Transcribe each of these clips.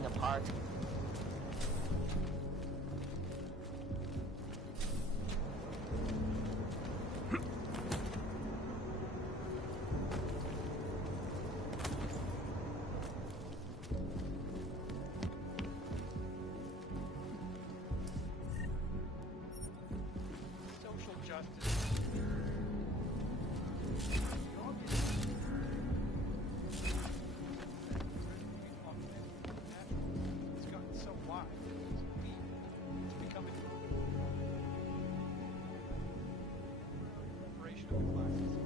falling apart. Social justice. It's gotten so wide. It's becoming separation of the classes.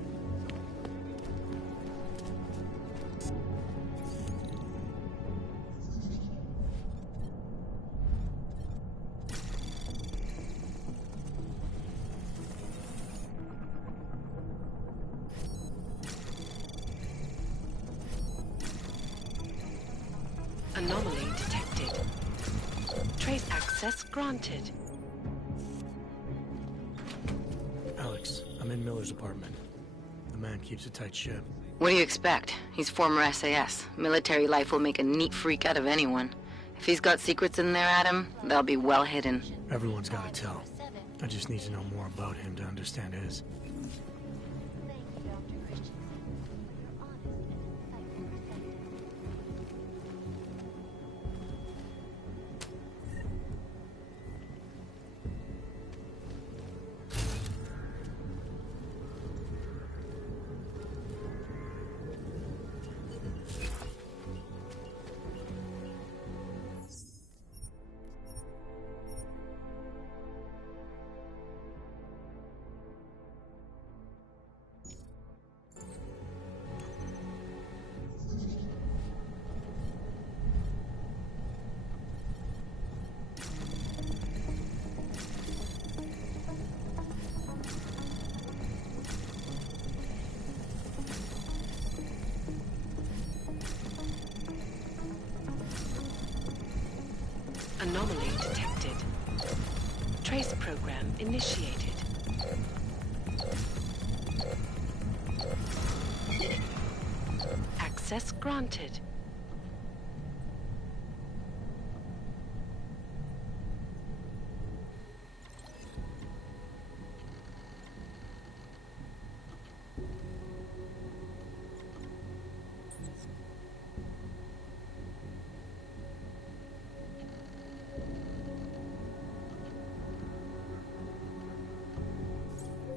Anomaly detected. Trace access granted. Alex, I'm in Miller's apartment. The man keeps a tight ship. What do you expect? He's former SAS. Military life will make a neat freak out of anyone. If he's got secrets in there, Adam, they'll be well hidden. Everyone's got to tell. I just need to know more about him to understand his. Anomaly detected. Trace program initiated. Access granted.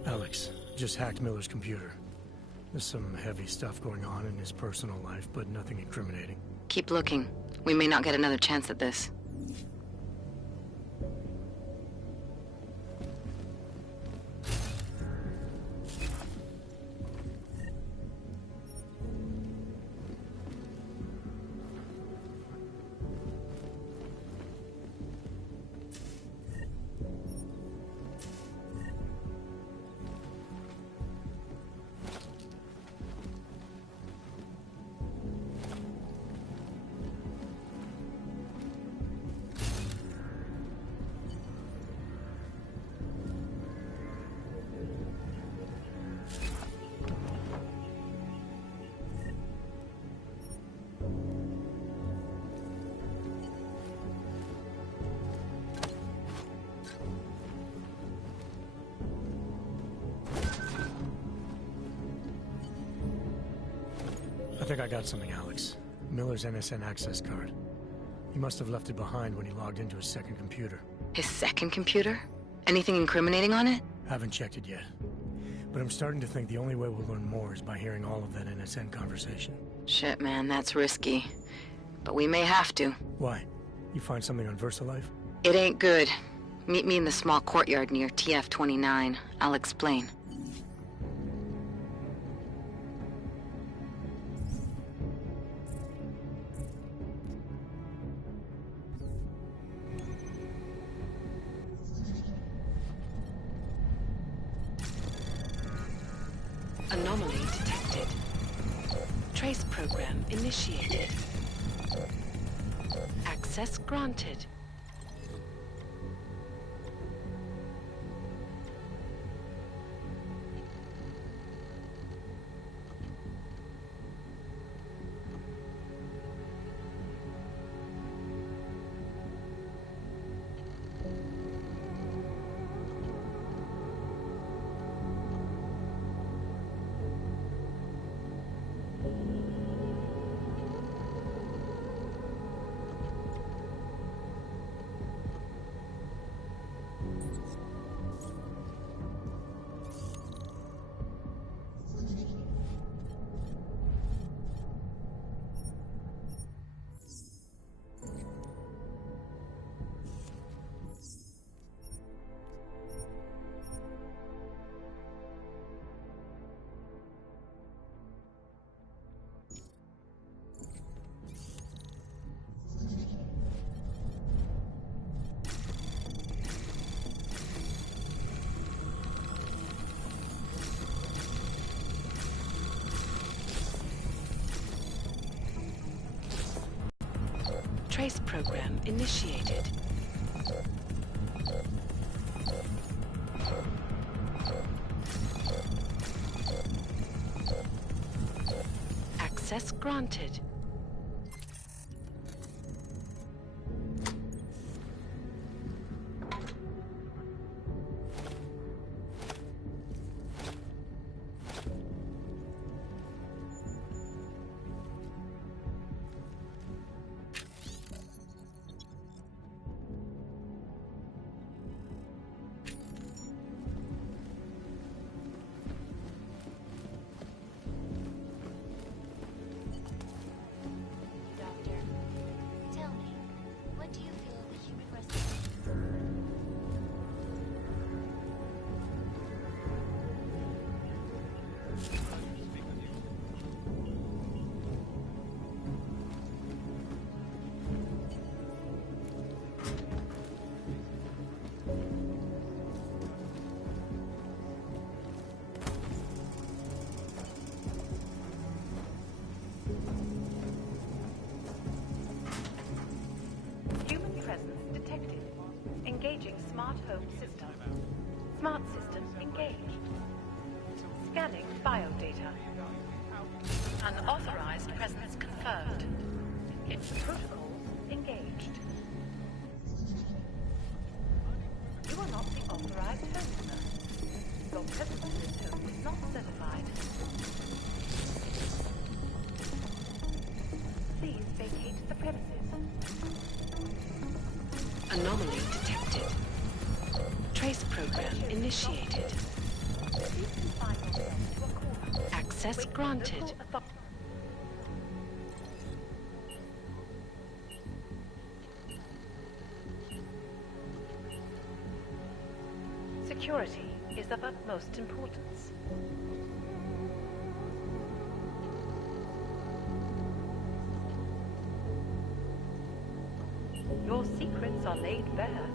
Alex, just hacked Miller's computer. There's some heavy stuff going on in his personal life, but nothing incriminating. Keep looking. We may not get another chance at this. I think I got something, Alex. Miller's NSN access card. He must have left it behind when he logged into his second computer. His second computer? Anything incriminating on it? Haven't checked it yet. But I'm starting to think the only way we'll learn more is by hearing all of that NSN conversation. Shit, man, that's risky. But we may have to. Why? You find something on VersaLife? It ain't good. Meet me in the small courtyard near TF-29. I'll explain. Anomaly detected. Trace program initiated. Access granted. Trace program initiated. Access granted. Doctor, tell me, what do you feel the human race? Human presence detected. Engaging smart home system. Smart system engaged. Scanning biodata. Unauthorized presence confirmed. Its protocols engaged. You are not the authorized host, sir. Your presence in this home is not certified. Please vacate the premises. Anomaly detected. Trace program initiated. Please confine yourself to a corner. Access Wait for granted. local author- Security is of utmost importance. Your secrets are laid bare.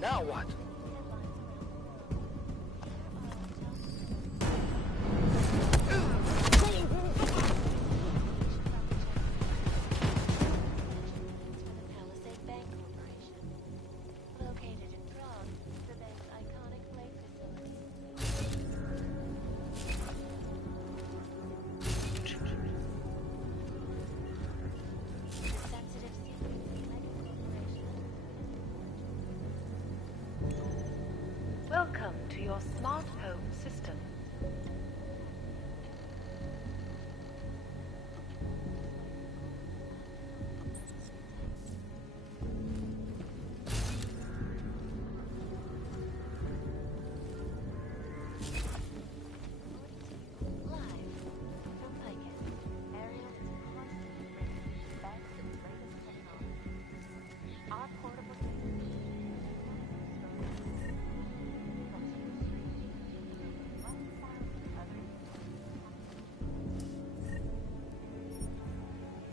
Now what? Palisade Bank Corporation. Located in Prague, the bank's iconic lake facility. Sensitive secrets of Mega Corporation. Welcome to your smart home system. Live from Piket. Aerial is constantly bringing banks and latest technology. Our portable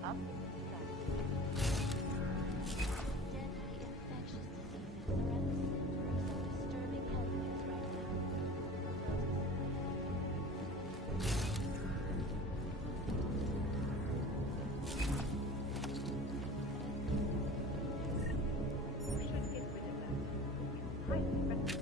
up deadly infectious diseases are at the center of some disturbing health news right now. You should get rid of them. It's highly friendly.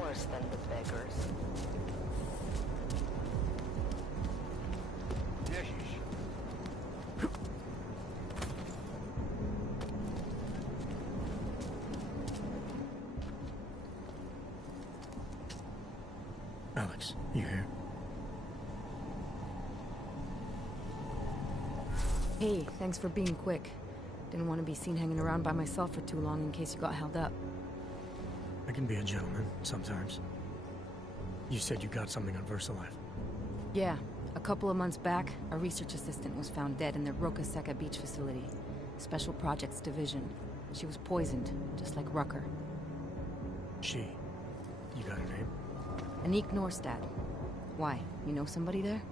Worse than the beggars. Alex, you here? Hey, thanks for being quick. Didn't want to be seen hanging around by myself for too long in case you got held up. I can be a gentleman, sometimes. You said you got something on VersaLife. Yeah, a couple of months back, a research assistant was found dead in the Roca Seca beach facility. Special Projects Division. She was poisoned, just like Rucker. She. You got her name? Anik Norstad. Why? You know somebody there?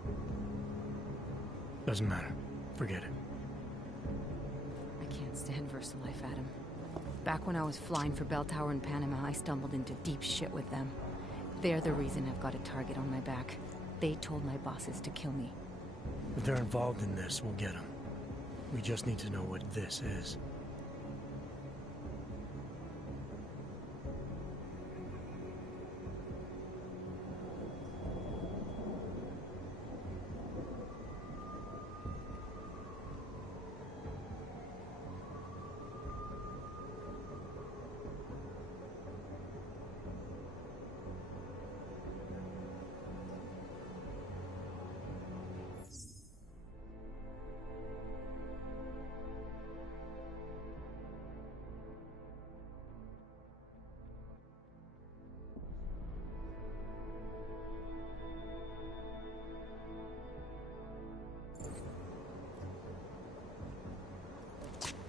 Doesn't matter. Forget it. I can't stand VersaLife, Adam. Back when I was flying for Bell Tower in Panama, I stumbled into deep shit with them. They're the reason I've got a target on my back. They told my bosses to kill me. If they're involved in this, we'll get them. We just need to know what this is.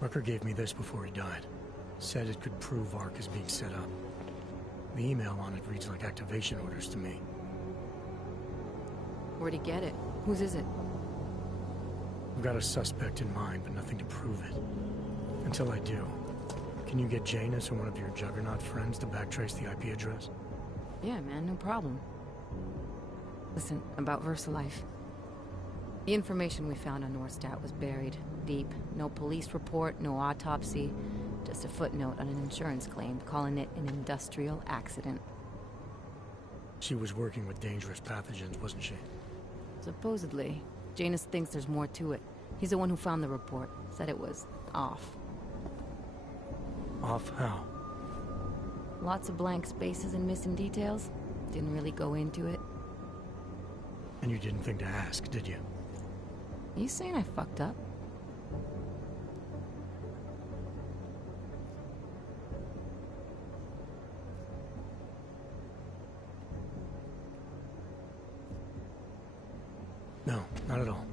Rucker gave me this before he died. Said it could prove ARC is being set up. The email on it reads like activation orders to me. Where'd he get it? Whose is it? I've got a suspect in mind, but nothing to prove it. Until I do, can you get Janus or one of your Juggernaut friends to backtrace the IP address? Yeah, man, no problem. Listen, about VersaLife. The information we found on Norstat was buried deep. No police report, no autopsy. Just a footnote on an insurance claim, calling it an industrial accident. She was working with dangerous pathogens, wasn't she? Supposedly. Janus thinks there's more to it. He's the one who found the report. Said it was off. Off how? Lots of blank spaces and missing details. Didn't really go into it. And you didn't think to ask, did you? You saying I fucked up? No, not at all.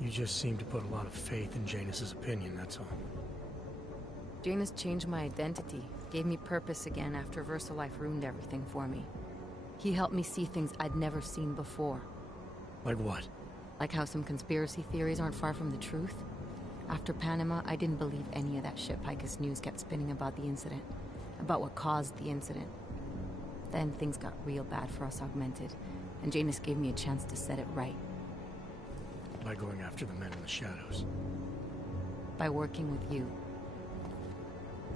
You just seem to put a lot of faith in Janus's opinion, that's all. Janus changed my identity, gave me purpose again after VersaLife ruined everything for me. He helped me see things I'd never seen before. Like what? Like how some conspiracy theories aren't far from the truth. After Panama, I didn't believe any of that shit Picus News kept spinning about the incident. About what caused the incident. Then things got real bad for us Augmented, and Janus gave me a chance to set it right. By going after the men in the shadows. By working with you.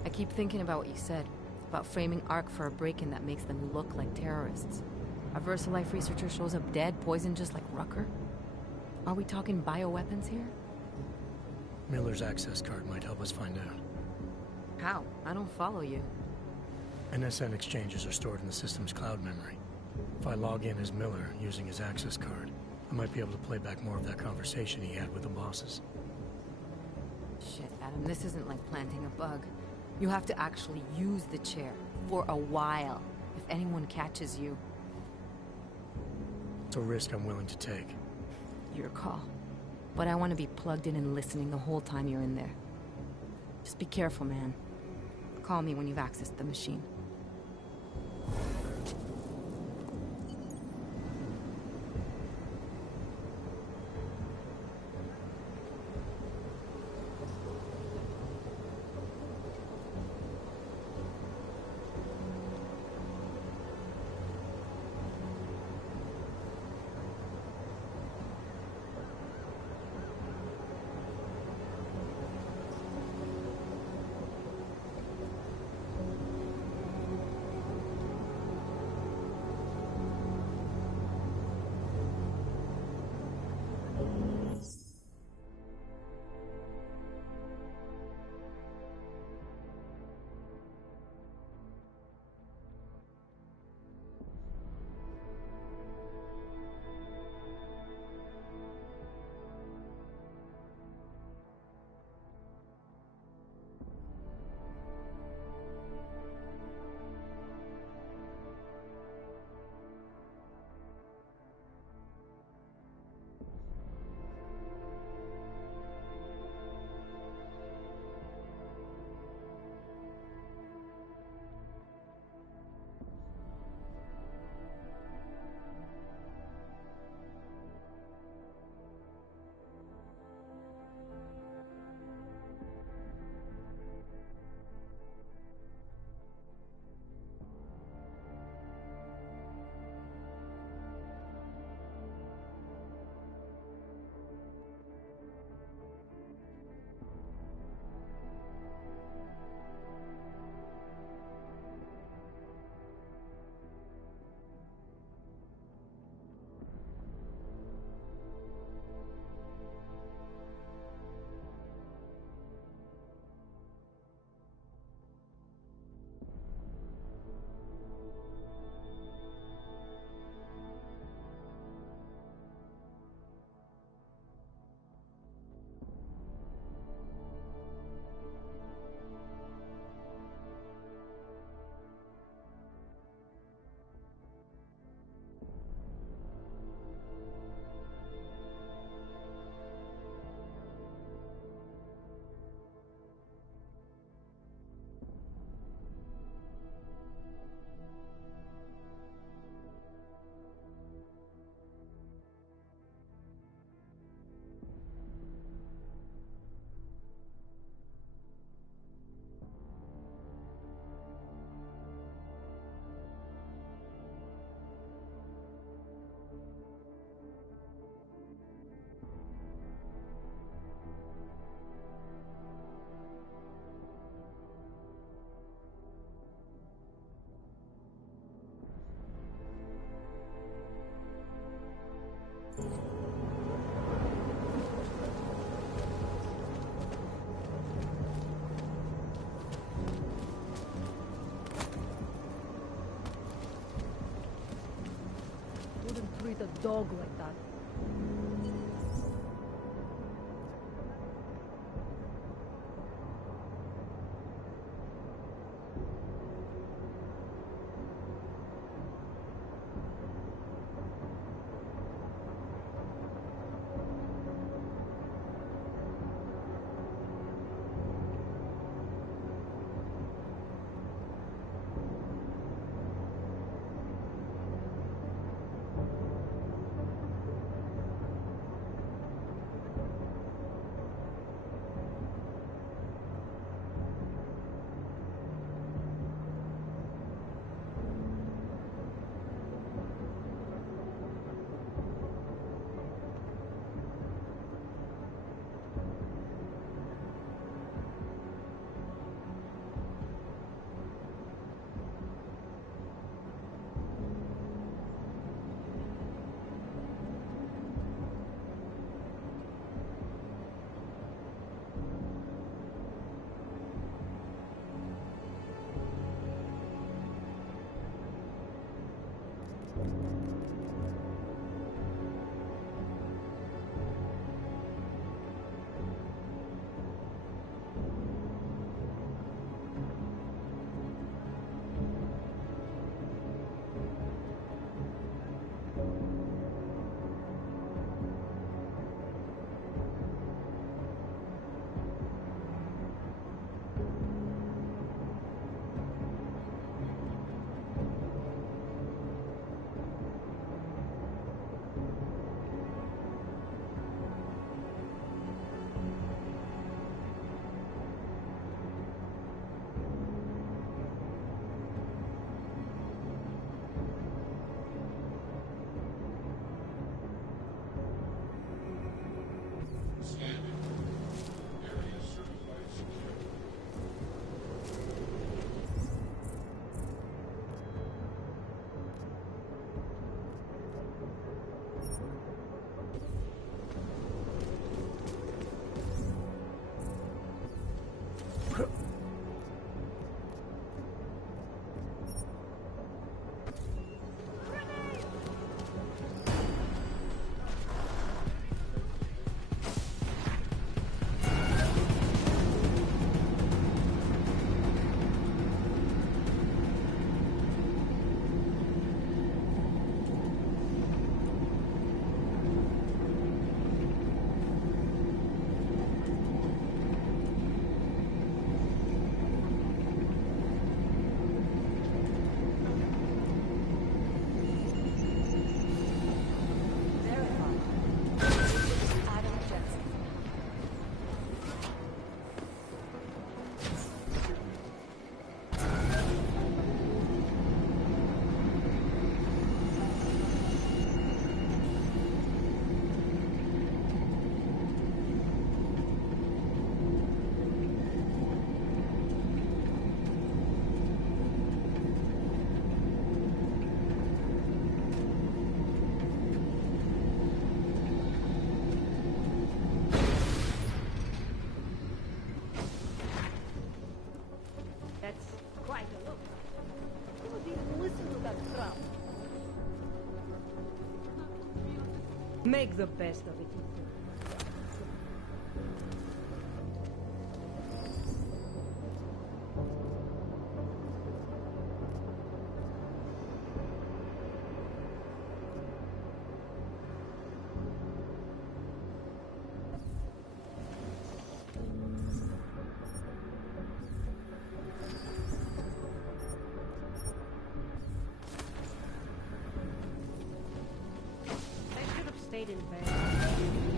I keep thinking about what you said, about framing ARC for a break-in that makes them look like terrorists. A VersaLife researcher shows up dead, poisoned just like Rucker? Are we talking bioweapons here? Miller's access card might help us find out. How? I don't follow you. NSN exchanges are stored in the system's cloud memory. If I log in as Miller using his access card, I might be able to play back more of that conversation he had with the bosses. Shit, Adam, this isn't like planting a bug. You have to actually use the chair. For a while. If anyone catches you. It's a risk I'm willing to take. Your call. But I want to be plugged in and listening the whole time you're in there. Just be careful, man. Call me when you've accessed the machine. dog like that. Make the best of it. I should have stayed in bed.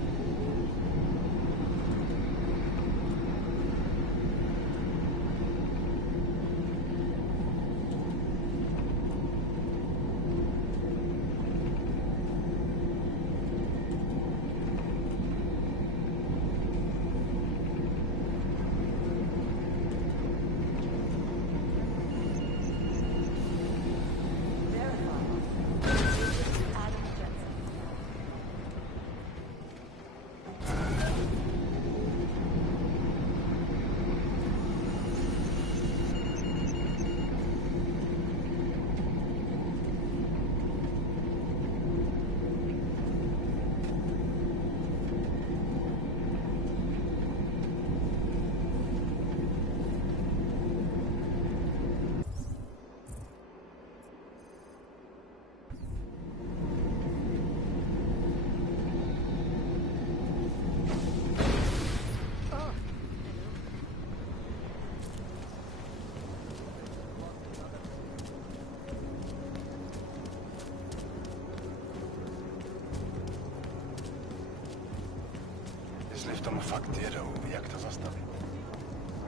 Fakt jedou, jak to zastavit.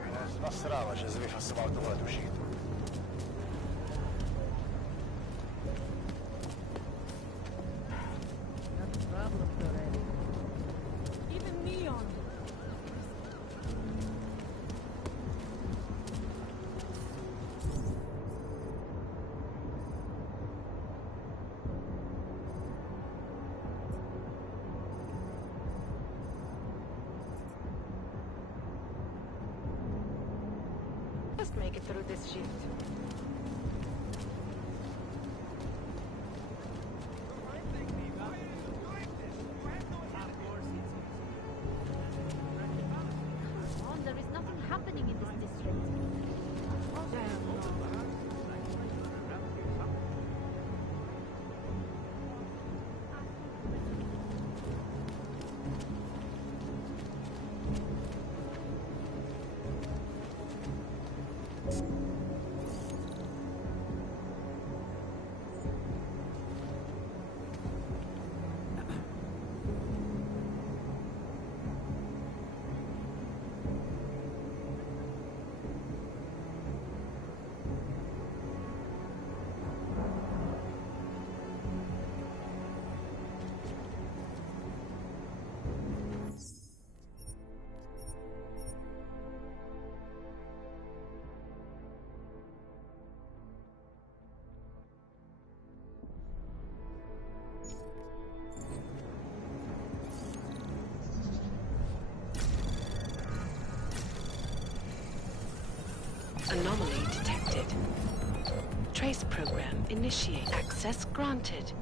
Hned nasrála, že vyfasoval tohle dušítu. Even Neon. Just make it through this shift. Come on, there is nothing happening in this district. Anomaly detected. Trace program initiate. Access granted.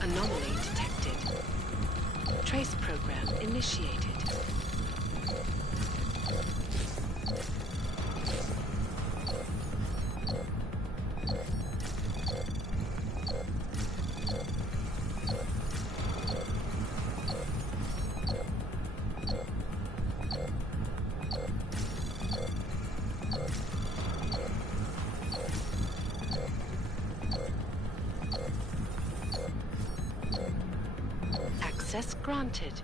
Anomaly detected. Trace program initiated. Access granted.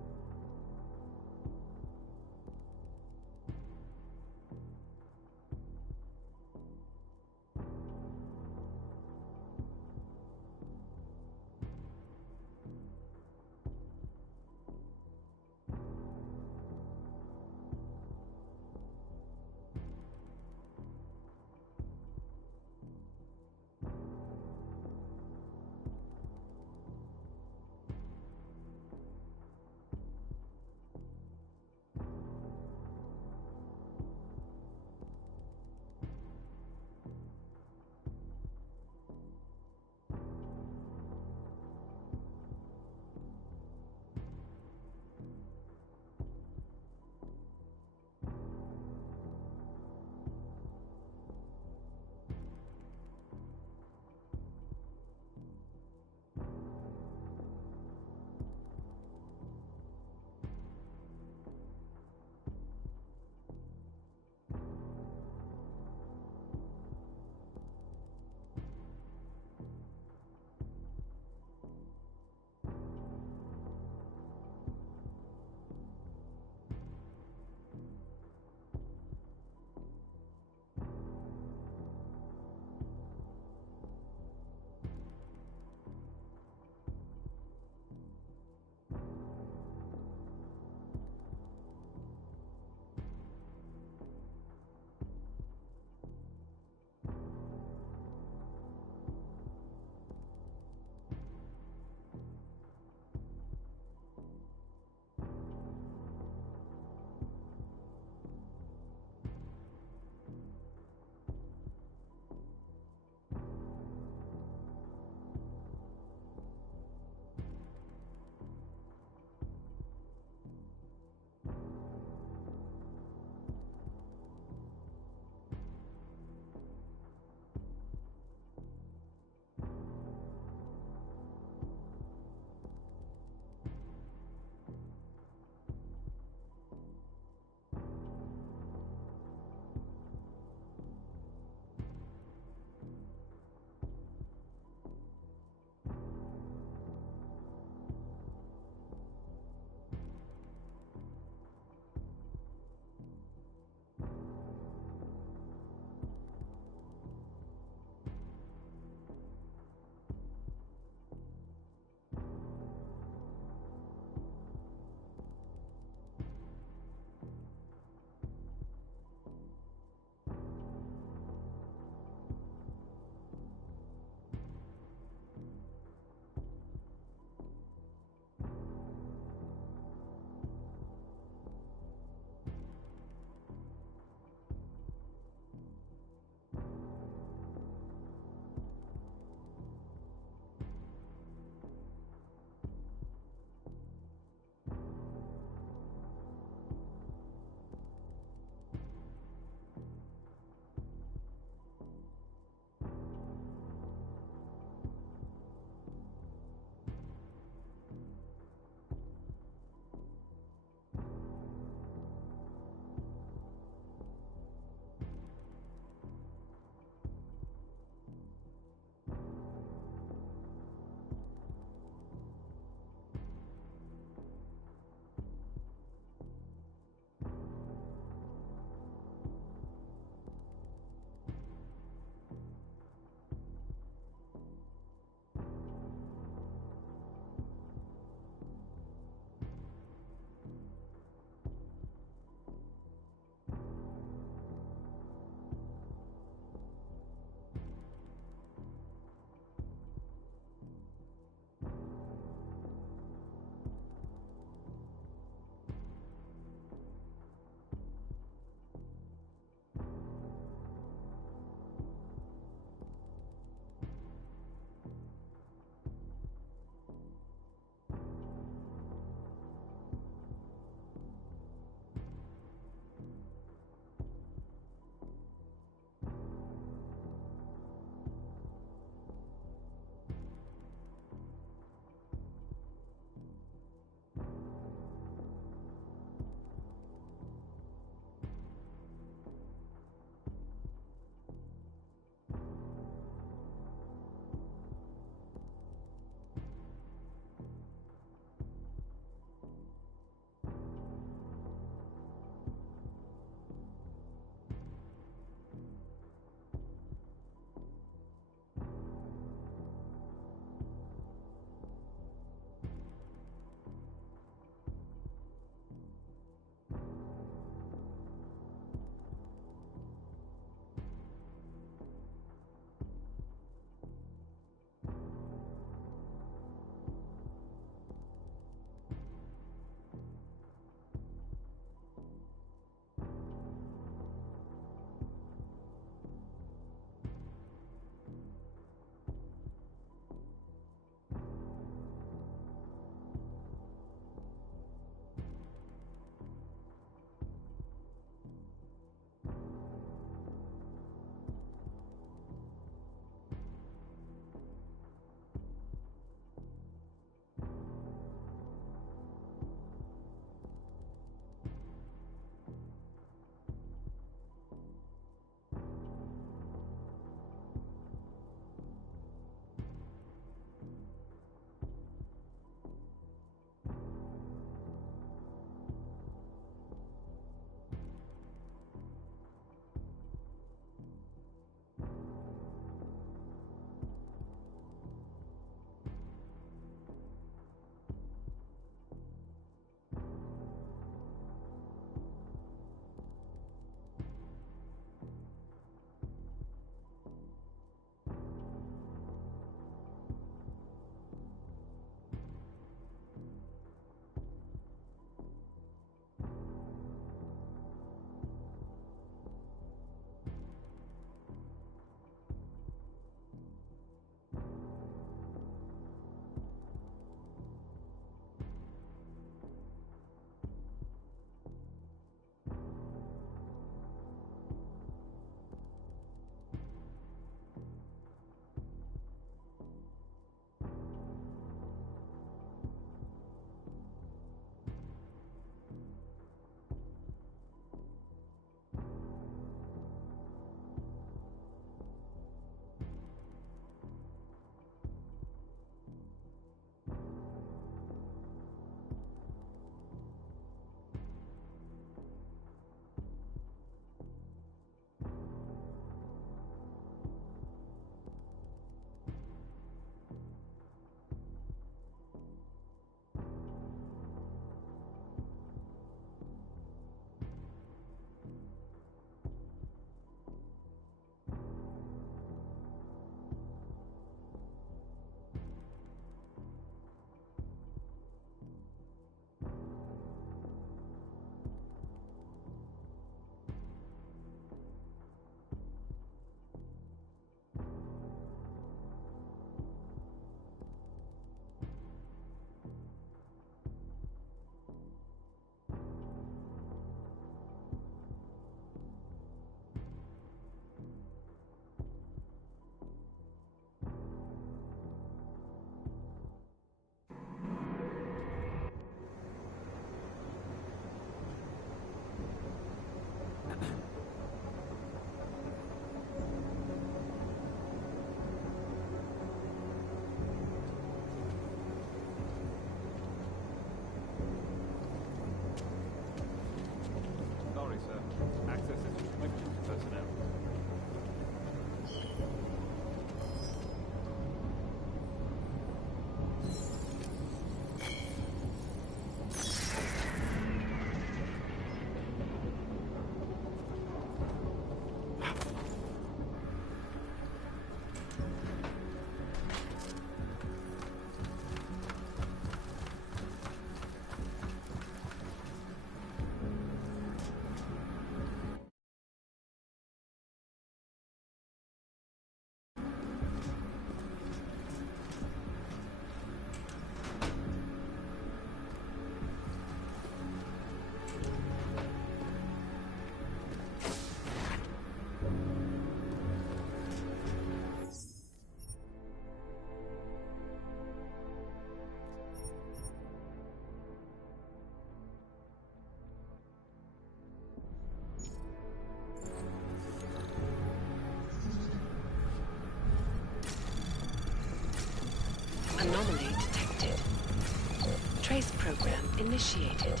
Trace program initiated.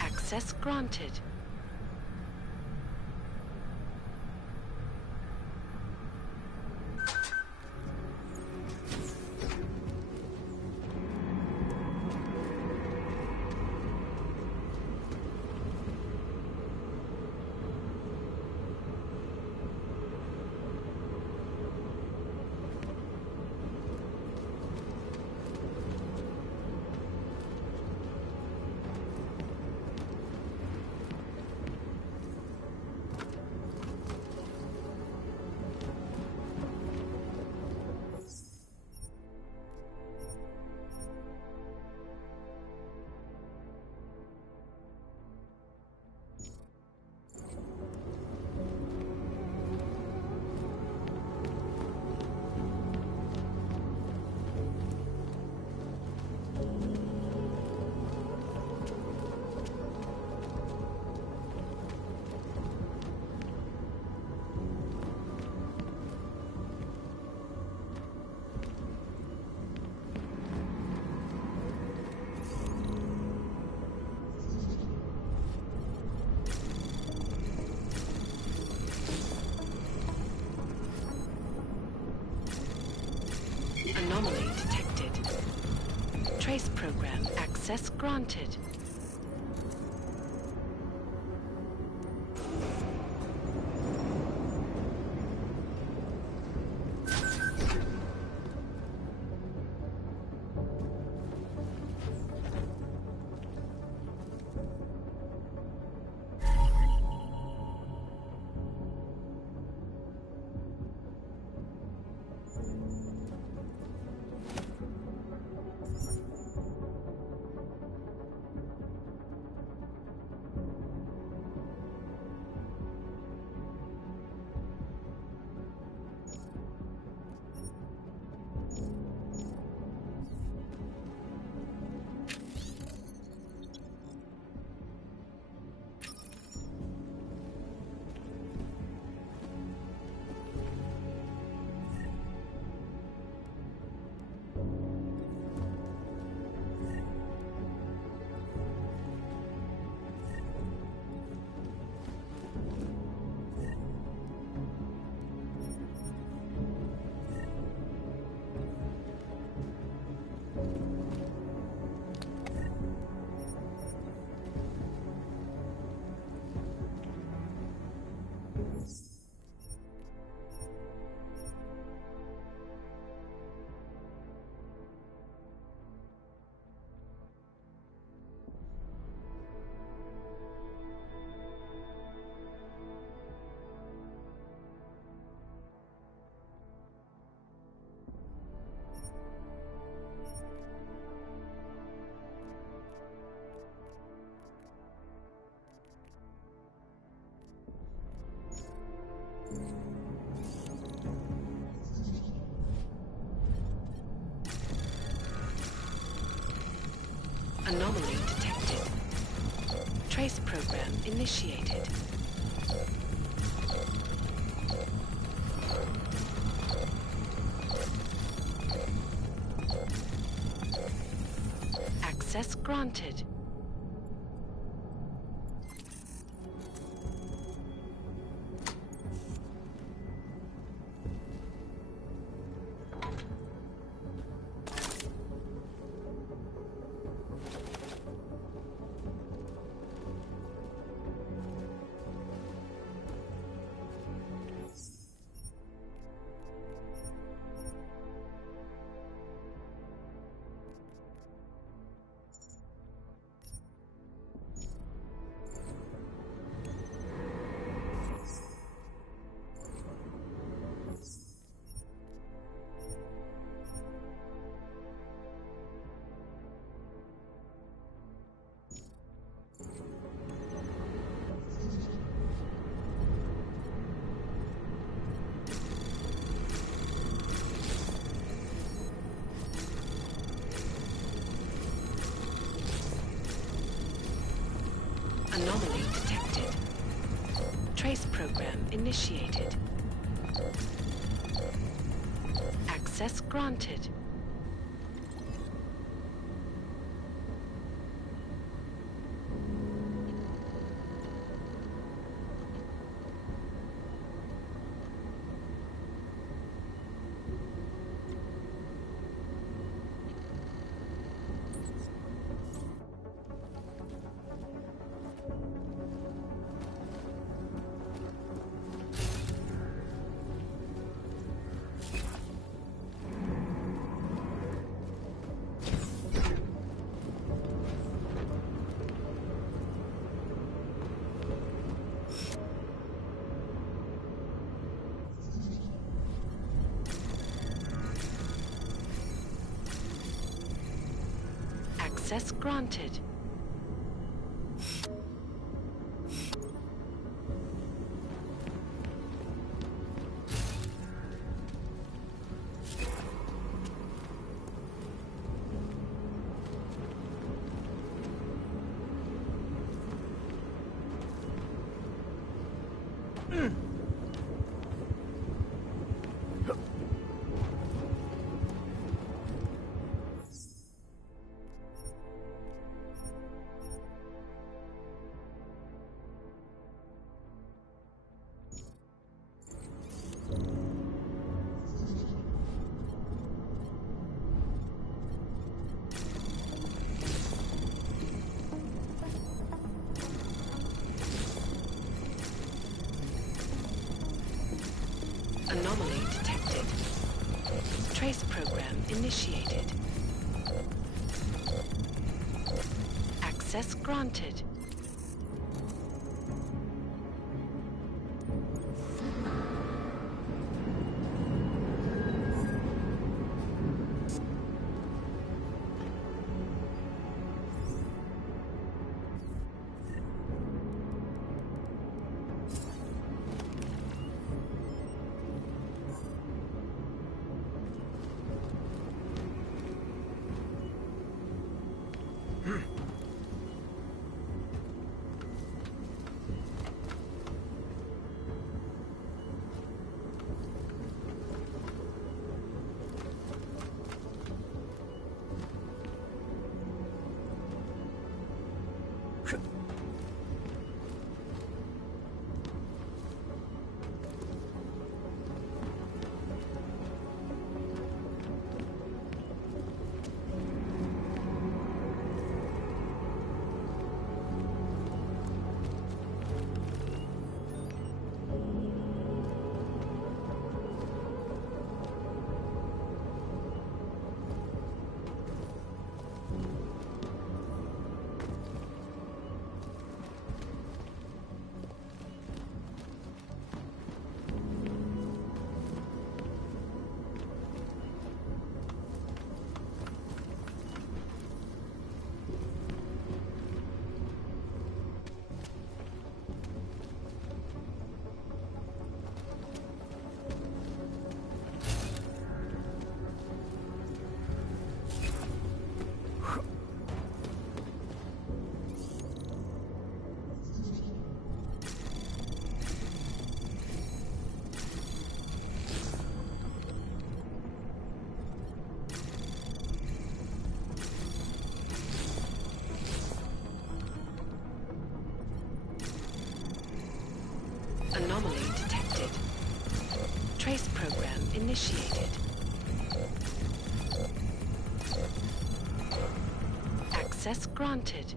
Access granted. Anomaly detected. Trace program access granted. Anomaly detected. Trace program initiated. Access granted. Anomaly detected. Trace program initiated. Access granted. Access granted. Anomaly detected. Trace program initiated. Access granted. Anomaly detected. Trace program initiated. Access granted.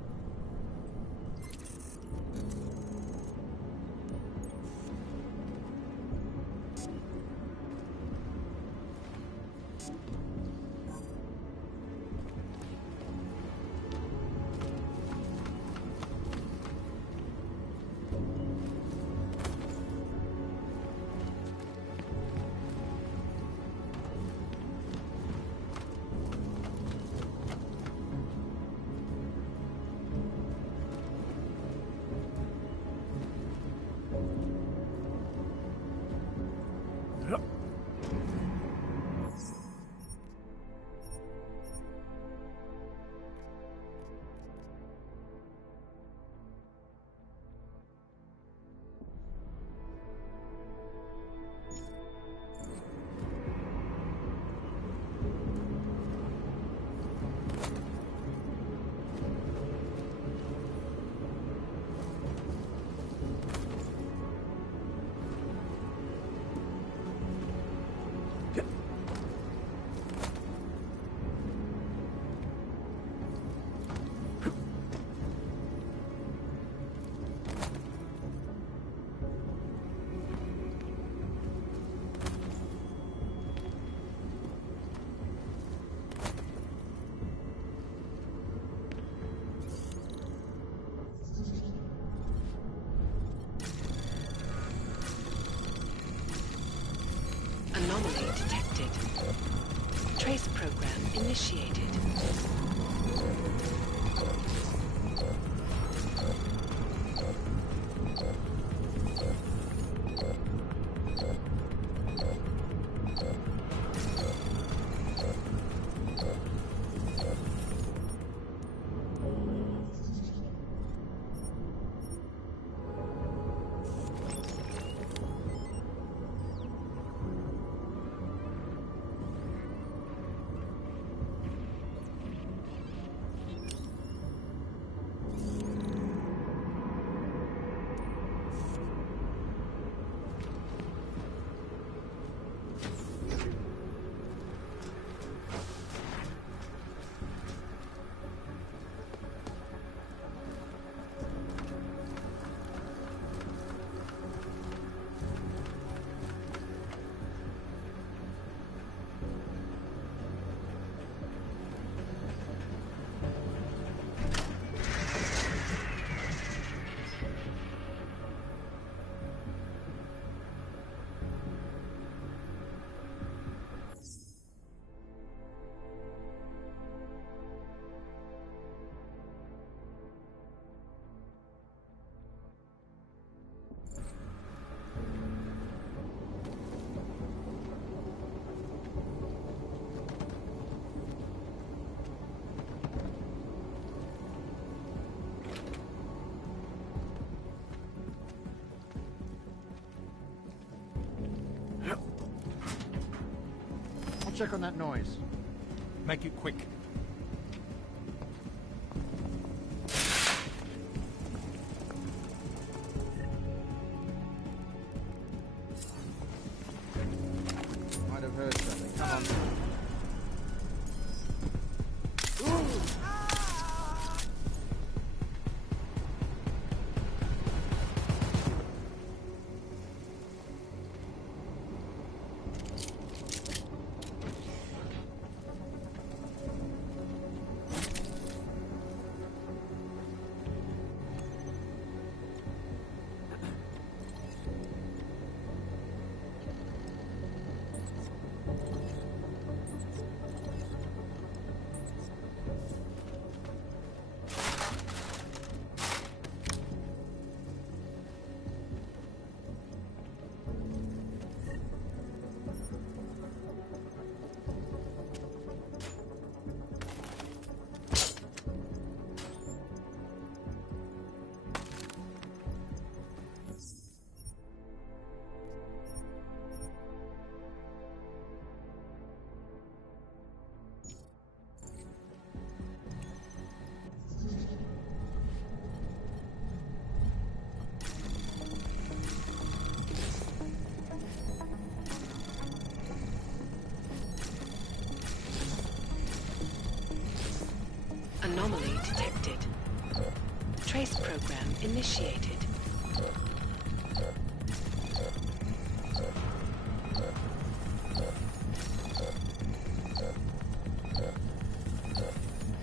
initiated. Check on that noise. Make it quick. Might have heard something. Come on. Anomaly detected. Trace program initiated.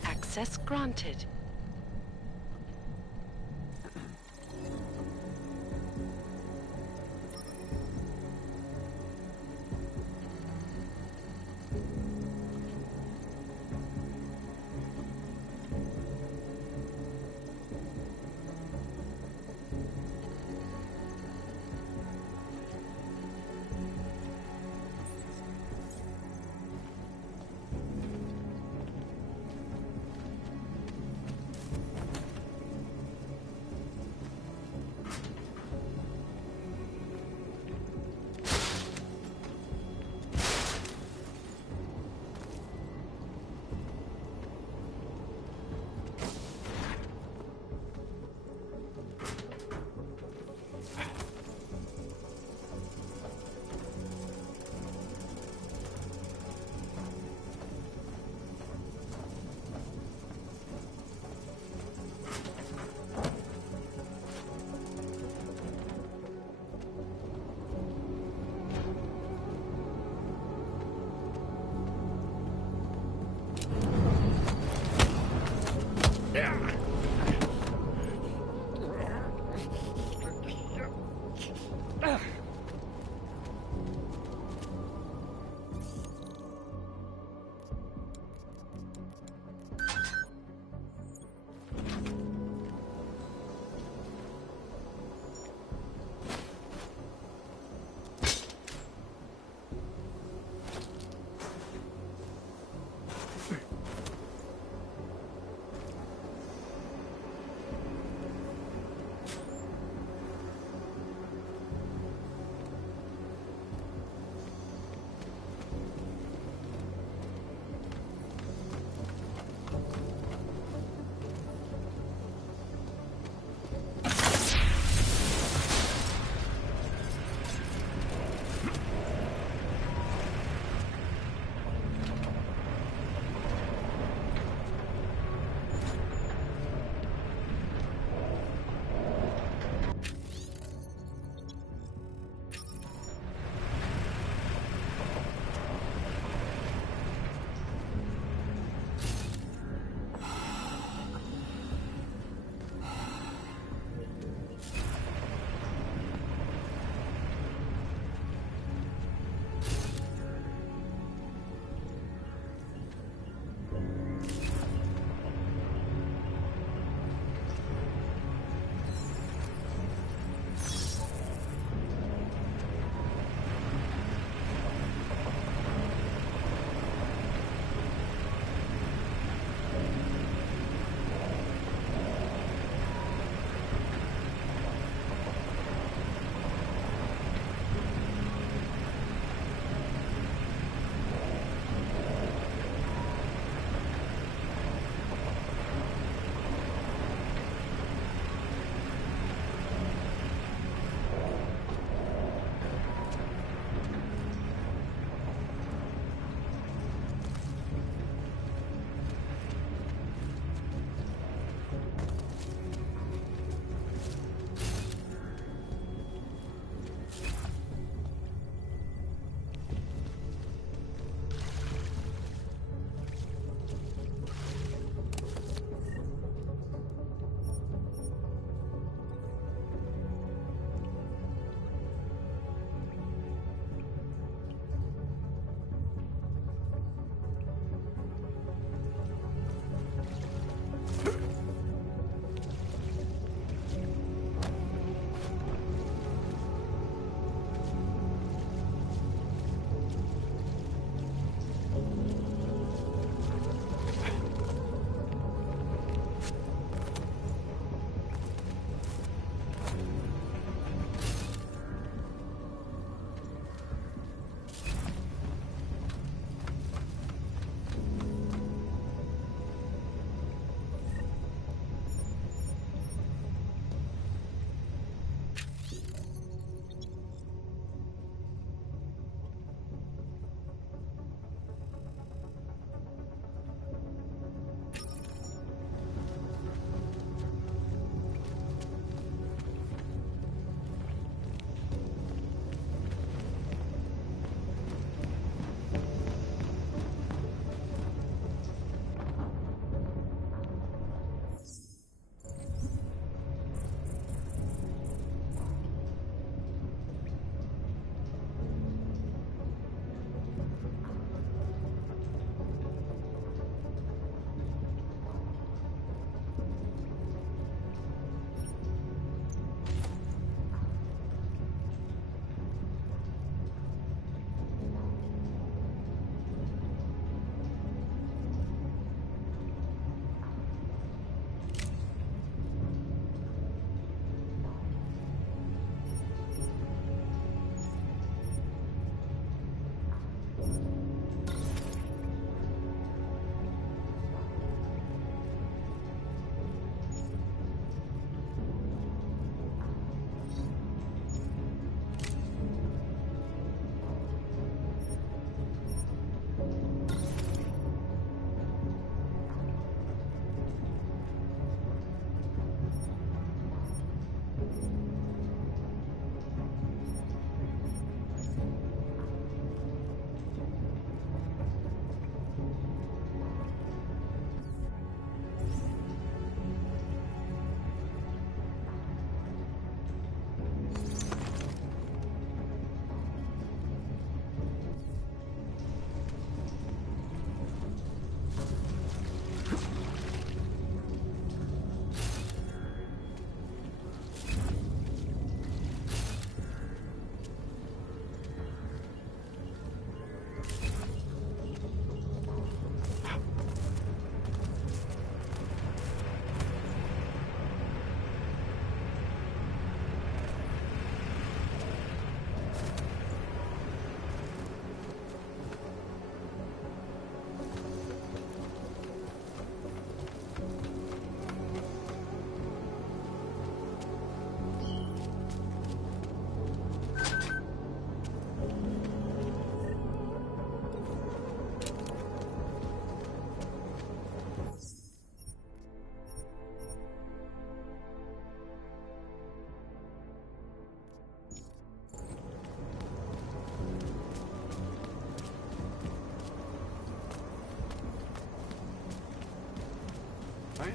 Access granted.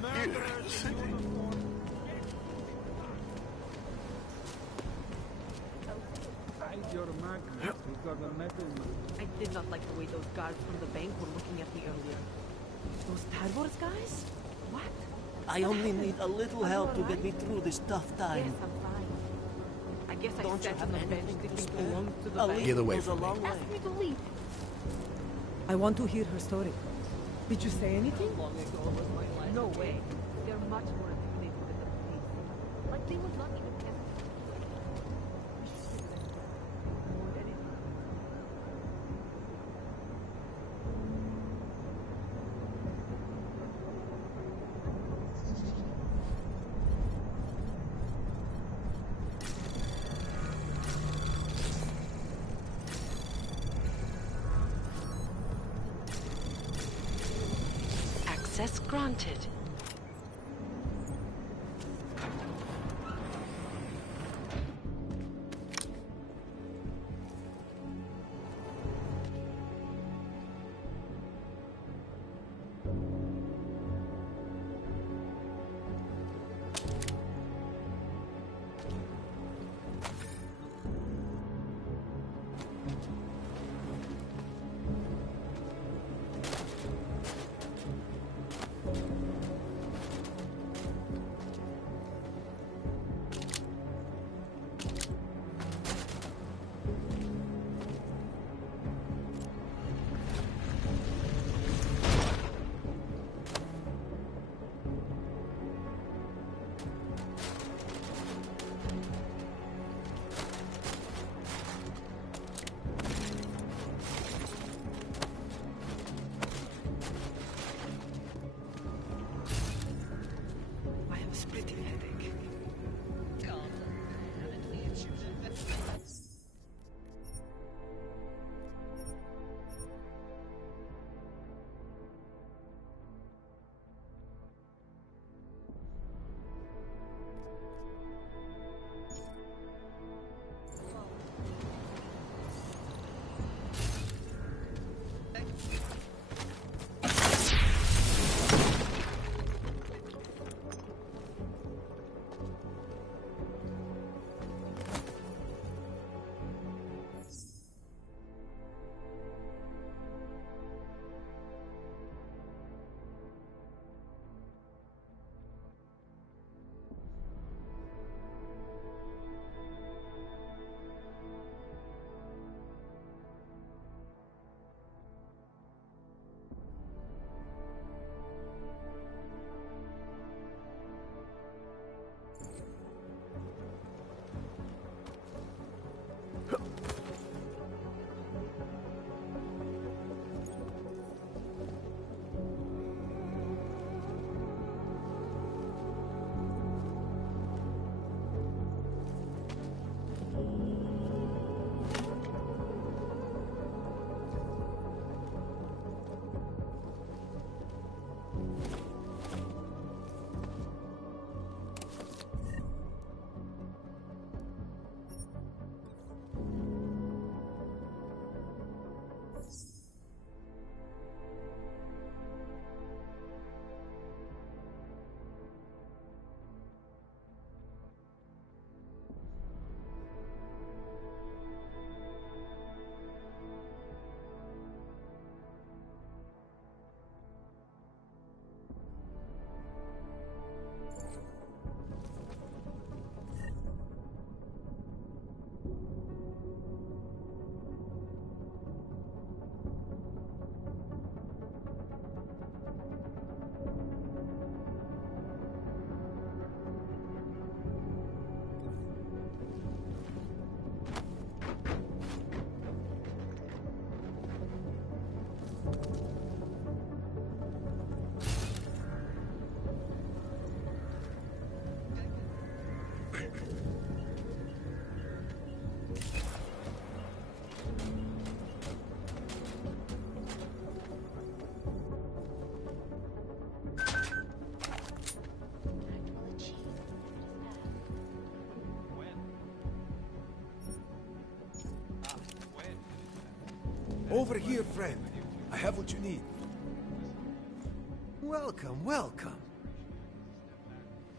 here in the city. Hide your mark. We got a metal mark. I did not like the way those guards from the bank were looking at me earlier. Those Star Wars guys? What? I only need a little help to get me through this tough time. Yes, I'm fine. I guess I Don't you sat have on the bench anything to thinking spare? belonged to the A bank. lead Get away goes a from me. long way. Ask me to leave. I want to hear her story. Did you say anything? Long ago was my life. No way. They're much more intimidating than the police. Like they would not even test me. We should figure that out. More than anything. Access granted. I have a splitting headache. Over here, friend. I have what you need. Welcome, welcome.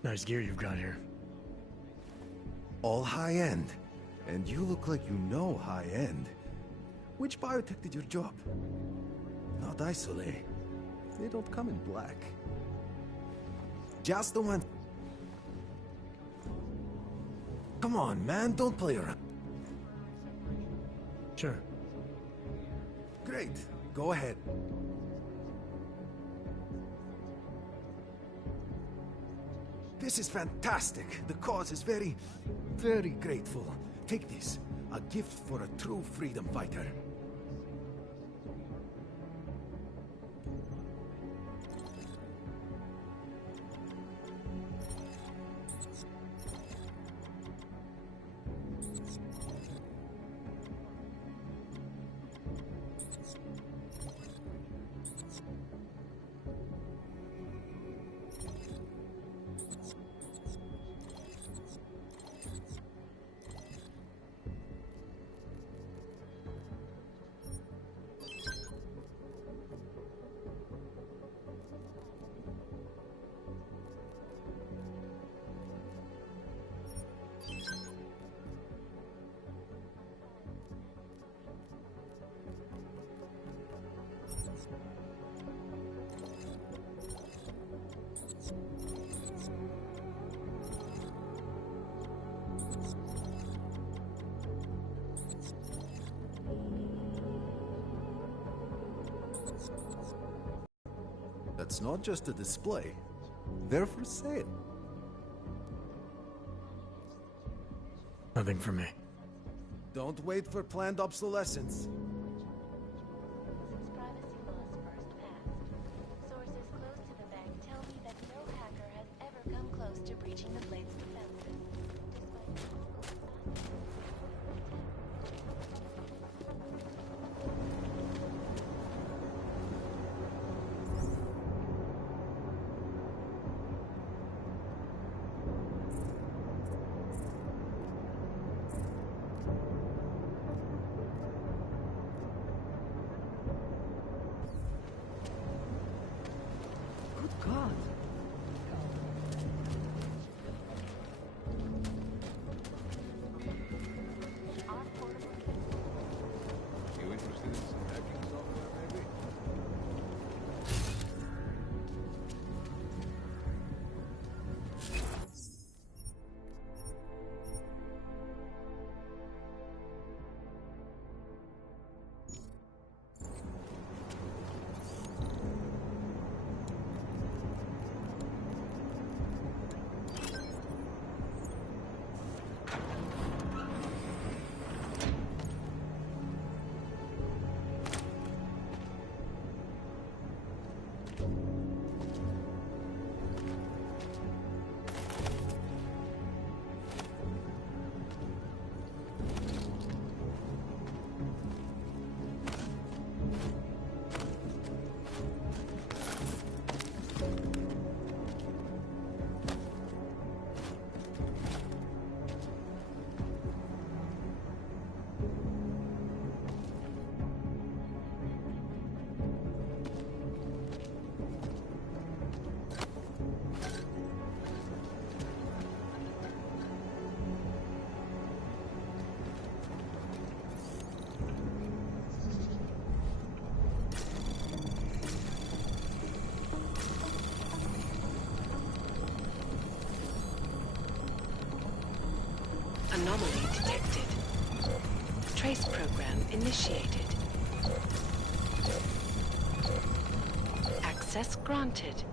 Nice gear you've got here. All high-end. And you look like you know high-end. Which biotech did your job? Not isolate. They don't come in black. Just the one. Come on, man, don't play around. Sure. Great, go ahead. This is fantastic. The cause is very, very grateful. Take this, a gift for a true freedom fighter. That's not just a display. They're for sale. Nothing for me. Don't wait for planned obsolescence. Since privacy laws first passed, sources close to the bank tell me that no hacker has ever come close to breaching the Blade's defenses. Good God. You interested in some hacking software, maybe? Anomaly detected. Trace program initiated. Access granted.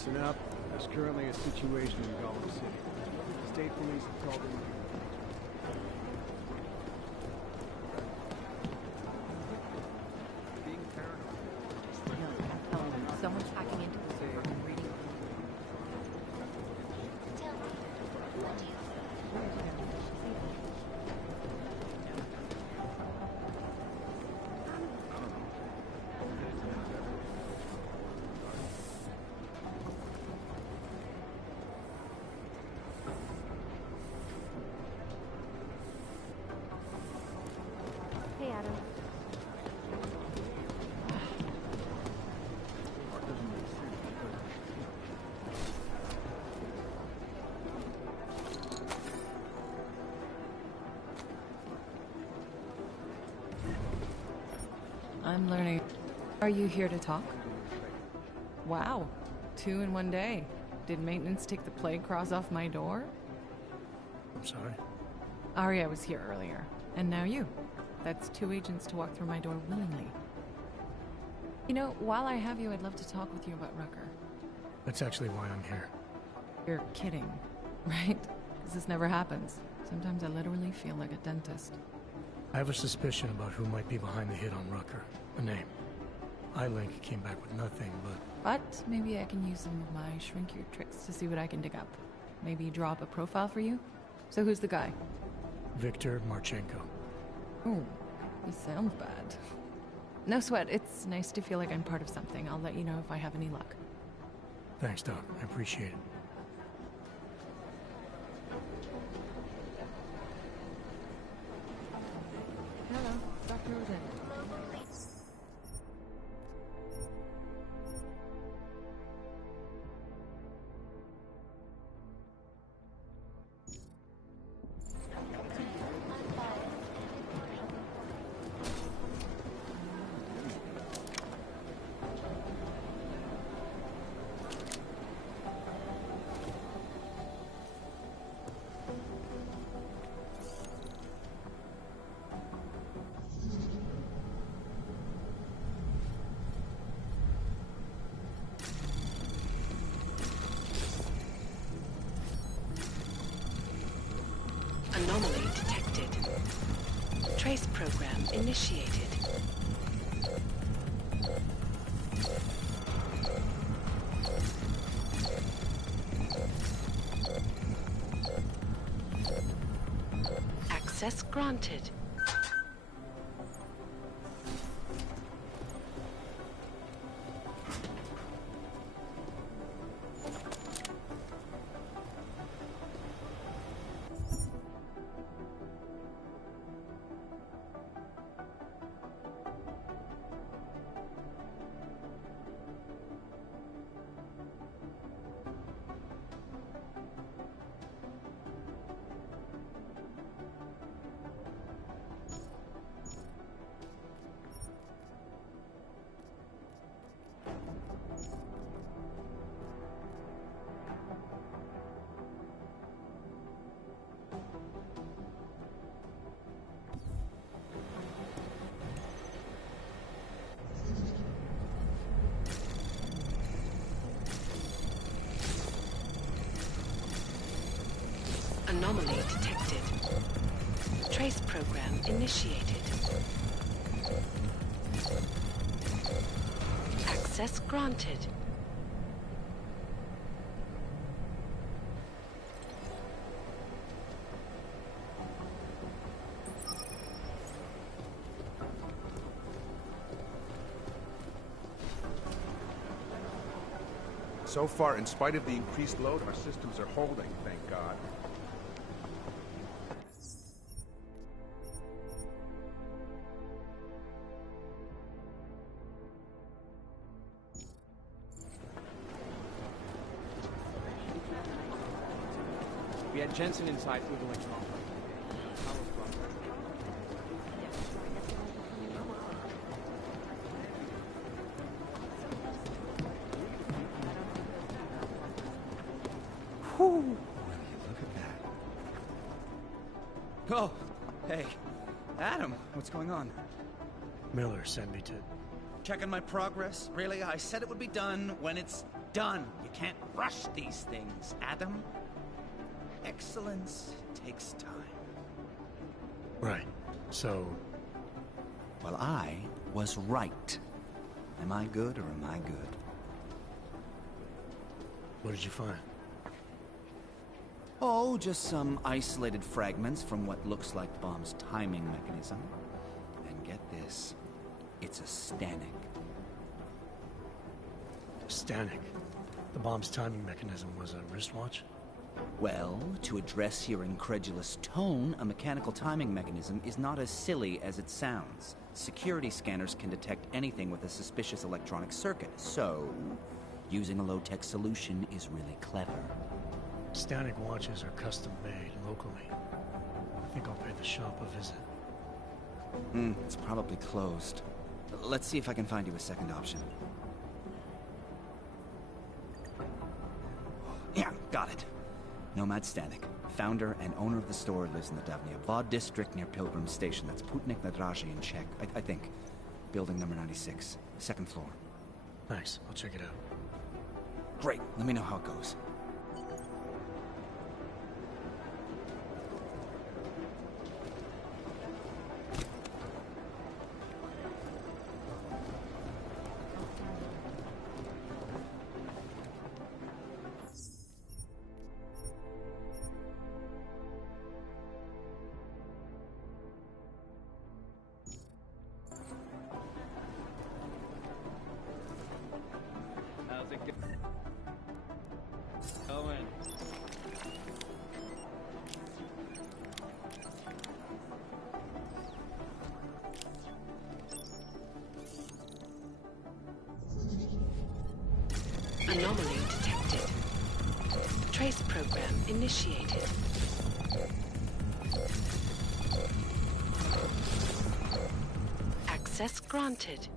Listen up. There's currently a situation in Gotham City. The state police have called in. Being paranoid. No, someone's hacking into the server and reading. Tell me, what do you Hey, Adam. I'm learning. Are you here to talk? Wow. 2 in one day. Did maintenance take the plague cross off my door? I'm sorry. Arya was here earlier, and now you. That's 2 agents to walk through my door willingly. You know, while I have you, I'd love to talk with you about Rucker. That's actually why I'm here. You're kidding, right? Because this never happens. Sometimes I literally feel like a dentist. I have a suspicion about who might be behind the hit on Rucker. A name. iLink came back with nothing, But maybe I can use some of my shrink-your tricks to see what I can dig up. Maybe draw up a profile for you? So who's the guy? Victor Marchenko. Oh, he sounds bad. No sweat, it's nice to feel like I'm part of something. I'll let you know if I have any luck. Thanks, Doc. I appreciate it. Hello, Dr. Rosen. Anomaly detected. Trace program initiated. Access granted. Anomaly detected. Trace program initiated. Access granted. So far, in spite of the increased load, our systems are holding, thank God. We had Jensen inside with electronics. Whew. Look at that. Oh, hey. Adam, what's going on? Miller sent me to... Checking my progress? Really? I said it would be done when it's done. You can't rush these things, Adam. Excellence takes time. Right. So... Well, I was right. Am I good or am I good? What did you find? Oh, just some isolated fragments from what looks like the bomb's timing mechanism. And get this, it's a Stanek. Stanek? The bomb's timing mechanism was a wristwatch? Well, to address your incredulous tone, a mechanical timing mechanism is not as silly as it sounds. Security scanners can detect anything with a suspicious electronic circuit, so using a low-tech solution is really clever. Stanek watches are custom-made locally. I think I'll pay the shop a visit. It's probably closed. Let's see if I can find you a second option. Yeah, got it. Nomad Stanek, founder and owner of the store, lives in the Davnia Vod district near Pilgrim Station. That's Putnik Nadraji in Czech, I think. Building number 96, second floor. Nice, I'll check it out. Great, let me know how it goes. How's it going? Anomaly detected. Trace program initiated. Access granted.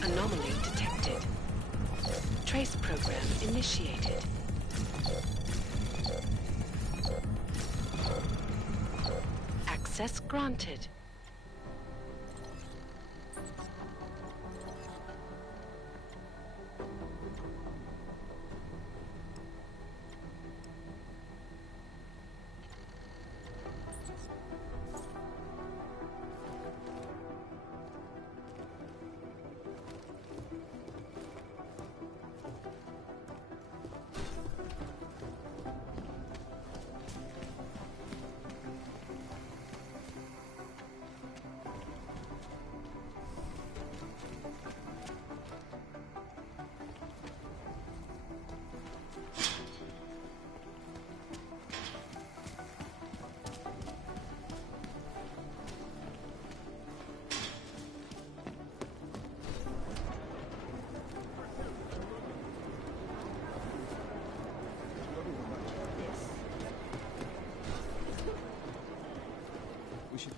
Anomaly detected. Trace program initiated. Access granted.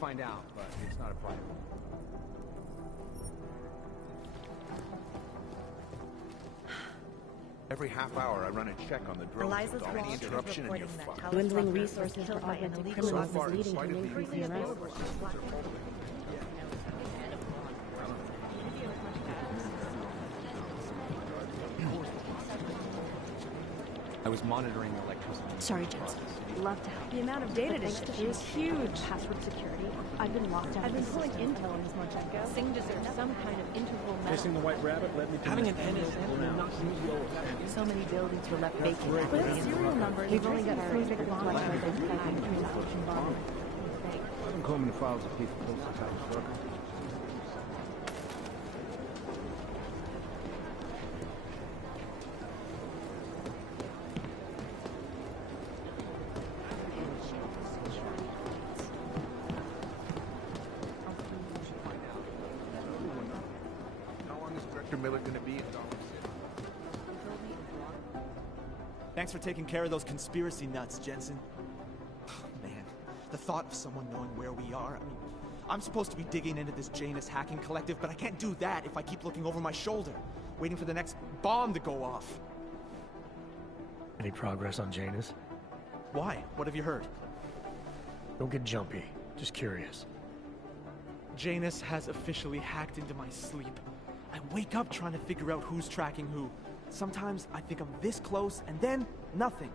find out, but it's not a priority. Every half hour, I run a check on the drone. Eliza's Any Wall Street interruption and you're reporting that fucked. dwindling resources for augmented criminals So far, is in leading to spite an of the increase in arrests. I was monitoring the electricity. Sorry, Jensen. Love to help. The amount of data to shift is huge. Password security. I've been locked out. I've been pulling intel on this Marchenko. Singh deserves some kind of integral Chasing the white rabbit led me to Having an NSM will not use yours. So many buildings were left vacant. With a serial number, we've only got three victims left to identify in the transaction bond. I've been combing the files of people close to Times Square. Miller going to be in Gotham City? Thanks for taking care of those conspiracy nuts, Jensen. Man, the thought of someone knowing where we are, I mean, I'm supposed to be digging into this Janus hacking collective, but I can't do that if I keep looking over my shoulder, waiting for the next bomb to go off. Any progress on Janus? Why? What have you heard? Don't get jumpy. Just curious. Janus has officially hacked into my sleep. I wake up trying to figure out who's tracking who. Sometimes I think I'm this close, and then nothing.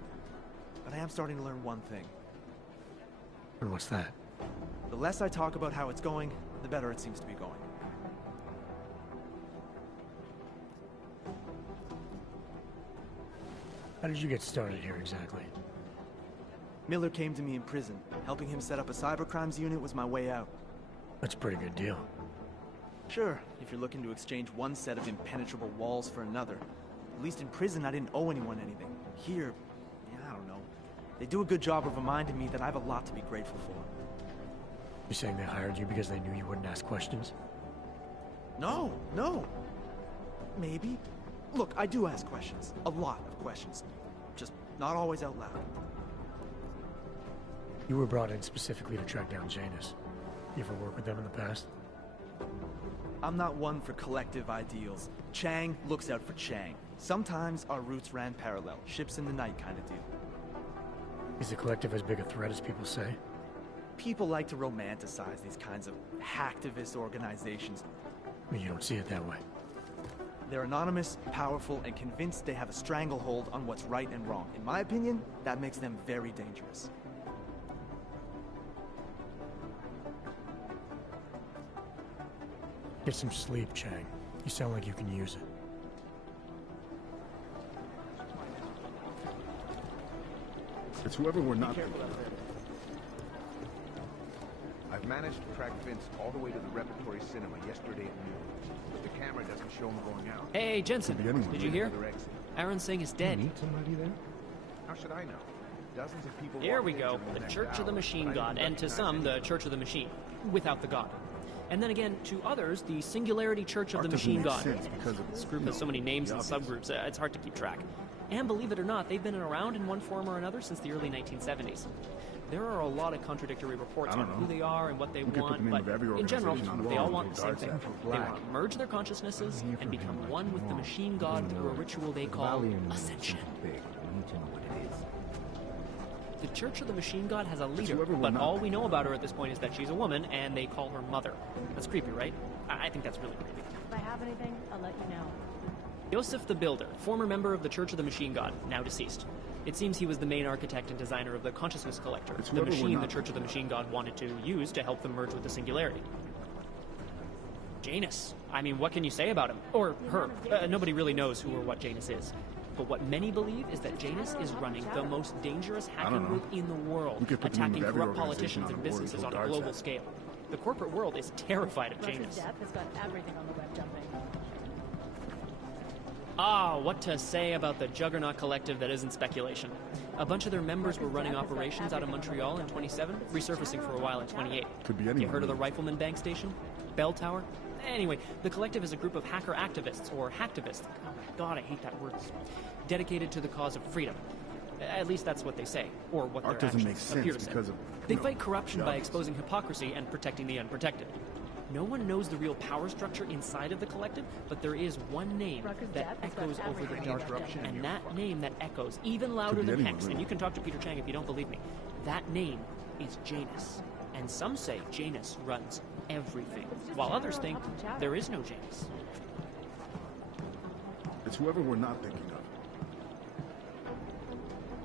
But I am starting to learn one thing. And what's that? The less I talk about how it's going, the better it seems to be going. How did you get started here exactly? Miller came to me in prison. Helping him set up a cybercrimes unit was my way out. That's a pretty good deal. Sure, if you're looking to exchange one set of impenetrable walls for another. At least in prison, I didn't owe anyone anything. Here, yeah, I don't know. They do a good job of reminding me that I have a lot to be grateful for. You saying they hired you because they knew you wouldn't ask questions? No. Maybe. Look, I do ask questions. A lot of questions. Just not always out loud. You were brought in specifically to track down Janus. You ever work with them in the past? I'm not one for collective ideals. Chang looks out for Chang. Sometimes our routes ran parallel, ships in the night kind of deal. Is the collective as big a threat as people say? People like to romanticize these kinds of hacktivist organizations. Well, you don't see it that way. They're anonymous, powerful, and convinced they have a stranglehold on what's right and wrong. In my opinion, that makes them very dangerous. Get some sleep, Chang. You sound like you can use it. It's whoever we're not. I've managed to track Vince all the way to the Repertory Cinema yesterday at noon, but the camera doesn't show him going out. Hey, Jensen, did you hear? Aaron Singh is dead. Meet somebody there? How should I know? Dozens of people. Here we go. The Church of the Machine God, and to some, the Church of the Machine, without the God. And then again, to others, the Singularity Church of the Machine God. There's so many names and subgroups, it's hard to keep track. And believe it or not, they've been around in one form or another since the early 1970s. There are a lot of contradictory reports on who they are and what they want, but in general, they all want the same thing. They want to merge their consciousnesses and become one with the Machine God through a ritual they call Ascension. The Church of the Machine God has a leader, but all we know about her at this point is that she's a woman, and they call her Mother. That's creepy, right? I think that's really creepy. If I have anything, I'll let you know. Joseph the Builder, former member of the Church of the Machine God, now deceased. It seems he was the main architect and designer of the Consciousness Collector, the machine the Church of the Machine God wanted to use to help them merge with the Singularity. Janus. I mean, what can you say about him? Or her. Nobody really knows who or what Janus is. But what many believe is that Janus is running the most dangerous hacking group in the world, attacking corrupt politicians and businesses on a global scale. The corporate world is terrified of Janus. Death has got everything on the web jumping. Ah, what to say about the Juggernaut Collective that isn't speculation. A bunch of their members were running operations out of Montreal in 27, resurfacing for a while in 28. Could be anyone. You heard of the Rifleman Bank Station? Bell Tower? Anyway, the Collective is a group of hacker activists, or hacktivists. Oh my god, I hate that word. Dedicated to the cause of freedom. At least that's what they say, or what Art their doesn't make actions appear to sense say. because of, They you know, fight corruption by jobs. exposing hypocrisy and protecting the unprotected. No one knows the real power structure inside of the collective, but there is one name that echoes over the dark, and that name that echoes even louder be than anyone, Hex, really. and you can talk to Peter Chang if you don't believe me, that name is Janus. And some say Janus runs everything, while others think there is no Janus. It's whoever we're not thinking of.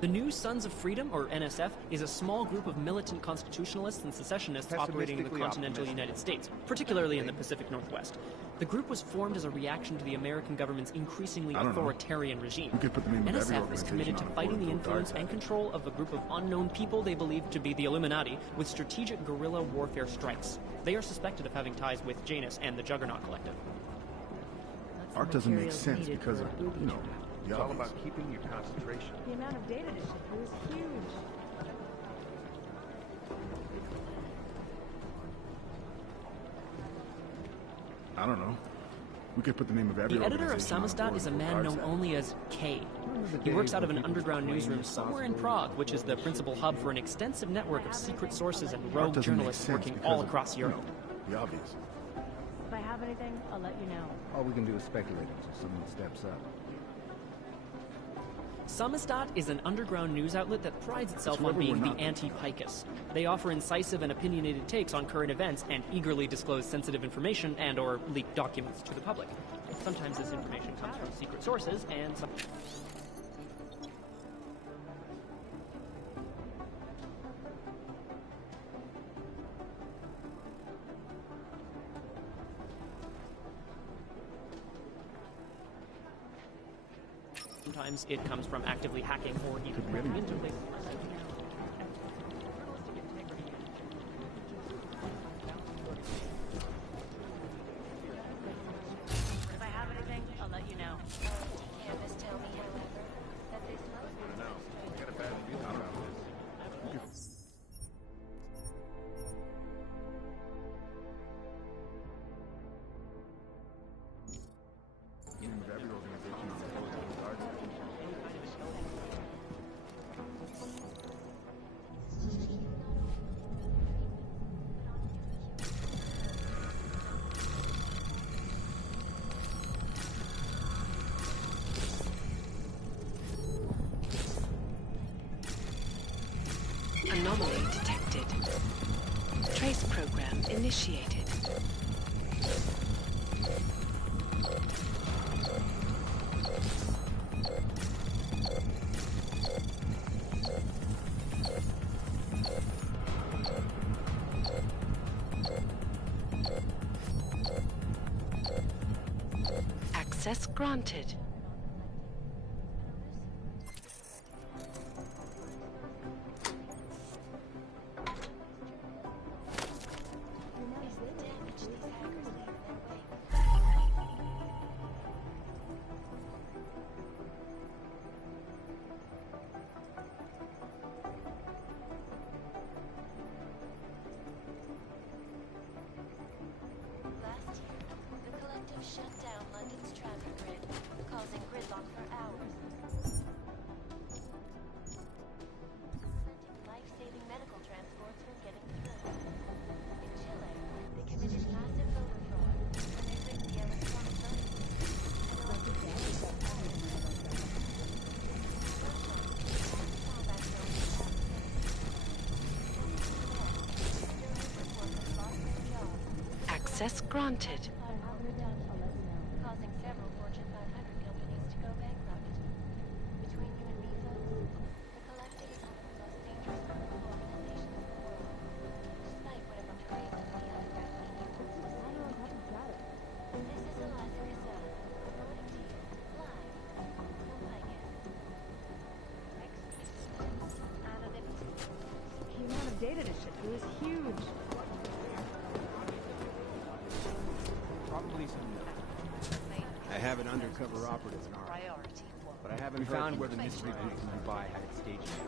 The new Sons of Freedom, or NSF, is a small group of militant constitutionalists and secessionists operating in the continental United States, particularly in the Pacific Northwest. The group was formed as a reaction to the American government's increasingly I don't know. authoritarian regime. We could put the name of every NSF is committed to organization on a fighting the board and throw influence darts and at it. control of a group of unknown people they believe to be the Illuminati with strategic guerrilla warfare strikes. They are suspected of having ties with Janus and the Juggernaut Collective. Art doesn't make sense because of, you know, the It's all obvious. about keeping your concentration. The amount of data to ship through is huge. I don't know. We could put the name of every The editor of organization on a Samizdat board is a and throw man darts known at it. only as K. He works out of an underground newsroom somewhere in Prague, which is the principal hub for an extensive network of secret sources and Art rogue doesn't make journalists sense working because all of, across you know, Europe. the obvious. If I have anything, I'll let you know. All we can do is speculate until someone steps up. Samizdat is an underground news outlet that prides itself on whoever being we're the not. anti-Picus. They offer incisive and opinionated takes on current events and eagerly disclose sensitive information and or leak documents to the public. Sometimes this information comes from secret sources and some... Sometimes it comes from actively hacking or even breaking into places. If I have anything, I'll let you know. Canvas tell me, however, that this most Get a bad feeling about this. Name of every organization on a board and throw darts at it. Anomaly detected. Trace program initiated. Access granted. Last year, the collective shut down London's traffic grid, causing gridlock for hours. Preventing life-saving medical transports from getting through. In Chile, they committed massive voter fraud when they rigged the electronic voting system and elected candidates that voted for them. Combat zones in Afghanistan. Workers lost their jobs. Access granted. Causing several Fortune 500 companies to go bankrupt. Between you and me, folks, the collective is one of the most dangerous political organizations in the world. Despite whatever crazily other right-wing influences say. This is Eliza Cassell, reporting to you, live, from Vegas. The amount of data to ship through is huge. Probably some. I have an undercover operative in our. Priority one. But I haven't found where the mystery group from Dubai had its staging.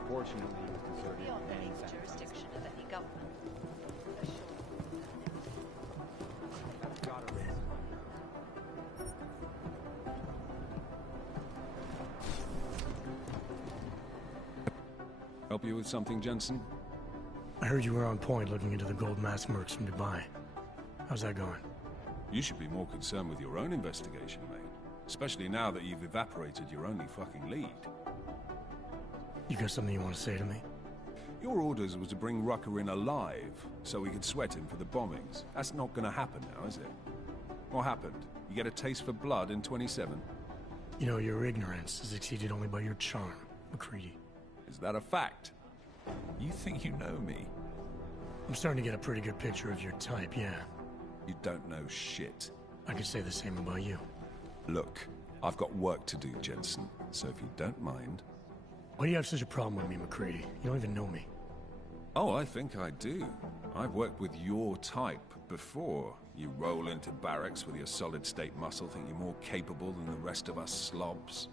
Unfortunately, it was deserted Beyond and any sanitized. jurisdiction of any government. Got a risk. Help you with something, Jensen? I heard you were on point looking into the gold mask mercs from Dubai. How's that going? You should be more concerned with your own investigation, mate. Especially now that you've evaporated your only fucking lead. You got something you want to say to me? Your orders was to bring Rucker in alive, so we could sweat him for the bombings. That's not gonna happen now, is it? What happened? You get a taste for blood in 27? You know, your ignorance is exceeded only by your charm, McCready. Is that a fact? You think you know me? I'm starting to get a pretty good picture of your type, yeah. You don't know shit. I could say the same about you. Look, I've got work to do, Jensen, so if you don't mind... Why do you have such a problem with me, McCready? You don't even know me. Oh, I think I do. I've worked with your type before. You roll into barracks with your solid-state muscle, think you're more capable than the rest of us slobs.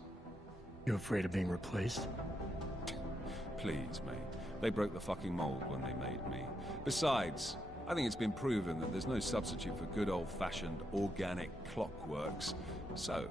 You afraid of being replaced? Please, mate. They broke the fucking mold when they made me. Besides, I think it's been proven that there's no substitute for good old-fashioned organic clockworks. So...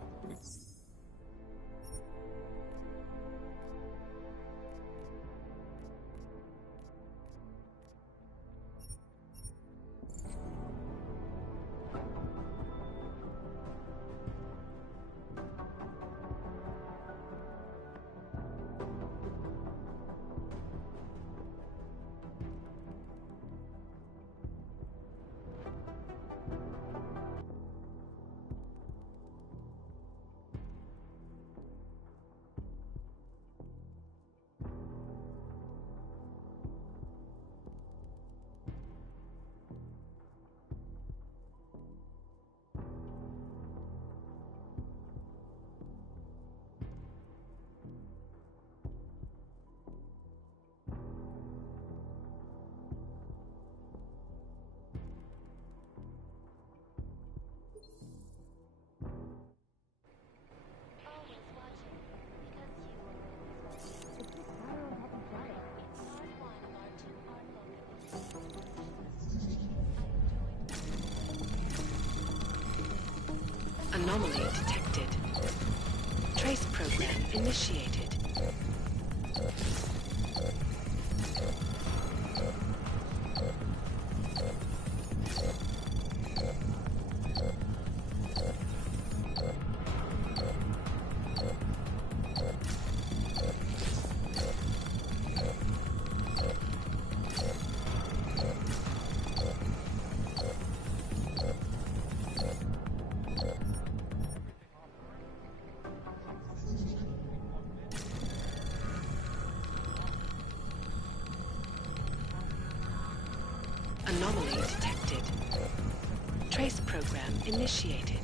Anomaly detected. Trace program initiated. Anomaly detected. Trace program initiated.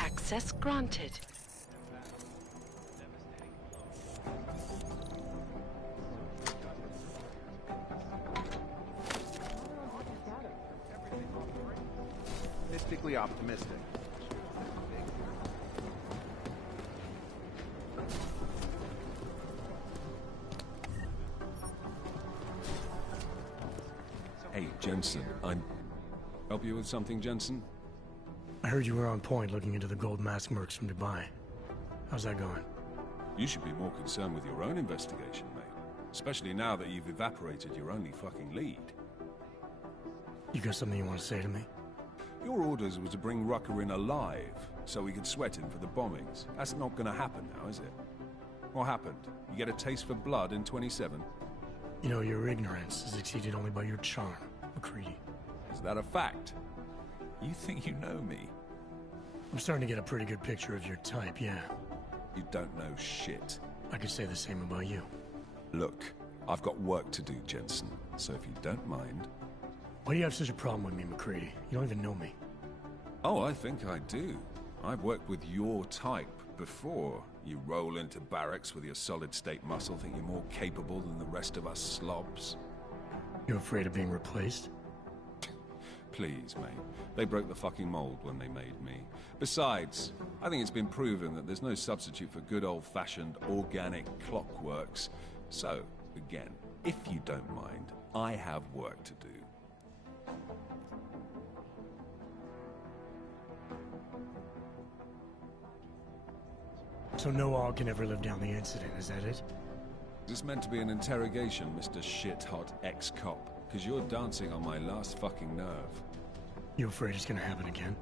Access granted. optimistic. Hey, Jensen, I'm... Help you with something, Jensen? I heard you were on point looking into the gold mask mercs from Dubai. How's that going? You should be more concerned with your own investigation, mate. Especially now that you've evaporated your only fucking lead. You got something you want to say to me? Your orders were to bring Rucker in alive, so we could sweat him for the bombings. That's not gonna happen now, is it? What happened? You get a taste for blood in 27? You know, your ignorance is exceeded only by your charm, McCready. Is that a fact? You think you know me? I'm starting to get a pretty good picture of your type, yeah. You don't know shit. I could say the same about you. Look, I've got work to do, Jensen, so if you don't mind... Why do you have such a problem with me, McCready? You don't even know me. Oh, I think I do. I've worked with your type before. You roll into barracks with your solid-state muscle, think you're more capable than the rest of us slobs. You afraid of being replaced? Please, mate. They broke the fucking mold when they made me. Besides, I think it's been proven that there's no substitute for good old-fashioned organic clockworks. So, again, if you don't mind, I have work to do. So no all can ever live down the incident, is that it? Is this meant to be an interrogation, Mr. Shit-hot ex-cop? Because you're dancing on my last fucking nerve. You afraid it's gonna happen again?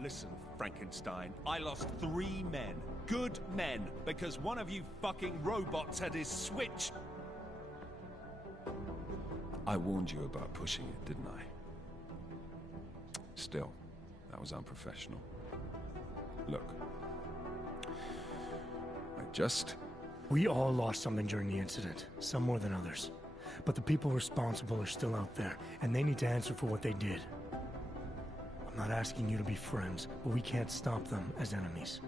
Listen, Frankenstein, I lost 3 men. Good men. Because one of you fucking robots had his switch. I warned you about pushing it, didn't I? Still, that was unprofessional. Look. We all lost something during the incident, some more than others. But the people responsible are still out there, and they need to answer for what they did. I'm not asking you to be friends, but we can't stop them as enemies.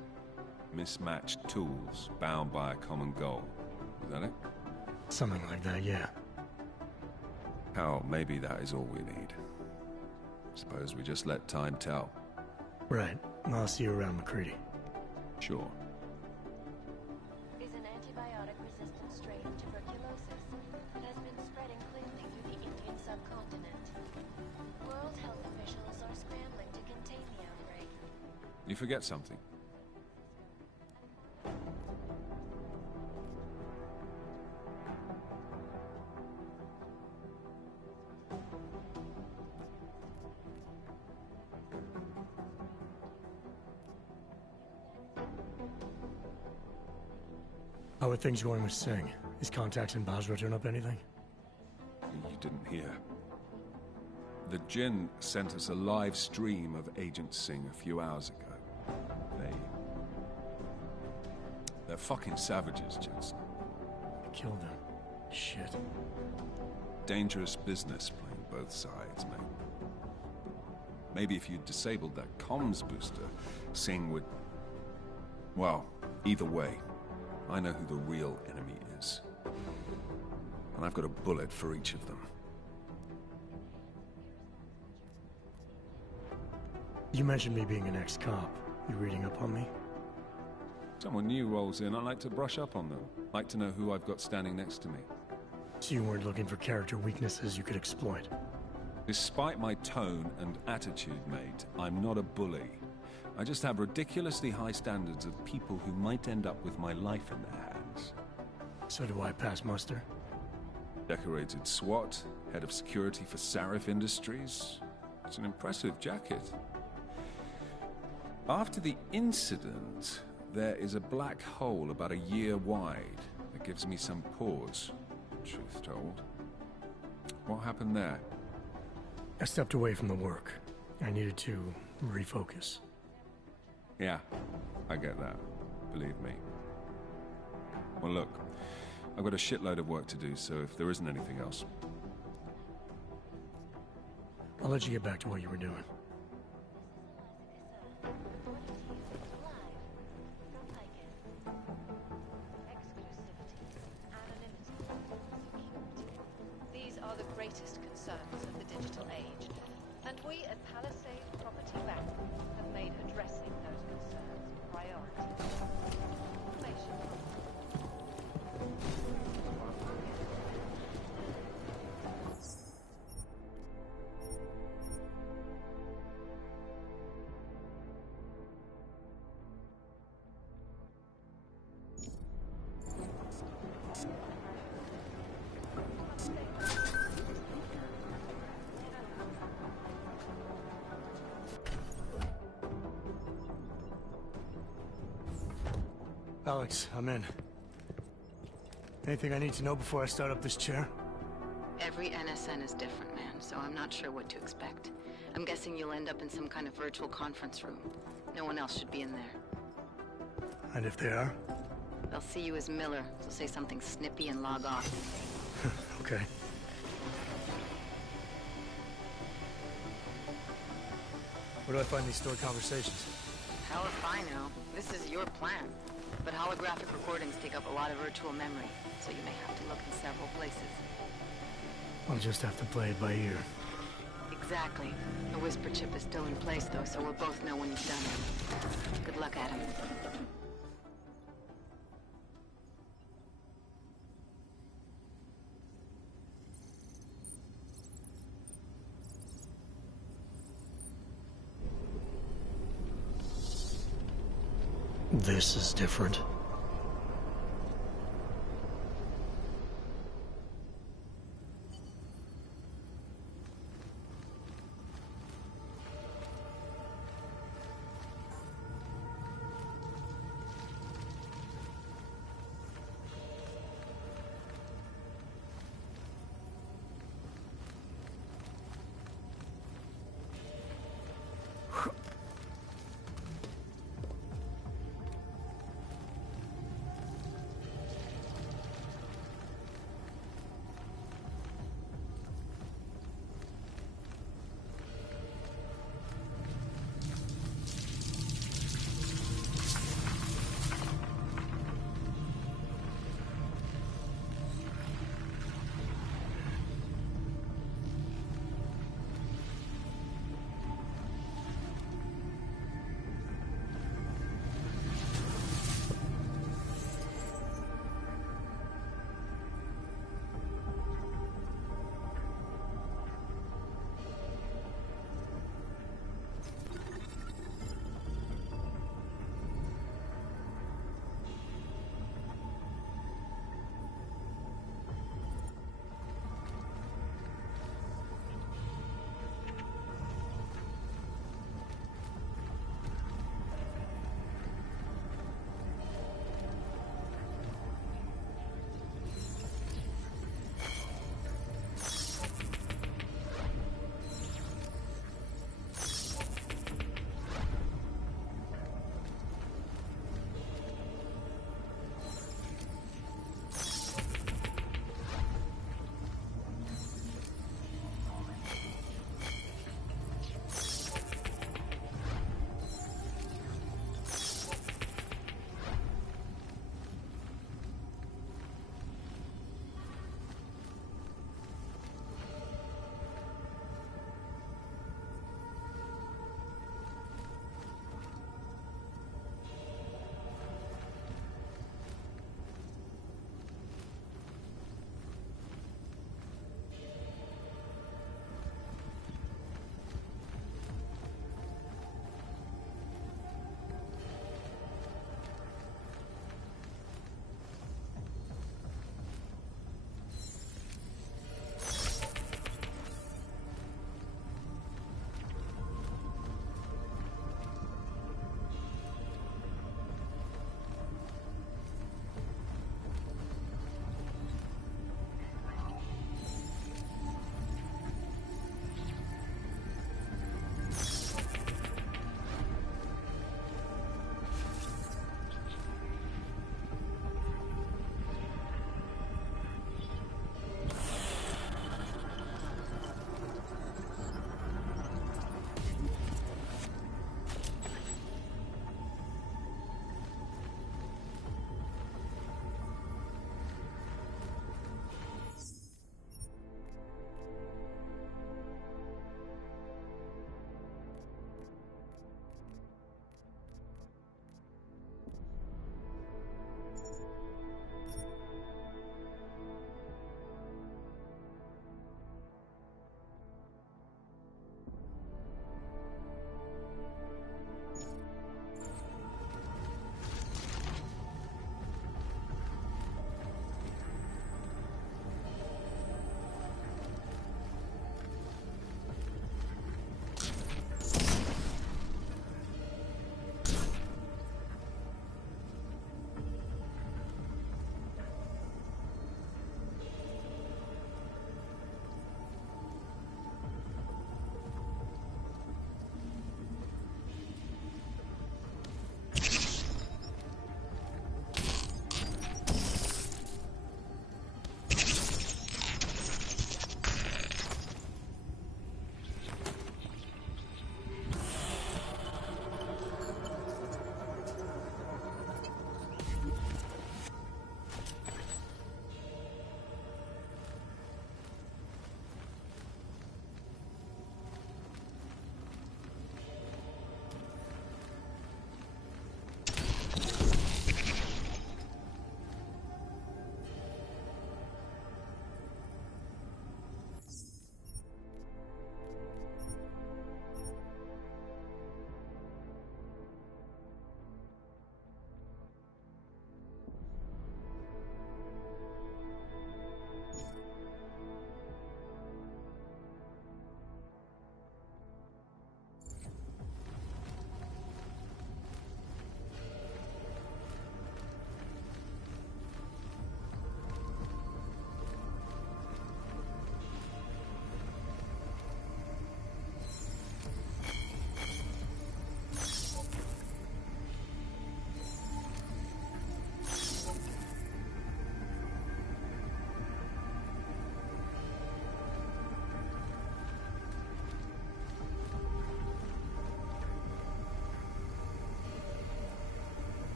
Mismatched tools, bound by a common goal. Is that it? Something like that, yeah. Hell, maybe that is all we need. Suppose we just let time tell. Right. I'll see you around, McCready. Sure. You forget something. How are things going with Singh? His contacts in Basra turn up anything? You didn't hear. The Jinn sent us a live stream of Agent Singh a few hours ago. They're fucking savages, Jensen. Killed them. Shit. Dangerous business playing both sides, mate. Maybe if you'd disabled that comms booster, Singh would... Well, either way, I know who the real enemy is. And I've got a bullet for each of them. You mentioned me being an ex-cop. You reading up on me? Someone new rolls in, I like to brush up on them. Like to know who I've got standing next to me. So you weren't looking for character weaknesses you could exploit? Despite my tone and attitude, mate, I'm not a bully. I just have ridiculously high standards of people who might end up with my life in their hands. So do I pass muster? Decorated SWAT, head of security for Sarif Industries. It's an impressive jacket. After the incident, there is a black hole about a year wide that gives me some pause, truth told. What happened there? I stepped away from the work. I needed to refocus. Yeah, I get that. Believe me. Well, look, I've got a shitload of work to do, so if there isn't anything else... I'll let you get back to what you were doing. These are the greatest concerns of the digital age, and we at Palisade Property Bank Alex, I'm in. Anything I need to know before I start up this chair? Every NSN is different, man, so I'm not sure what to expect. I'm guessing you'll end up in some kind of virtual conference room. No one else should be in there. And if they are? They'll see you as Miller, so say something snippy and log off. Okay. Where do I find these stored conversations? Hell if I know. This is your plan. But holographic recordings take up a lot of virtual memory, so you may have to look in several places. I'll just have to play it by ear. Exactly. The whisper chip is still in place, though, so we'll both know when you've done it. Good luck, Adam. This is different.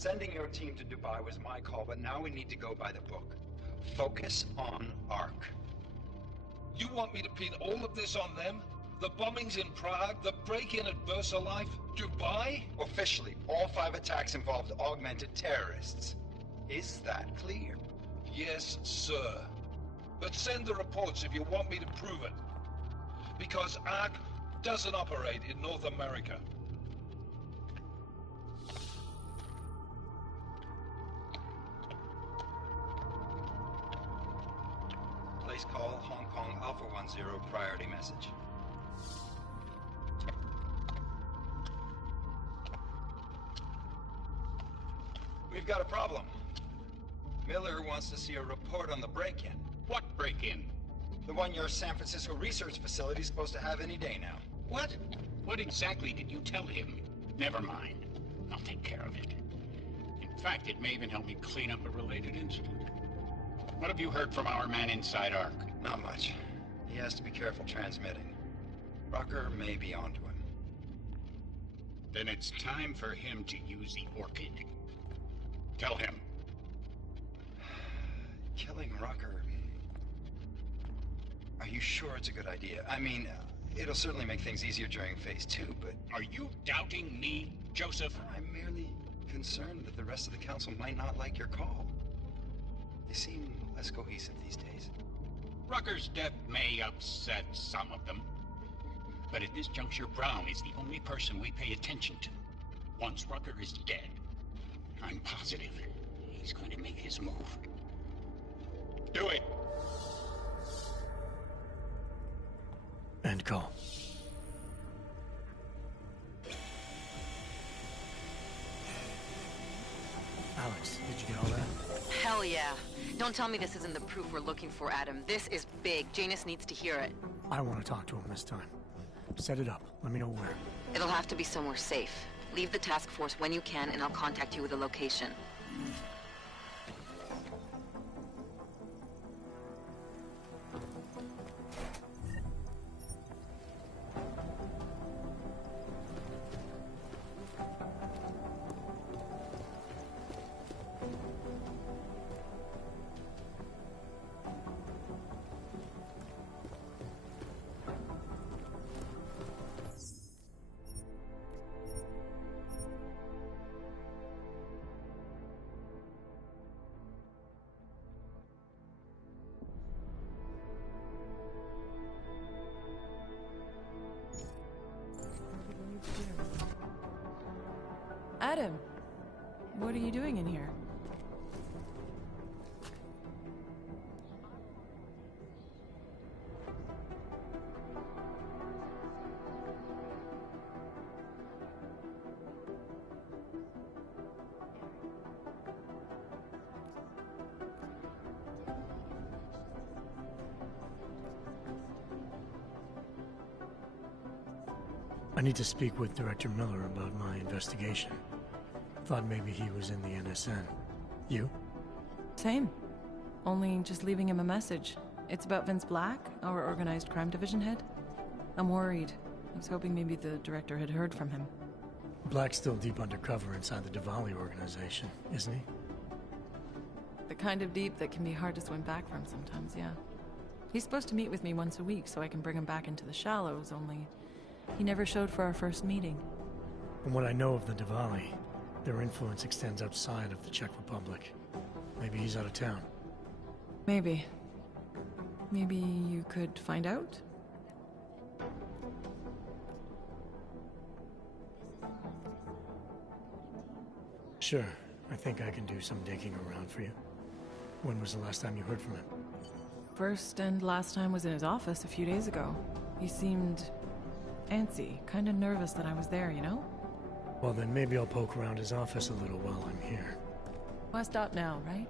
Sending your team to Dubai was my call, but now we need to go by the book. Focus on Ark. You want me to pin all of this on them? The bombings in Prague, the break-in at VersaLife, Dubai? Officially, all 5 attacks involved augmented terrorists. Is that clear? Yes, sir. But send the reports if you want me to prove it. Because Ark doesn't operate in North America. Place call Hong Kong Alpha 10 priority message. We've got a problem. Miller wants to see a report on the break-in. What break-in? The one your San Francisco research facility is supposed to have any day now. What? What exactly did you tell him? Never mind. I'll take care of it. In fact, it may even help me clean up a related incident. What have you heard from our man inside Ark? Not much. He has to be careful transmitting. Rucker may be onto him. Then it's time for him to use the Orchid. Tell him. Killing Rucker... Are you sure it's a good idea? I mean, it'll certainly make things easier during Phase 2, but... Are you doubting me, Joseph? I'm merely concerned that the rest of the Council might not like your call. They seem less cohesive these days. Rucker's death may upset some of them. But at this juncture, Brown is the only person we pay attention to. Once Rucker is dead, I'm positive he's going to make his move. Do it! End call. Alex, did you get all that? Hell yeah. Don't tell me this isn't the proof we're looking for, Adam. This is big. Janus needs to hear it. I want to talk to him this time. Set it up. Let me know where. It'll have to be somewhere safe. Leave the task force when you can, and I'll contact you with a location. Adam, what are you doing in here? I need to speak with Director Miller about my investigation. Thought maybe he was in the NSN. You? Same. Only just leaving him a message. It's about Vince Black, our organized crime division head. I'm worried. I was hoping maybe the director had heard from him. Black's still deep undercover inside the Diwali organization, isn't he? The kind of deep that can be hard to swim back from sometimes, yeah. He's supposed to meet with me once a week so I can bring him back into the shallows, only he never showed for our first meeting. From what I know of the Diwali, their influence extends outside of the Czech Republic. Maybe he's out of town. Maybe. Maybe you could find out? Sure. I think I can do some digging around for you. When was the last time you heard from him? First and last time was in his office a few days ago. He seemed antsy, kind of nervous that I was there, you know? Well, then maybe I'll poke around his office a little while I'm here. Why stop now, right?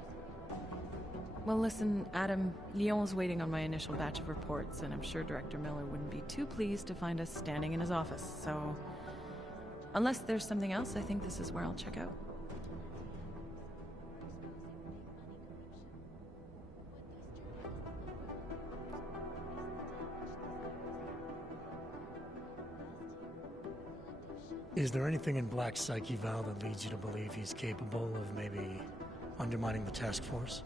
Well, listen, Adam, Lyon's waiting on my initial batch of reports, and I'm sure Director Miller wouldn't be too pleased to find us standing in his office, so... Unless there's something else, I think this is where I'll check out. Is there anything in Black's psyche, Val, that leads you to believe he's capable of maybe undermining the task force?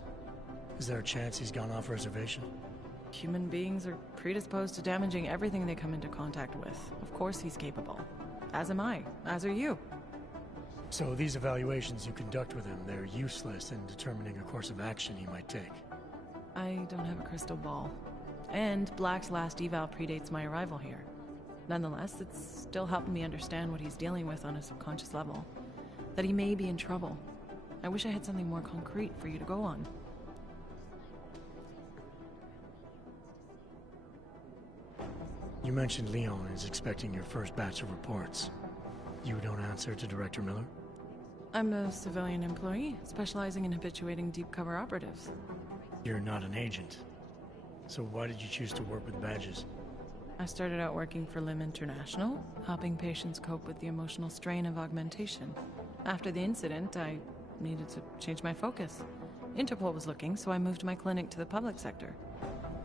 Is there a chance he's gone off reservation? Human beings are predisposed to damaging everything they come into contact with. Of course he's capable. As am I. As are you. So these evaluations you conduct with him, they're useless in determining a course of action he might take. I don't have a crystal ball. And Black's last eval predates my arrival here. Nonetheless, it's still helping me understand what he's dealing with on a subconscious level. That he may be in trouble. I wish I had something more concrete for you to go on. You mentioned Leon is expecting your first batch of reports. You don't answer to Director Miller? I'm a civilian employee, specializing in habituating deep cover operatives. You're not an agent. So why did you choose to work with badges? I started out working for LIM International, helping patients cope with the emotional strain of augmentation. After the incident, I needed to change my focus. Interpol was looking, so I moved my clinic to the public sector.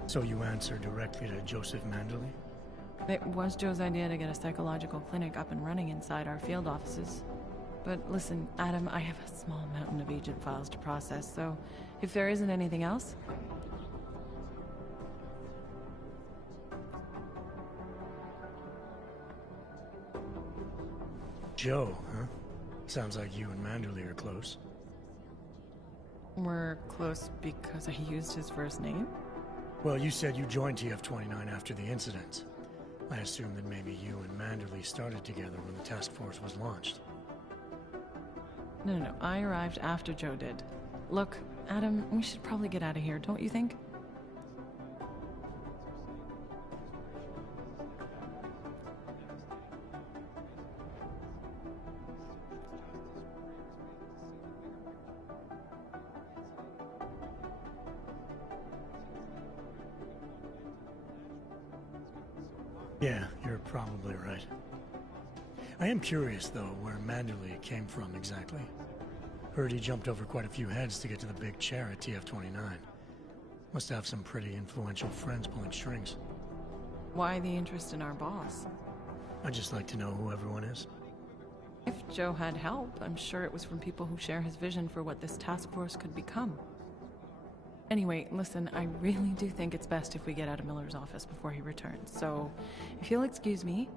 So you answer directly to Joseph Manderley? It was Joe's idea to get a psychological clinic up and running inside our field offices. But listen, Adam, I have a small mountain of agent files to process, so if there isn't anything else... Joe, huh? Sounds like you and Manderley are close. We're close because I used his first name? Well, you said you joined TF-29 after the incident. I assumed that maybe you and Manderley started together when the task force was launched. No. I arrived after Joe did. Look, Adam, we should probably get out of here, don't you think? Yeah, you're probably right. I am curious, though, where Manderley came from exactly. Heard he jumped over quite a few heads to get to the big chair at TF-29. Must have some pretty influential friends pulling strings. Why the interest in our boss? I'd just like to know who everyone is. If Joe had help, I'm sure it was from people who share his vision for what this task force could become. Anyway, listen, I really do think it's best if we get out of Miller's office before he returns, so if you'll excuse me...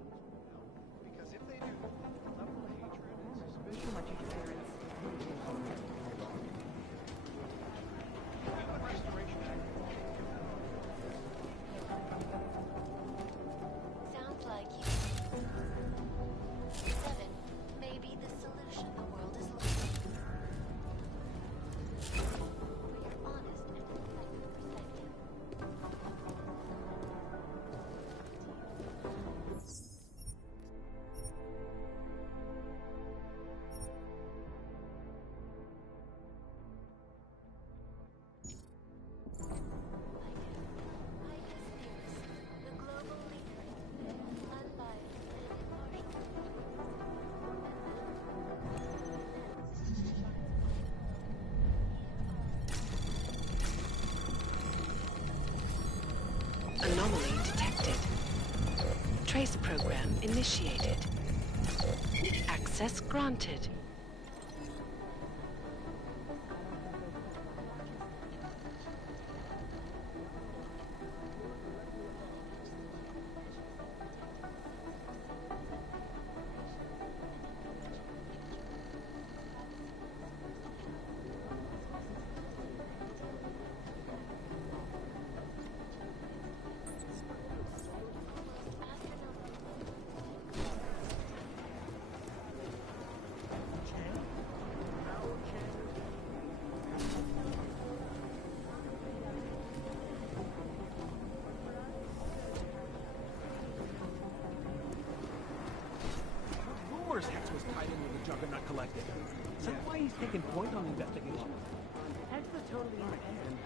Sounds like you. 7 may be the solution the world is looking for. For your honest and reflective perspective. The global leader, unbiased and impartial. Anomaly detected. Trace program initiated. Access granted. Rumors Hex was tied in with the Juggernaut Collective. So why he's taking point on investigating? Hex was totally independent.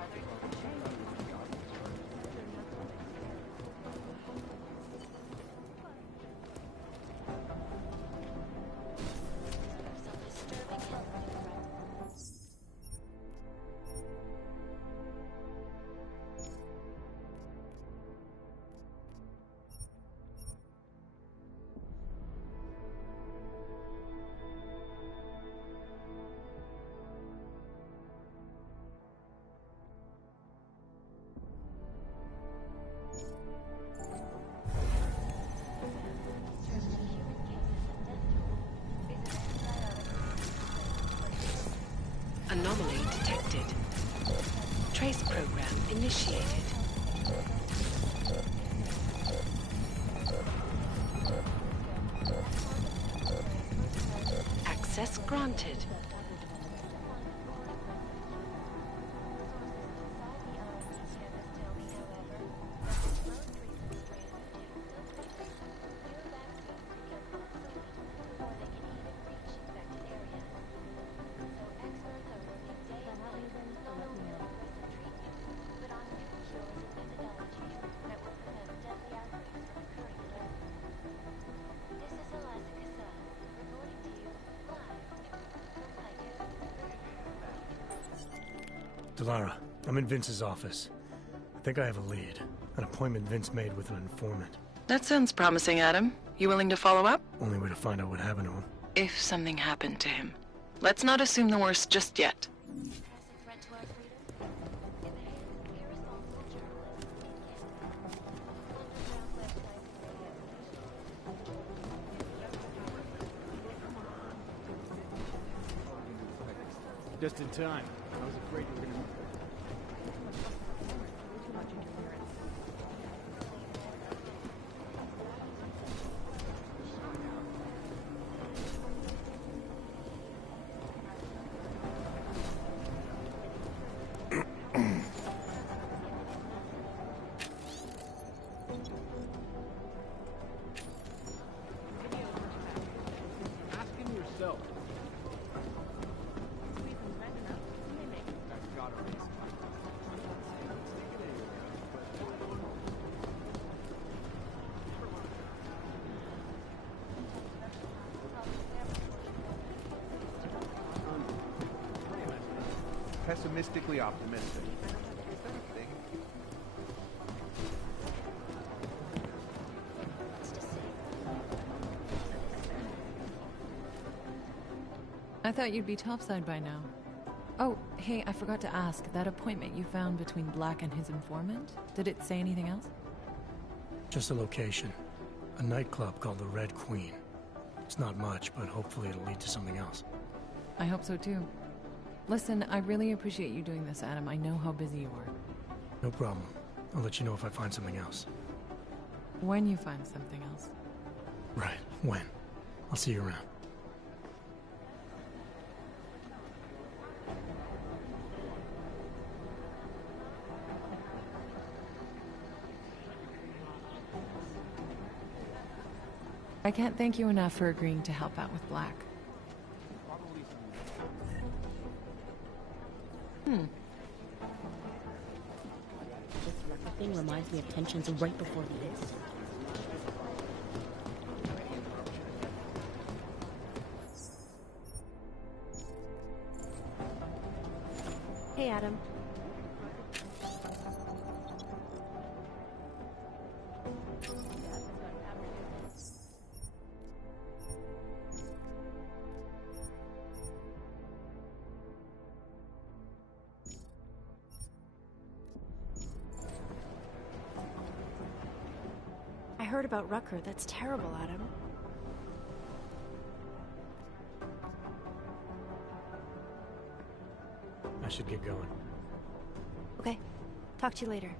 Access granted. Delara, I'm in Vince's office. I think I have a lead. An appointment Vince made with an informant. That sounds promising, Adam. You willing to follow up? Only way to find out what happened to him. If something happened to him. Let's not assume the worst just yet. Just in time. I was afraid you were gonna... Ask him yourself. Pessimistically optimistic. I thought you'd be topside by now. Oh, hey, I forgot to ask. That appointment you found between Black and his informant? Did it say anything else? Just a location. A nightclub called the Red Queen. It's not much, but hopefully it'll lead to something else. I hope so too. Listen, I really appreciate you doing this, Adam. I know how busy you are. No problem. I'll let you know if I find something else. When you find something else. Right, when. I'll see you around. I can't thank you enough for agreeing to help out with Black. This record thing reminds me of tensions right before this. Hey, Adam. I heard about Rucker. That's terrible, Adam. I should get going. Okay. Talk to you later.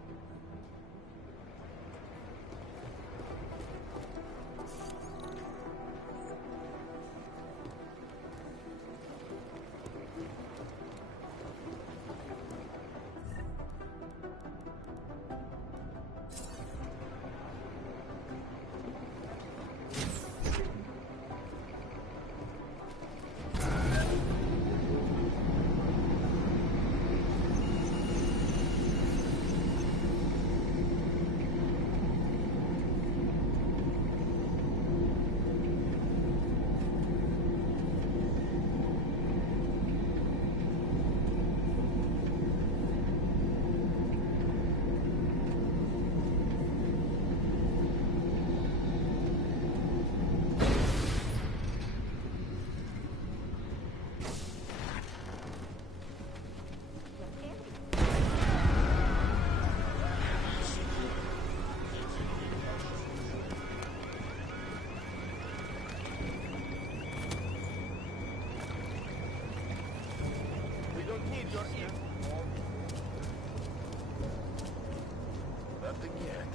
Nothing yet.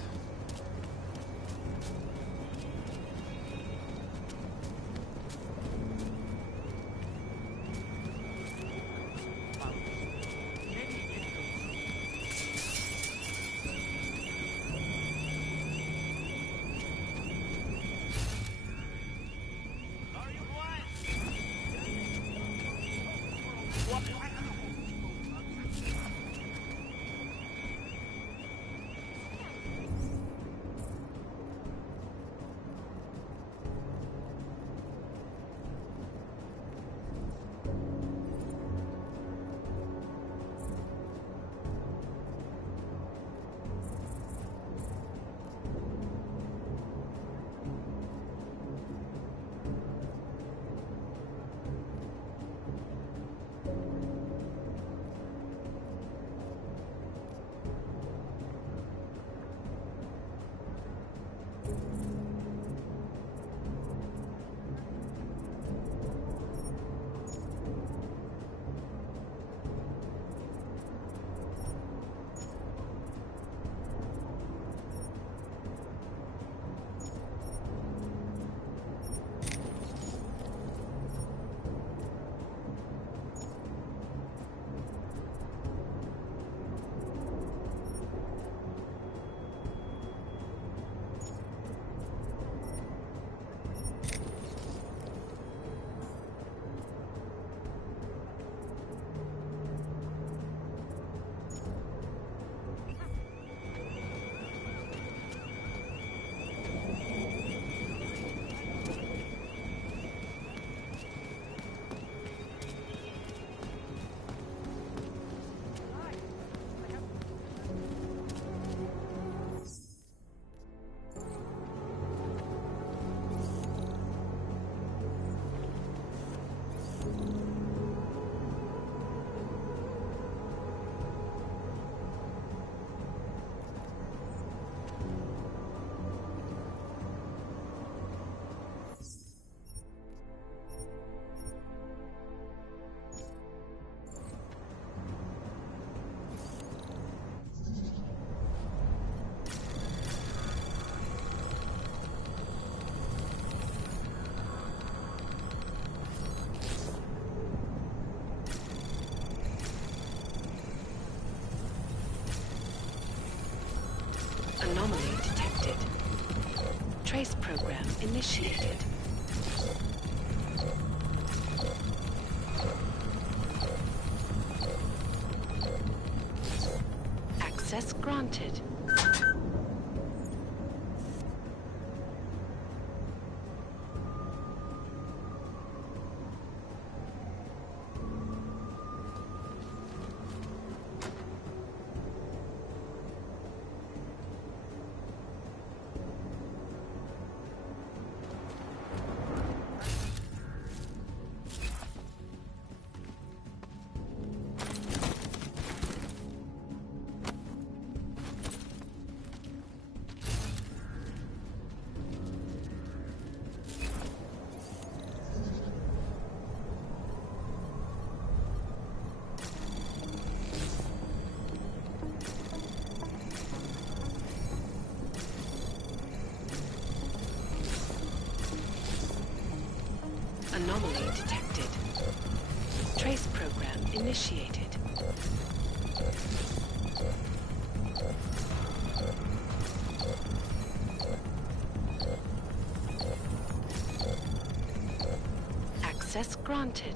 Trace program initiated. Access granted. Anomaly detected. Trace program initiated. Access granted.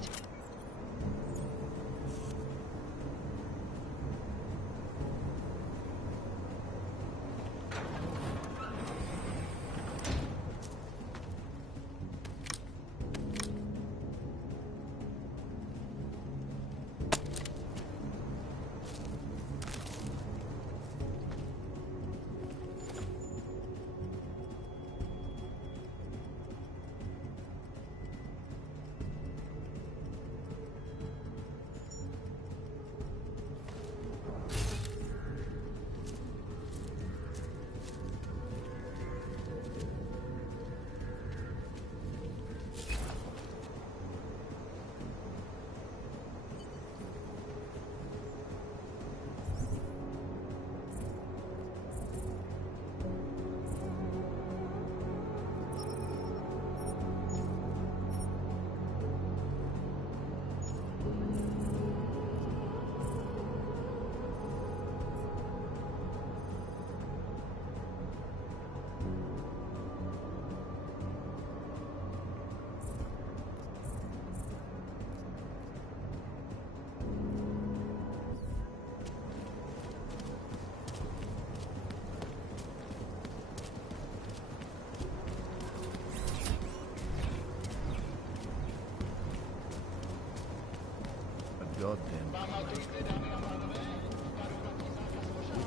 Goddamn.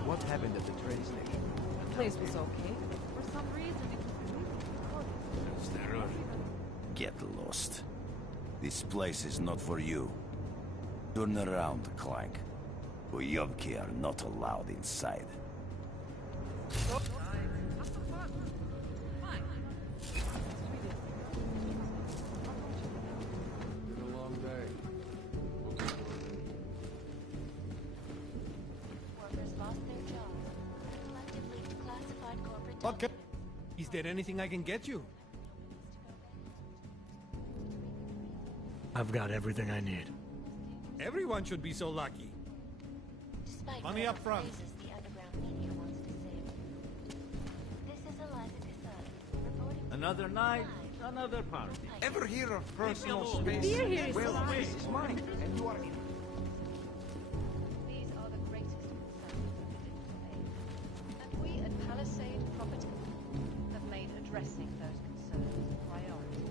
What happened at the train station? The place was okay. For some reason, it was really crowded. Get lost. This place is not for you. Turn around, Clank. Uyovki are not allowed inside. Okay. Is there anything I can get you? I've got everything I need. Everyone should be so lucky. Despite Money up front. phrases the underground media wants to say. This is Eliza Cassell, reporting. Another night, another party. Ever hear of personal alone. space? Beer here is Well, fine. this is mine, and you are in. These are the greatest concerns of the digital age. And we at Palisade Property have made addressing those concerns a priority.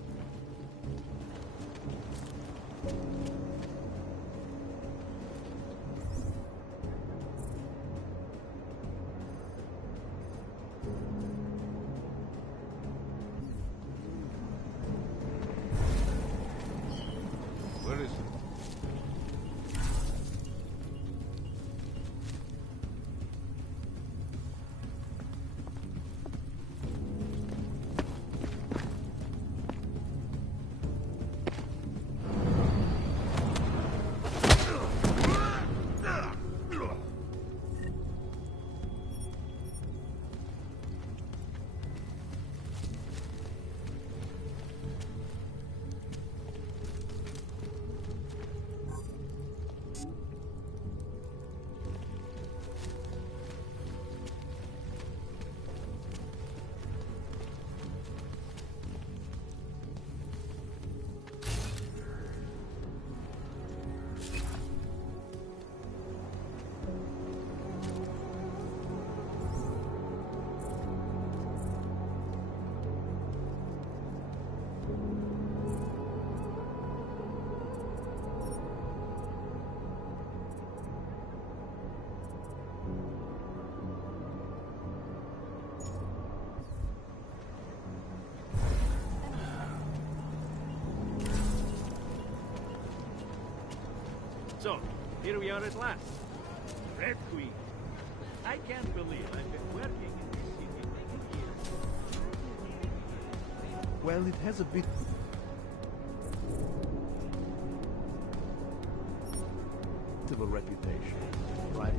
Where is it? So, here we are at last. Red Queen. I can't believe I've been working in this city for years. Well, it has a bit... of a reputation, right?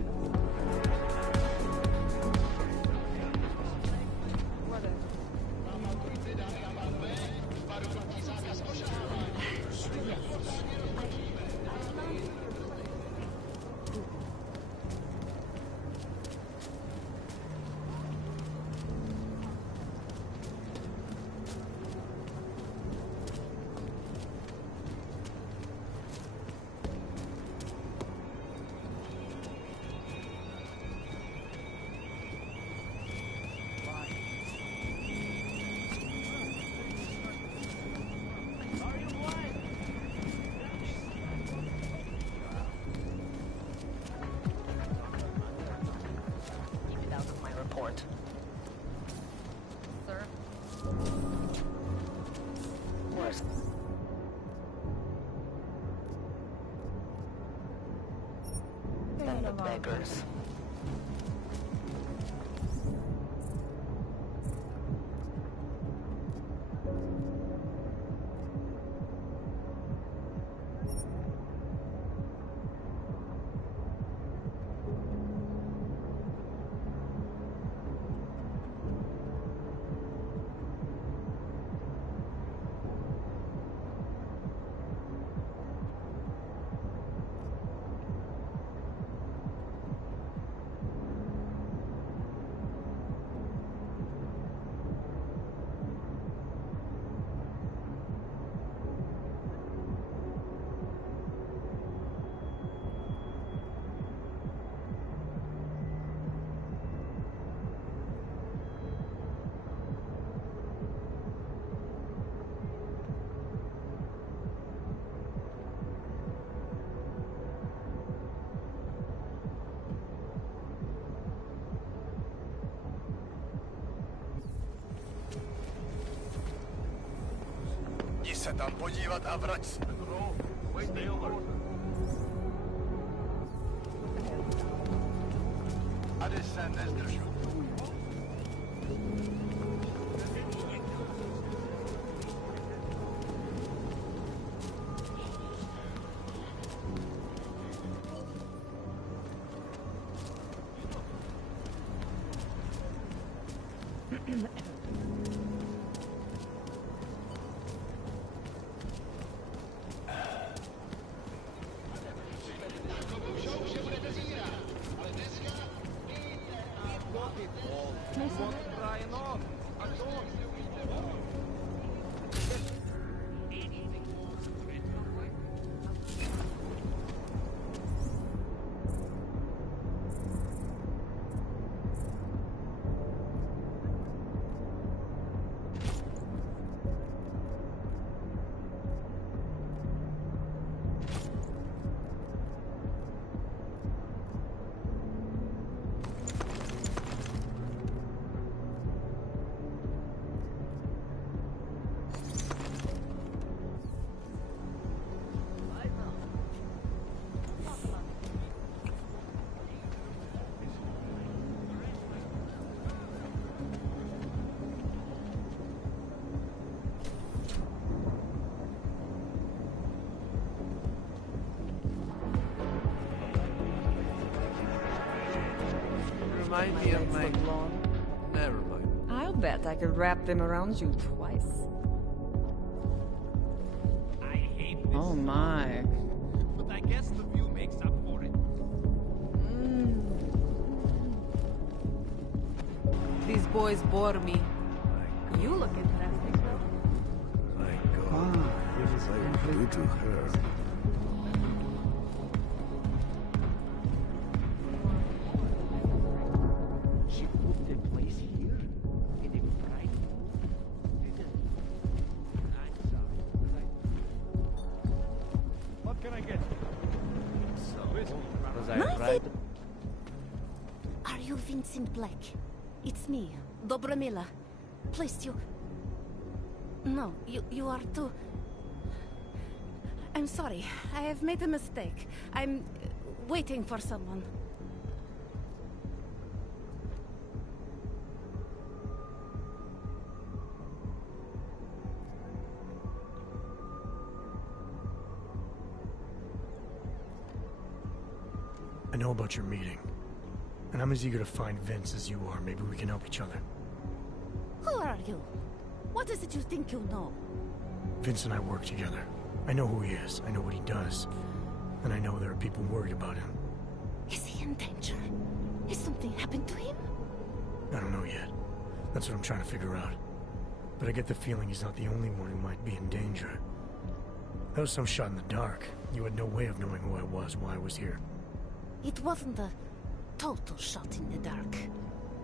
And the beggars. Jdi se tam podívat a vrať se. Tady se nezdržuj. Remind me of my... Never mind. I'll bet I could wrap them around you twice. I hate this. Oh my. But I guess the view makes up for it. These boys bore me. You look interesting, though. My God, what did I do to her? She put the place here in a fright. I'm sorry. What can I get? Was I right? Are you Vincent Black? It's me, Dobramila. Please, you... No, you are too... I'm sorry. I have made a mistake. I'm waiting for someone. I know about your meeting. And I'm as eager to find Vince as you are. Maybe we can help each other. Who are you? What is it you think you know? Vince and I work together. I know who he is. I know what he does. And I know there are people worried about him. Is he in danger? Has something happened to him? I don't know yet. That's what I'm trying to figure out. But I get the feeling he's not the only one who might be in danger. That was some shot in the dark. You had no way of knowing who I was, why I was here. It wasn't a total shot in the dark.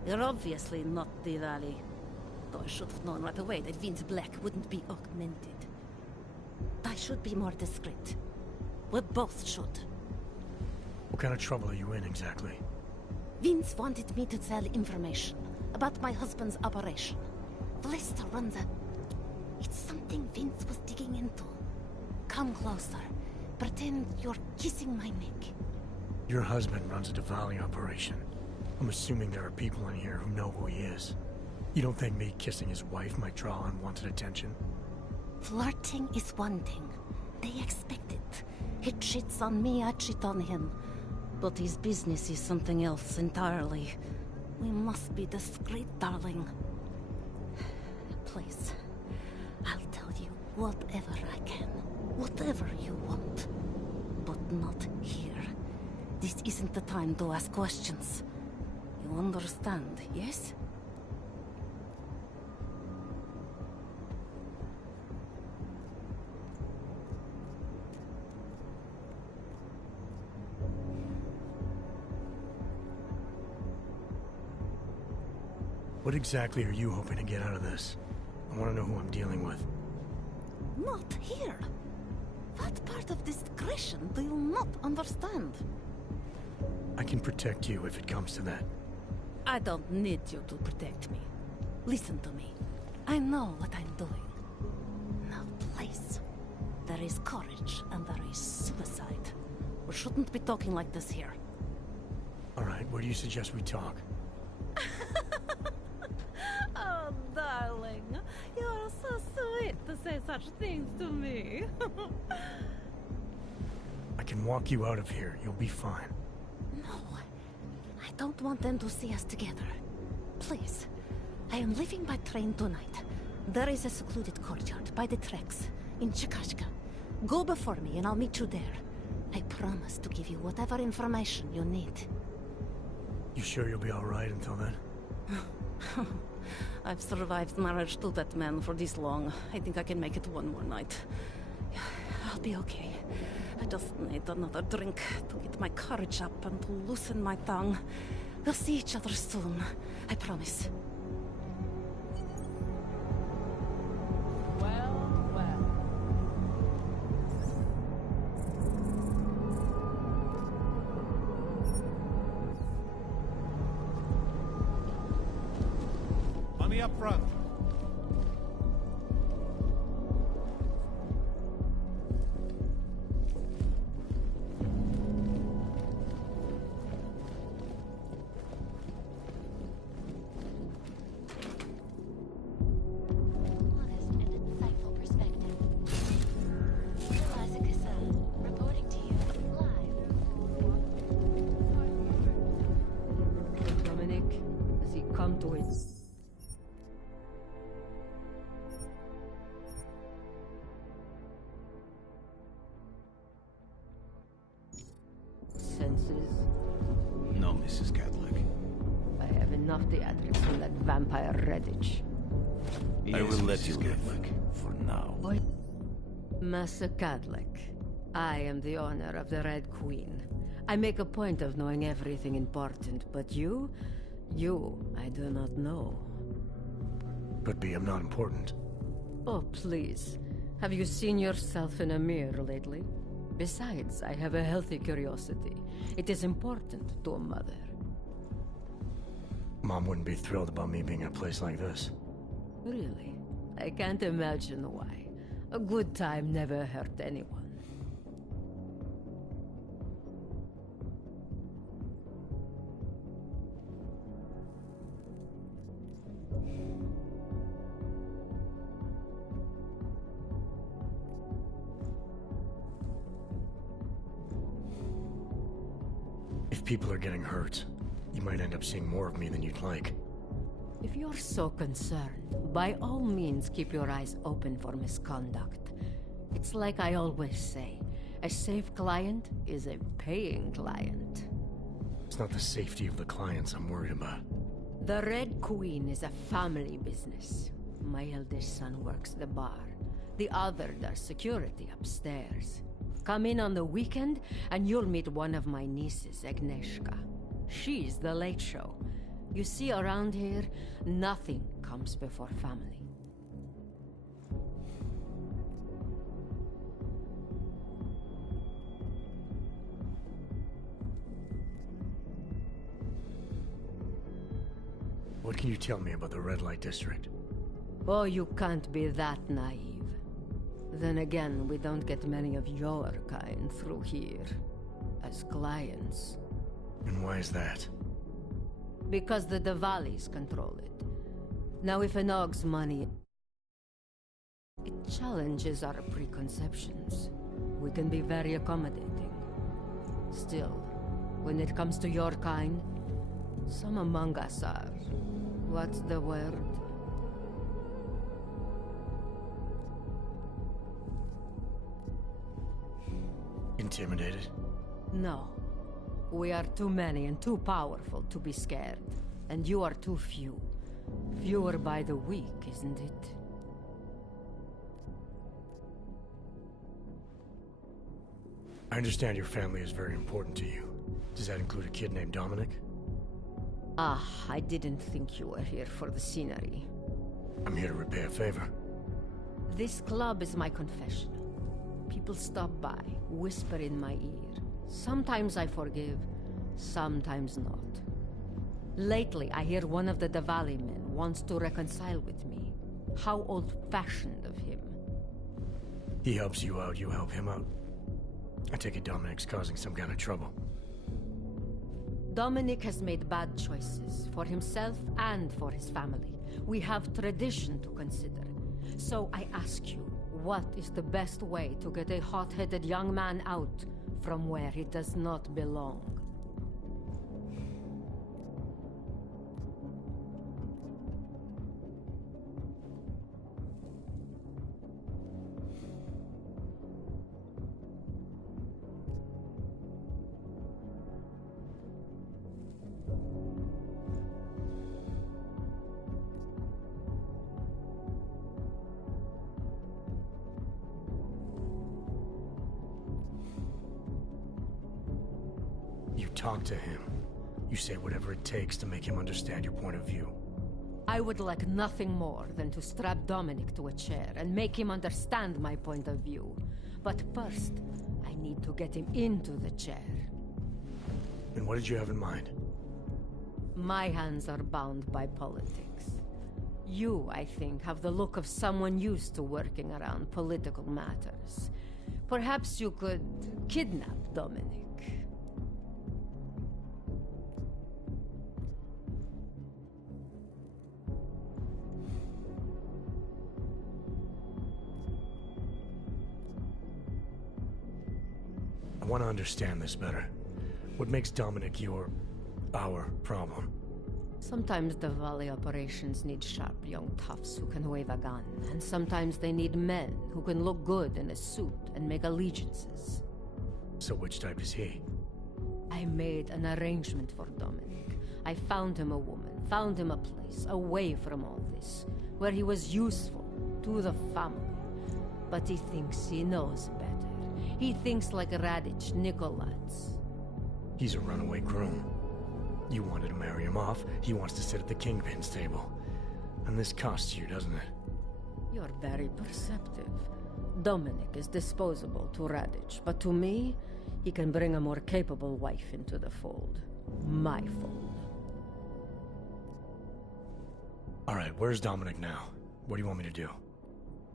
You're obviously not the Valley. Though I should have known right away that Vince Black wouldn't be augmented. I should be more discreet. We both should. What kind of trouble are you in, exactly? Vince wanted me to tell information about my husband's operation. Vlista runs a... It's something Vince was digging into. Come closer. Pretend you're kissing my neck. Your husband runs a Diwali operation. I'm assuming there are people in here who know who he is. You don't think me kissing his wife might draw unwanted attention? Flirting is one thing. They expect it. He cheats on me, I cheat on him. But his business is something else entirely. We must be discreet, darling. Please, I'll tell you whatever I can. Whatever you want. But not here. This isn't the time to ask questions. You understand, yes? What exactly are you hoping to get out of this? I want to know who I'm dealing with. Not here. What part of discretion do you not understand? I can protect you if it comes to that. I don't need you to protect me. Listen to me. I know what I'm doing. Now, please. There is courage and there is suicide. We shouldn't be talking like this here. All right, where do you suggest we talk? Oh, darling. You are so sweet to say such things to me. I can walk you out of here. You'll be fine. No. I don't want them to see us together. Please. I am leaving by train tonight. There is a secluded courtyard by the tracks in Chikashka. Go before me and I'll meet you there. I promise to give you whatever information you need. You sure you'll be all right until then? I've survived marriage to that man for this long. I think I can make it one more night. I'll be okay. I just need another drink to get my courage up and to loosen my tongue. We'll see each other soon. I promise. Well, well. Money up front. Honest and insightful perspective. Eliza Cassell, reporting to you live. Dominic, has he come to it? Senses? No, Mrs. Cadlick. I have enough theatrics from that vampire Redditch. I will let you live, for now. Master Cadlick, I am the owner of the Red Queen. I make a point of knowing everything important, but you, I do not know. Could be I'm not important. Oh, please. Have you seen yourself in a mirror lately? Besides, I have a healthy curiosity. It is important to a mother. Mom wouldn't be thrilled about me being in a place like this. Really? I can't imagine why. A good time never hurt anyone. people are getting hurt, you might end up seeing more of me than you'd like. If you're so concerned, by all means keep your eyes open for misconduct. It's like I always say, a safe client is a paying client. It's not the safety of the clients I'm worried about. The Red Queen is a family business. My eldest son works the bar. The other does security upstairs. Come in on the weekend, and you'll meet one of my nieces, Agnieszka. She's the late show. You see, around here, nothing comes before family. What can you tell me about the Red Light District? Oh, you can't be that naive. Then again, we don't get many of your kind through here, as clients. And why is that? Because the Diwalis control it. Now, if an Og's money... it challenges our preconceptions. We can be very accommodating. Still, when it comes to your kind, some among us are... what's the word? Intimidated? No. We are too many and too powerful to be scared. And you are too few. Fewer by the week, isn't it? I understand your family is very important to you. Does that include a kid named Dominic? Ah, I didn't think you were here for the scenery. I'm here to repay a favor. This club is my confessional. People stop by, whisper in my ear. Sometimes I forgive, sometimes not. Lately, I hear one of the Diwali men wants to reconcile with me. How old-fashioned of him. He helps you out, you help him out. I take it Dominic's causing some kind of trouble. Dominic has made bad choices, for himself and for his family. We have tradition to consider. So I ask you, what is the best way to get a hot-headed young man out from where he does not belong? Talk to him. You say whatever it takes to make him understand your point of view. I would like nothing more than to strap Dominic to a chair and make him understand my point of view. But first, I need to get him into the chair. And what did you have in mind? My hands are bound by politics. You, I think, have the look of someone used to working around political matters. Perhaps you could kidnap Dominic. I want to understand this better. What makes Dominic our problem? Sometimes the Valley operations need sharp young toughs who can wave a gun, and sometimes they need men who can look good in a suit and make allegiances. So which type is he? I made an arrangement for Dominic. I found him a woman, found him a place away from all this, where he was useful to the family. But he thinks he knows better. He thinks like Radich Nikolats. He's a runaway groom. You wanted to marry him off, he wants to sit at the Kingpin's table. And this costs you, doesn't it? You're very perceptive. Dominic is disposable to Radich, but to me, he can bring a more capable wife into the fold. My fold. Alright, where's Dominic now? What do you want me to do?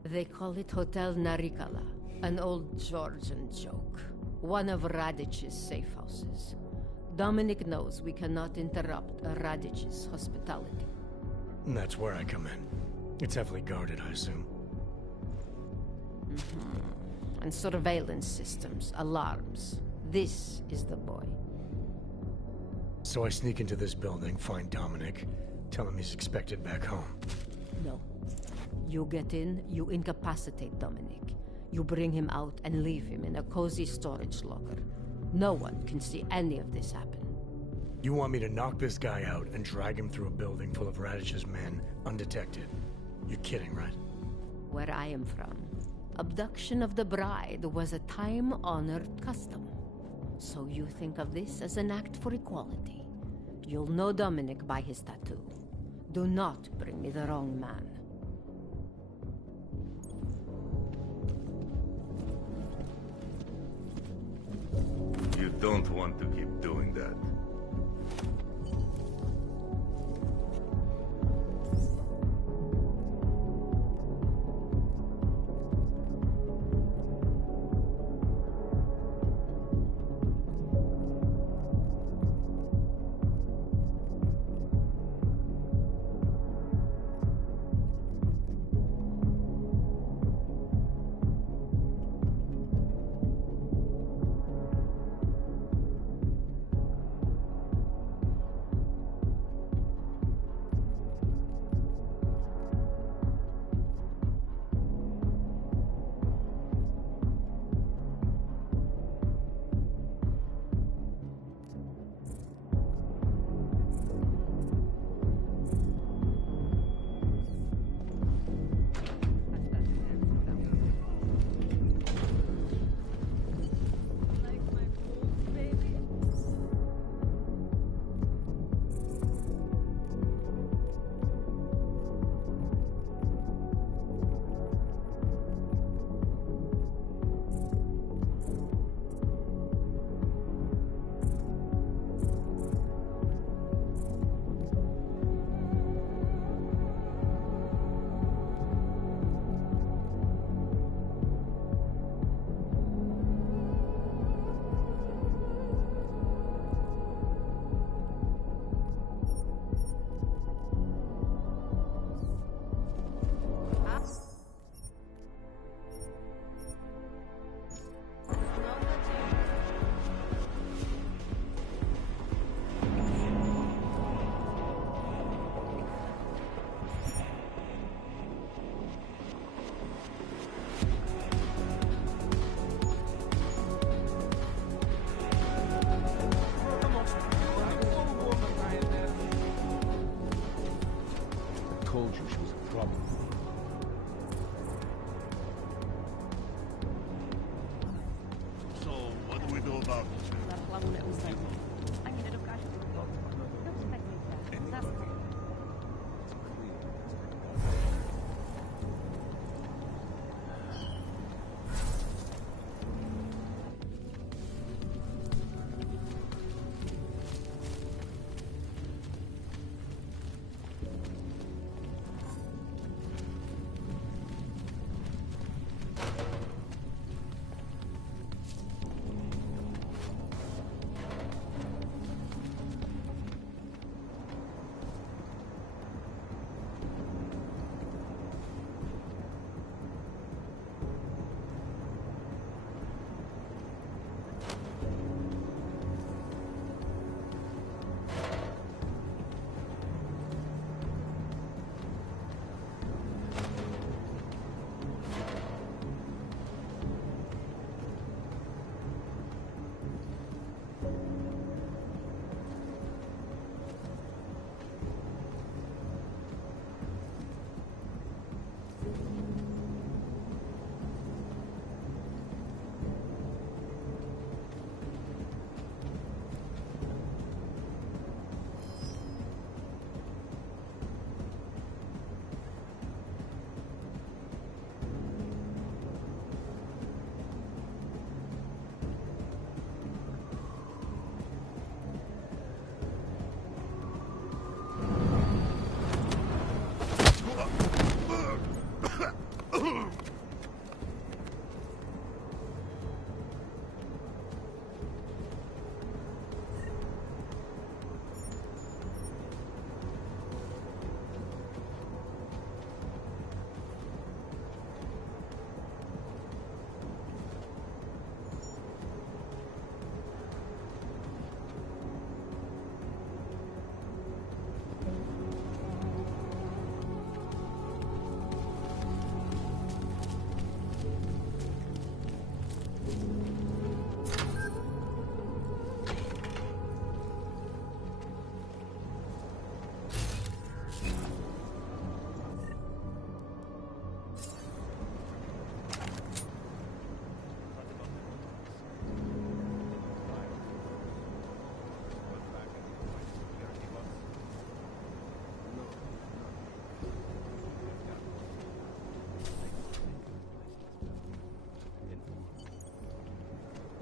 They call it Hotel Narikala, an old Georgian joke. One of Radich's safe houses. Dominic knows we cannot interrupt Radich's hospitality. And that's where I come in. It's heavily guarded, I assume. And surveillance systems, alarms. This is the boy. So I sneak into this building, find Dominic, tell him he's expected back home. No. You get in, you incapacitate Dominic. You bring him out and leave him in a cozy storage locker. No one can see any of this happen. You want me to knock this guy out and drag him through a building full of Radish's men, undetected? You're kidding, right? Where I am from, abduction of the bride was a time-honored custom. So you think of this as an act for equality. You'll know Dominic by his tattoo. Do not bring me the wrong man. You don't want to keep doing that. Told you she was a problem. So, what do we do about it?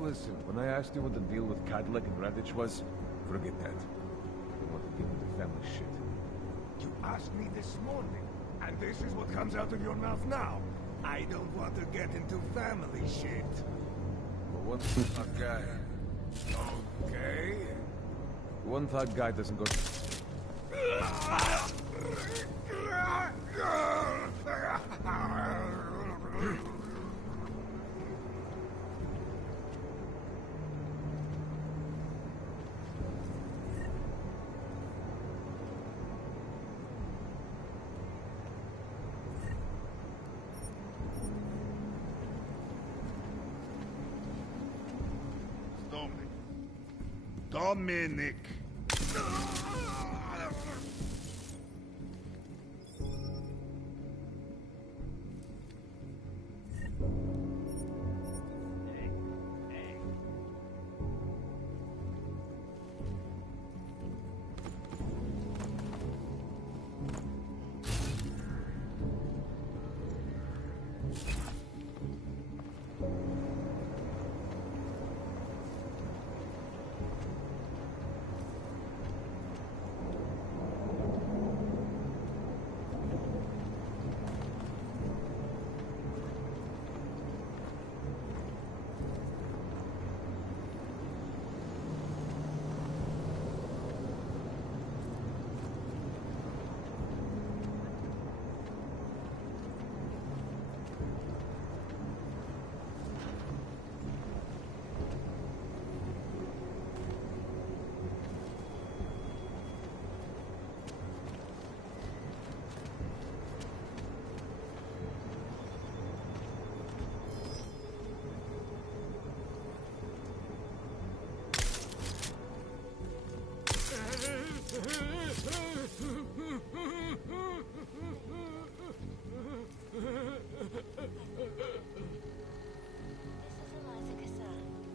Listen, when I asked you what the deal with Cadillac and Radich was, forget that. I want to get into family shit. You asked me this morning, and this is what comes out of your mouth now. I don't want to get into family shit. But one thug guy. Okay. One thug guy doesn't go. Dominic.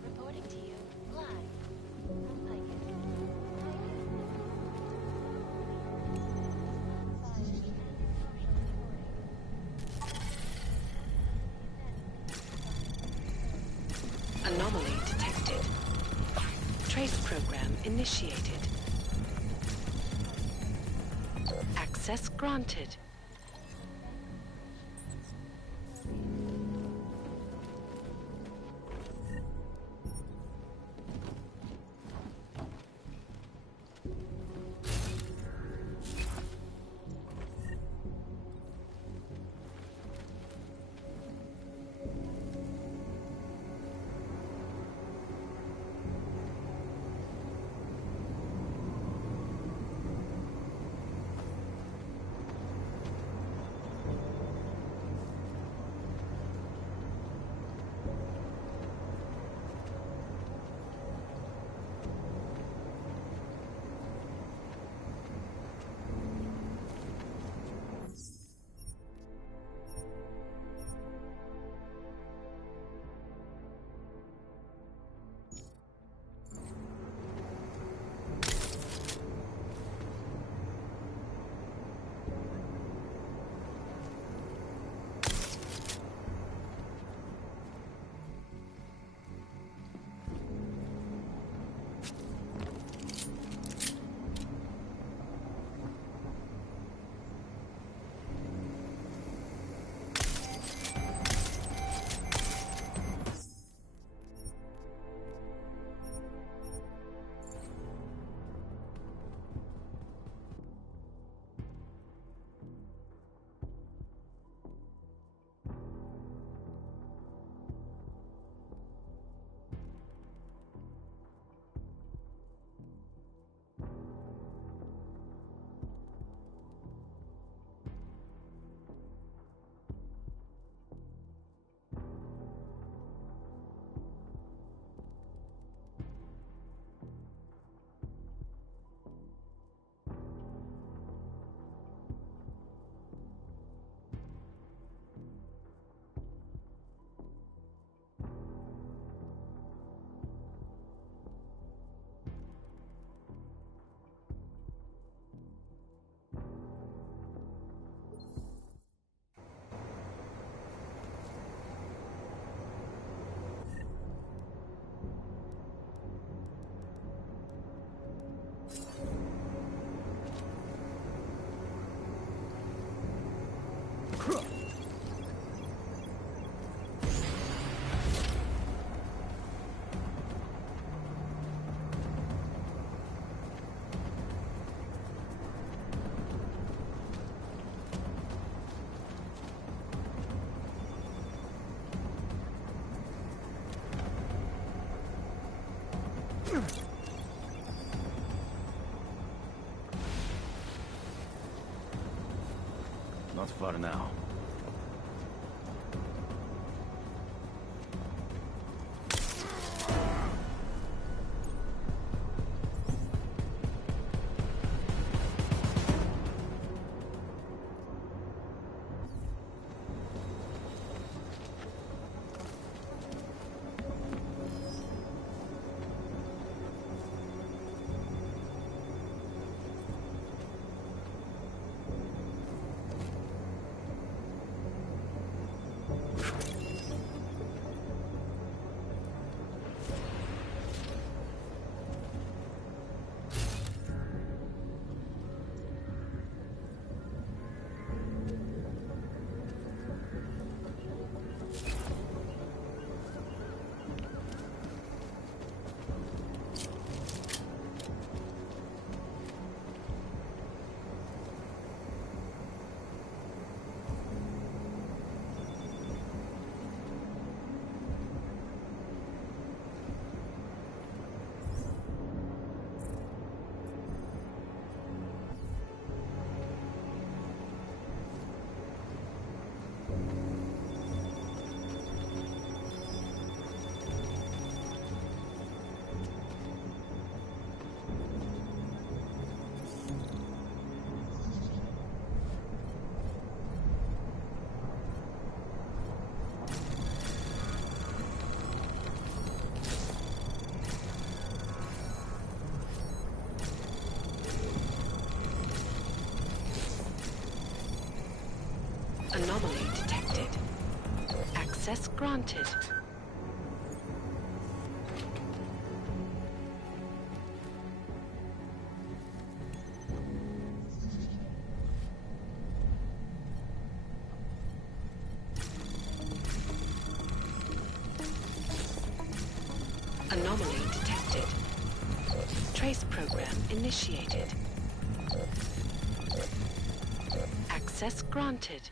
Reporting to you live. Anomaly detected. Trace program initiated. Access granted. Not far now. Anomaly detected. Access granted. Anomaly detected. Trace program initiated. Access granted.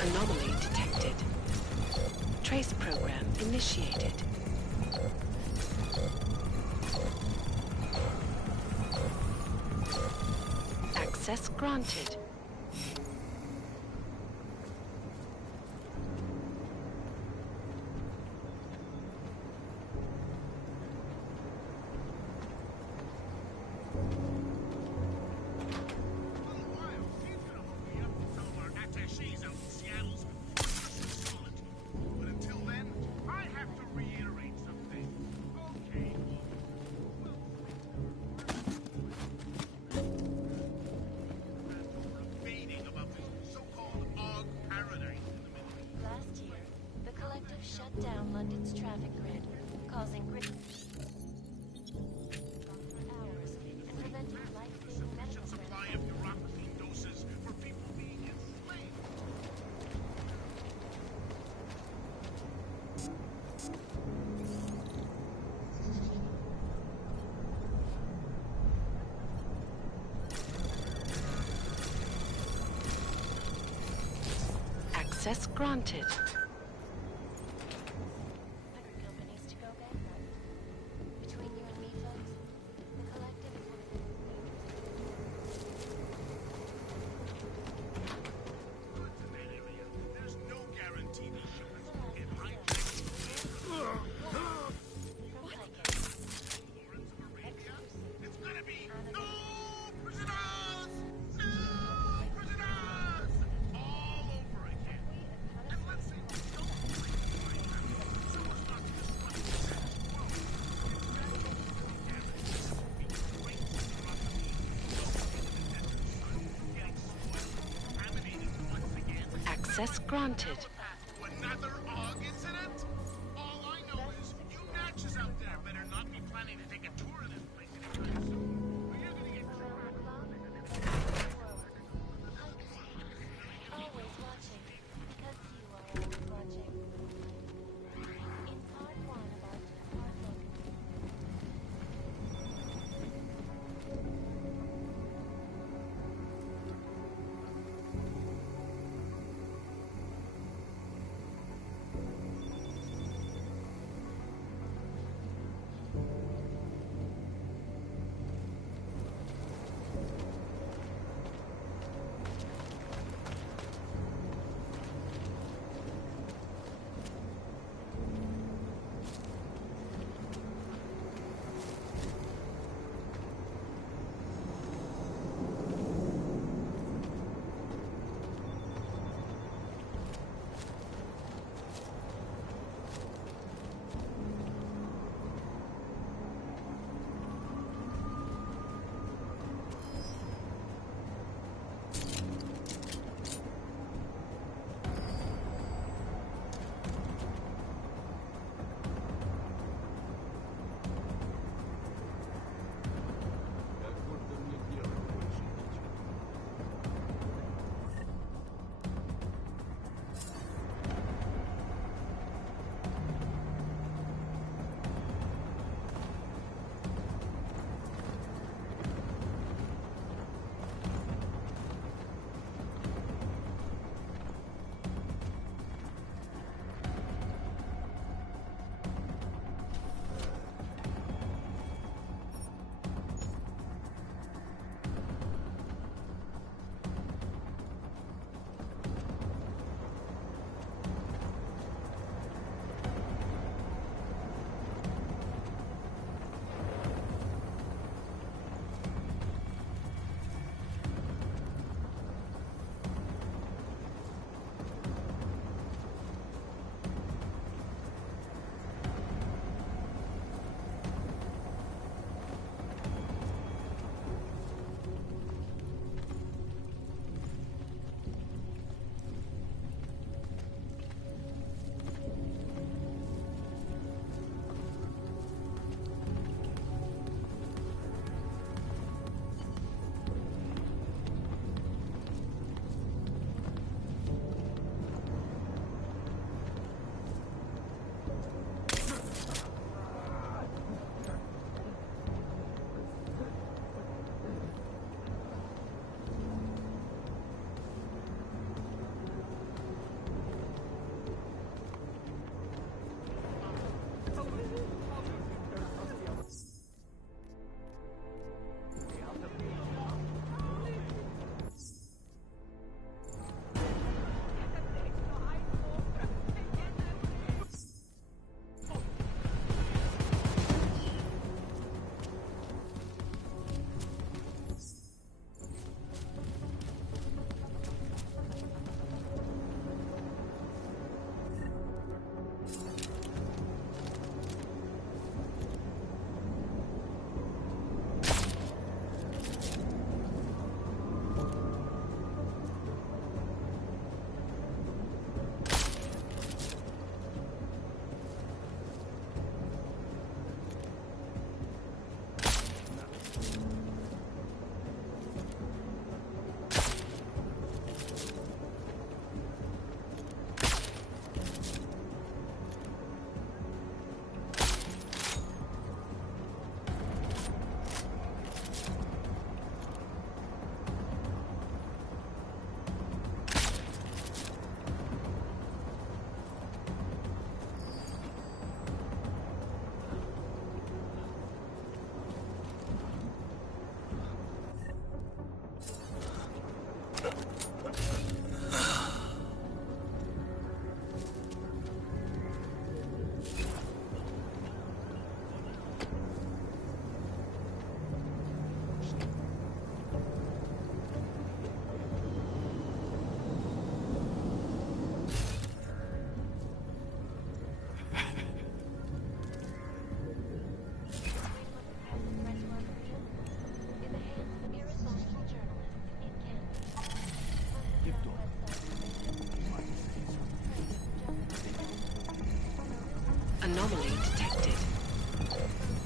Anomaly detected. Trace program initiated. Access granted. Last year, the Collective shut down London's traffic grid, causing grid for hours and preventing life-saving medical Supply of neurophosine doses for people being enslaved. Access granted. Access granted. Another AUG incident? All I know is you matches out there better not be planning to take a tour of this place anytime soon. Or you're gonna get Always watching, because you are always watching. In part 1 of our 2-part look.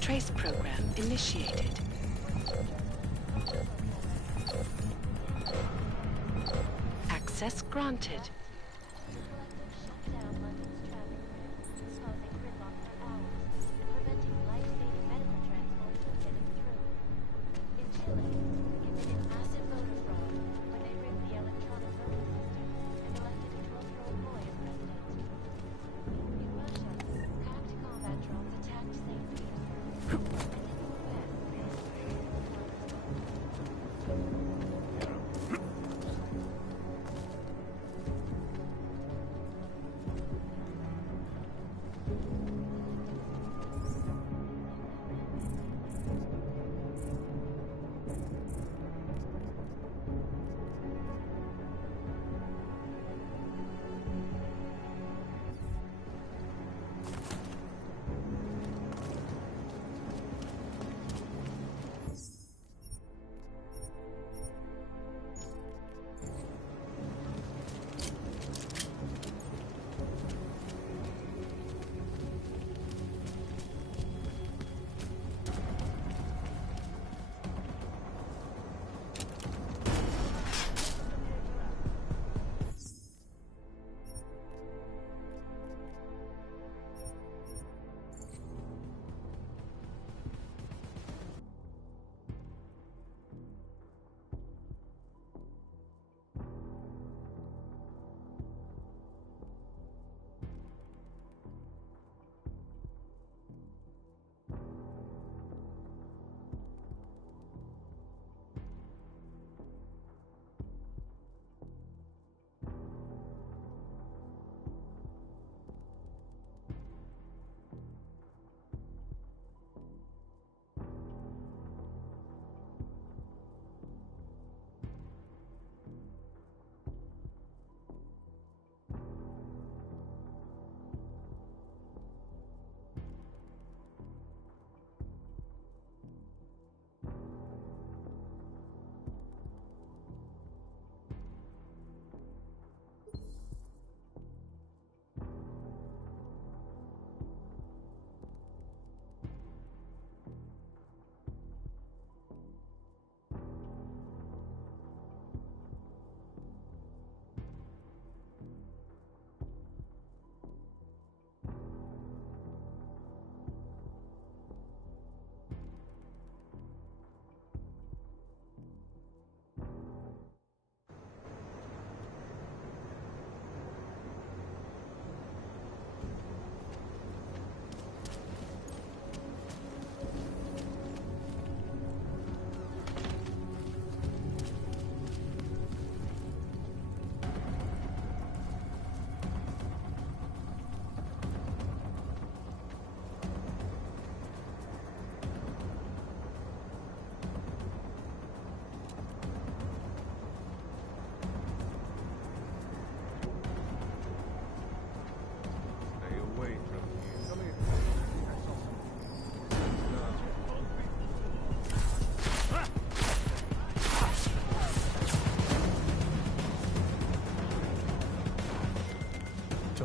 Trace program initiated. Access granted.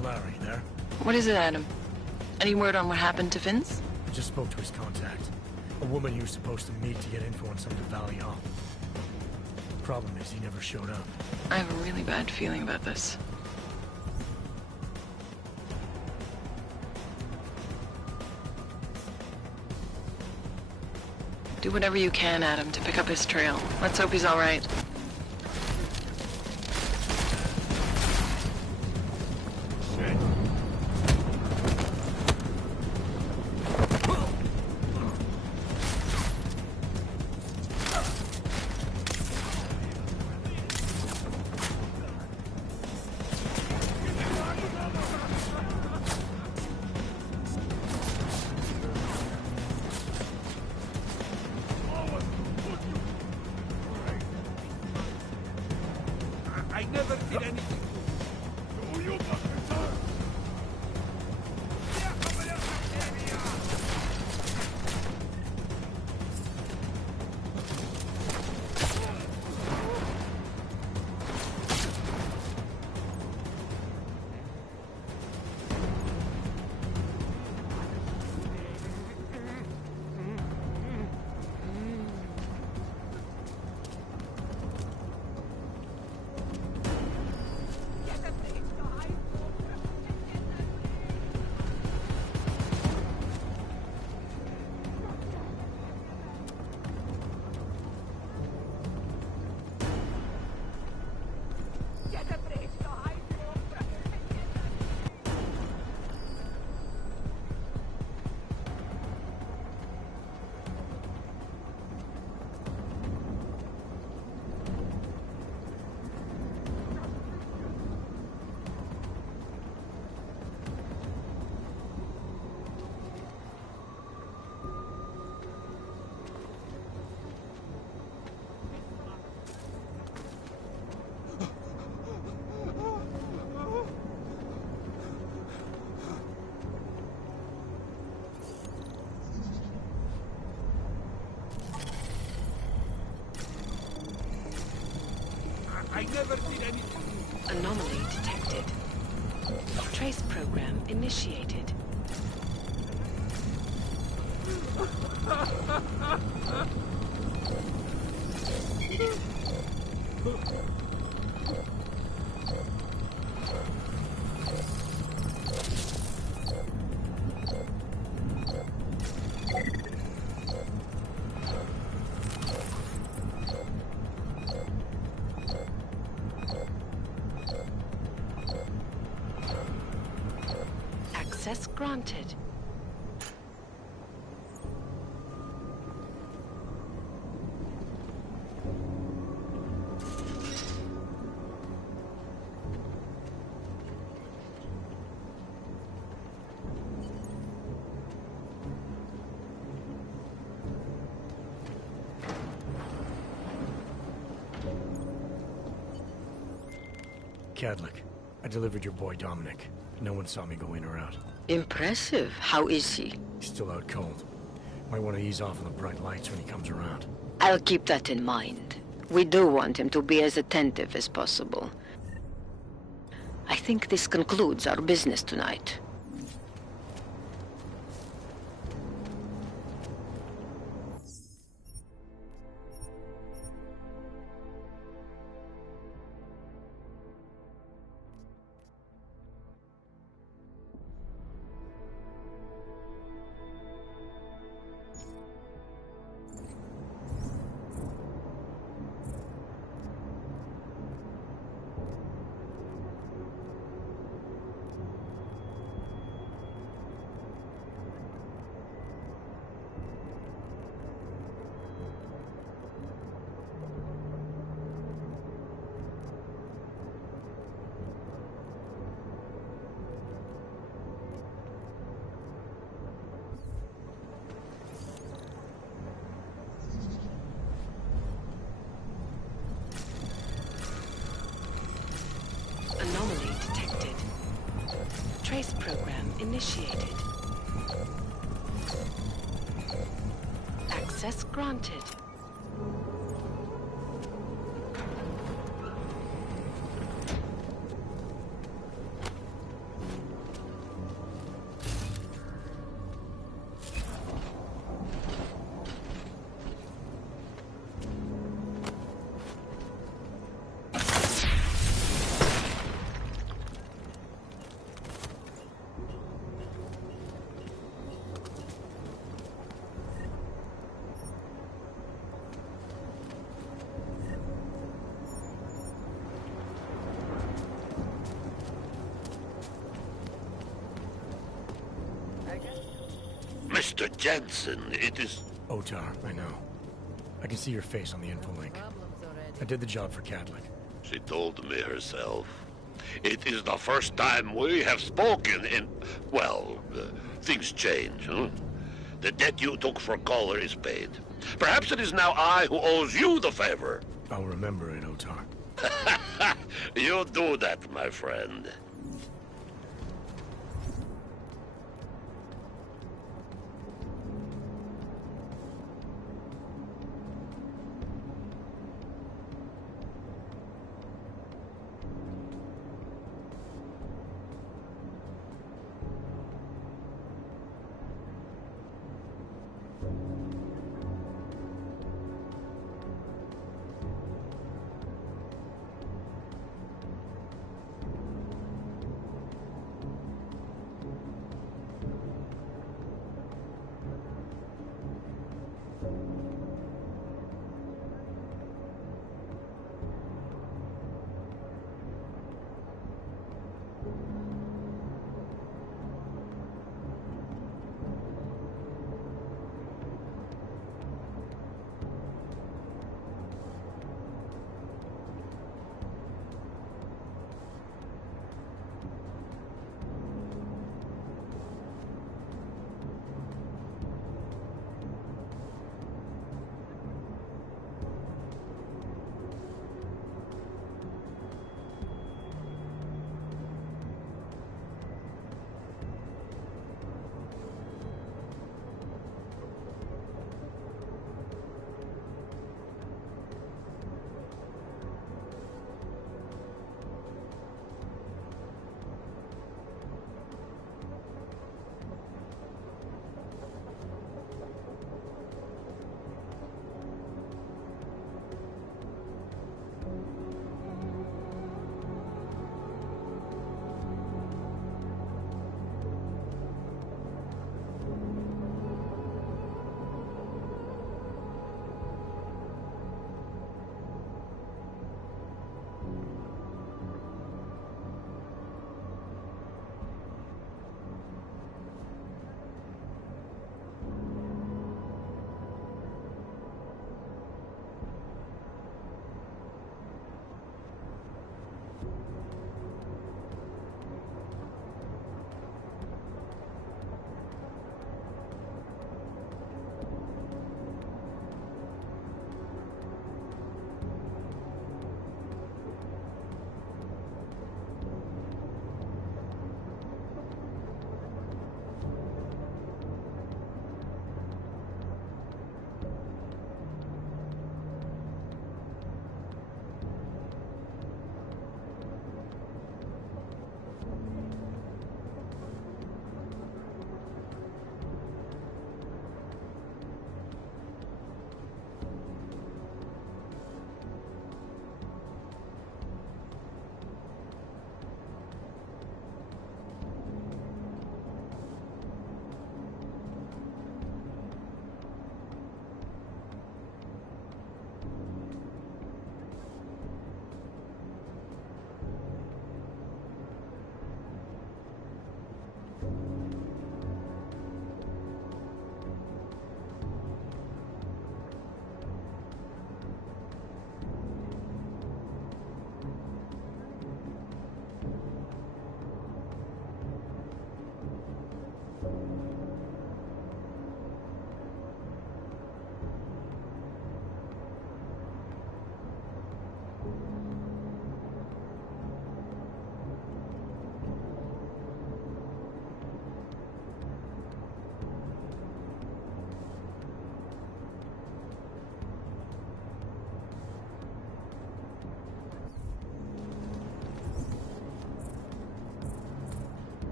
Larry, there? What is it, Adam? Any word on what happened to Vince? I just spoke to his contact. A woman he was supposed to meet to get info on some Valley op. Problem is, he never showed up. I have a really bad feeling about this. Do whatever you can, Adam, to pick up his trail. Let's hope he's all right. never did anything. Anomaly detected. Trace program initiated. Access granted. Cadlick, I delivered your boy Dominic. No one saw me go in or out. Impressive. How is he? He's still out cold. Might want to ease off on the bright lights when he comes around. I'll keep that in mind. We do want him to be as attentive as possible. I think this concludes our business tonight. Anomaly detected. Trace program initiated. Access granted. Mr. Jensen, it is... Otar, I know. I can see your face on the info link. I did the job for Cadlick. She told me herself. It is the first time we have spoken in... Well, things change, huh? The debt you took for Caller is paid. Perhaps it is now I who owes you the favor. I'll remember it, Otar. You do that, my friend.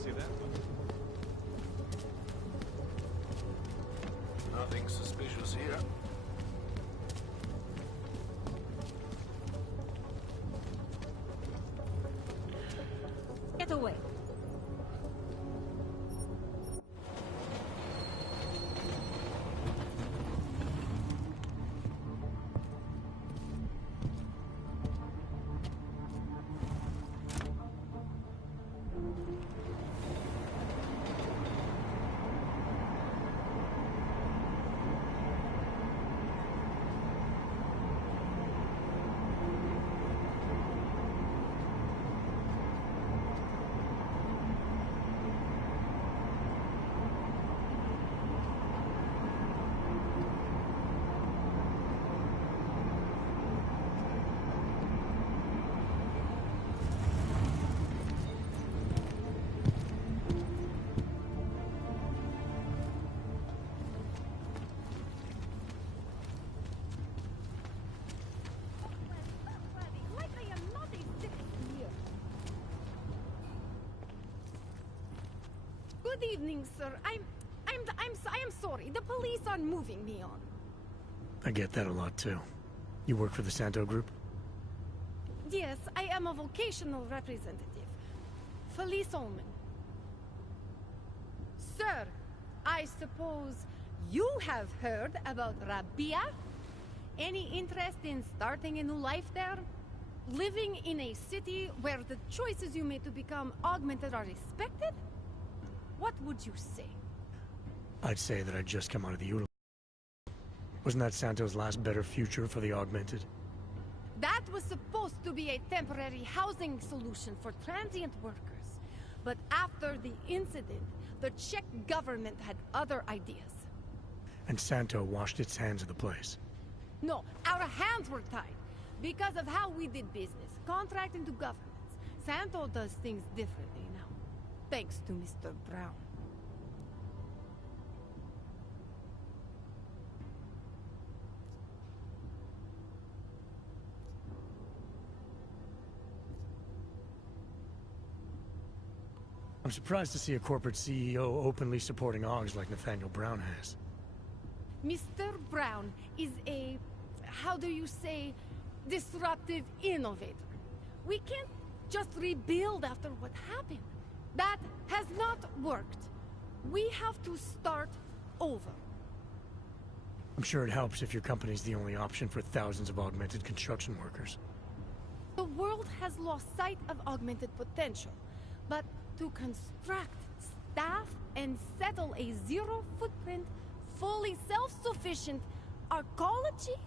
see that one. Nothing suspicious here. Get away. Good evening, sir. I am sorry. The police are moving me on. I get that a lot, too. You work for the Santo Group? Yes, I am a vocational representative. Felice Ullman. Sir, I suppose you have heard about Rabia? Any interest in starting a new life there? Living in a city where the choices you made to become augmented are respected? What would you say? I'd say that I'd just come out of the Euro. Wasn't that Santo's last better future for the augmented? That was supposed to be a temporary housing solution for transient workers. But after the incident, the Czech government had other ideas. And Santo washed its hands of the place. No, our hands were tied. Because of how we did business, contracting to governments. Santo does things differently now. Thanks to Mr. Brown. I'm surprised to see a corporate CEO openly supporting AUGs like Nathaniel Brown has. Mr. Brown is a, how do you say, disruptive innovator. We can't just rebuild after what happened. That has not worked. We have to start over. I'm sure it helps if your company's the only option for thousands of augmented construction workers. The world has lost sight of augmented potential, but to construct, staff, and settle a zero-footprint, fully self-sufficient arcology?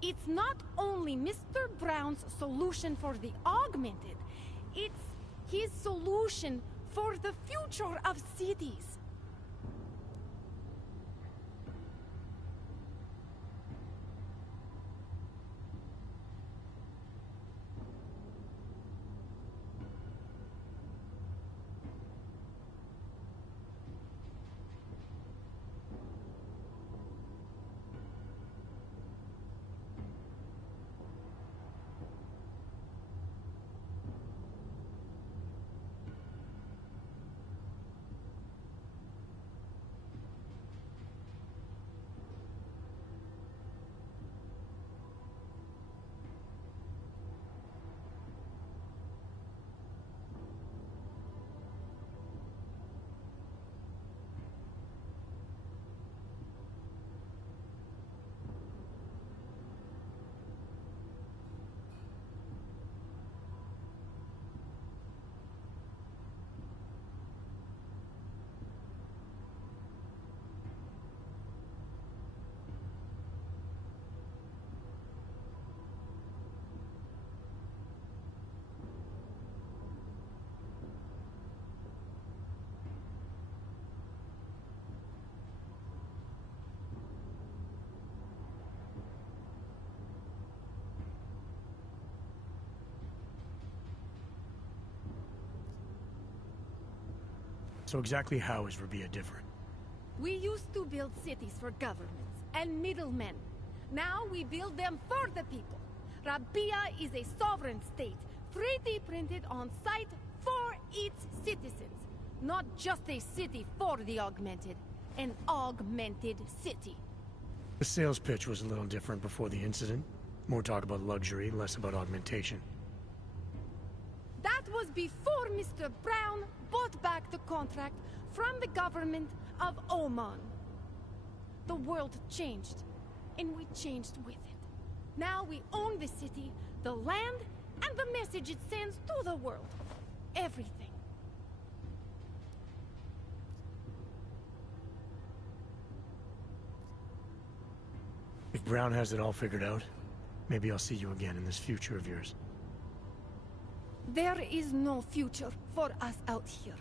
It's not only Mr. Brown's solution for the augmented, it's his solution for the future of cities. So exactly how is Rabia different? We used to build cities for governments and middlemen. Now we build them for the people. Rabia is a sovereign state, 3D printed on site for its citizens. Not just a city for the augmented. An augmented city. The sales pitch was a little different before the incident. More talk about luxury, less about augmentation. That was before Mr. Brown bought back the contract from the government of Oman. The world changed, and we changed with it. Now we own the city, the land, and the message it sends to the world. Everything. If Brown has it all figured out, maybe I'll see you again in this future of yours. There is no future for us out here.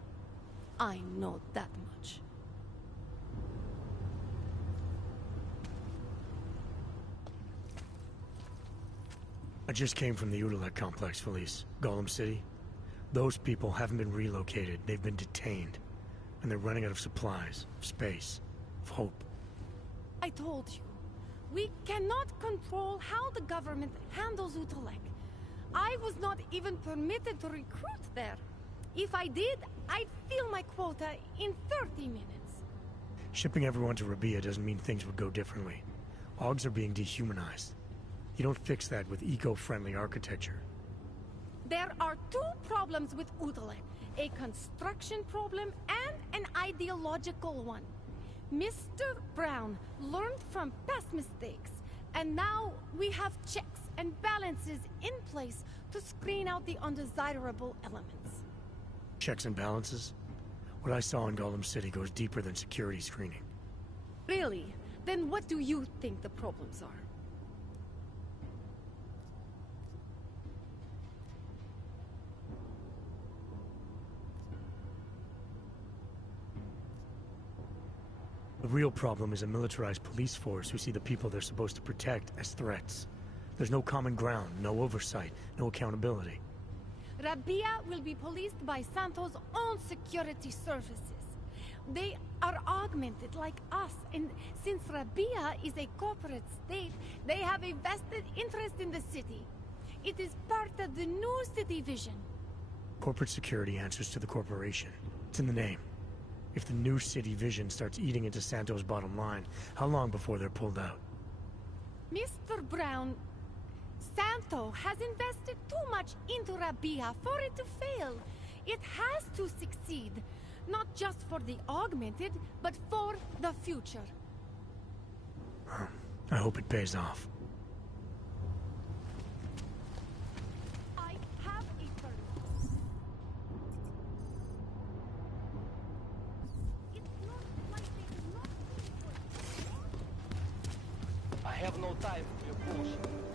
I know that much. I just came from the Udalek complex, Felice. Golem City. Those people haven't been relocated. They've been detained. And they're running out of supplies, of space, of hope. I told you. We cannot control how the government handles Udalek. I was not even permitted to recruit there. If I did, I'd fill my quota in 30 minutes. Shipping everyone to Rabia doesn't mean things would go differently. Augs are being dehumanized. You don't fix that with eco-friendly architecture. There are two problems with Udalek. A construction problem and an ideological one. Mr. Brown learned from past mistakes, and now we have checks and balances in place to screen out the undesirable elements. Checks and balances? What I saw in Golem City goes deeper than security screening. Really? Then what do you think the problems are? The real problem is a militarized police force who see the people they're supposed to protect as threats. There's no common ground, no oversight, no accountability. Rabia will be policed by Santo's own security services. They are augmented like us, and since Rabia is a corporate state, they have a vested interest in the city. It is part of the new city vision. Corporate security answers to the corporation. It's in the name. If the new city vision starts eating into Santo's bottom line, how long before they're pulled out? Mr. Brown, Santo has invested too much into Rabia for it to fail. It has to succeed. Not just for the augmented, but for the future. I hope it pays off. I have a turn. It's not like they do not. I have no time for your bullshit.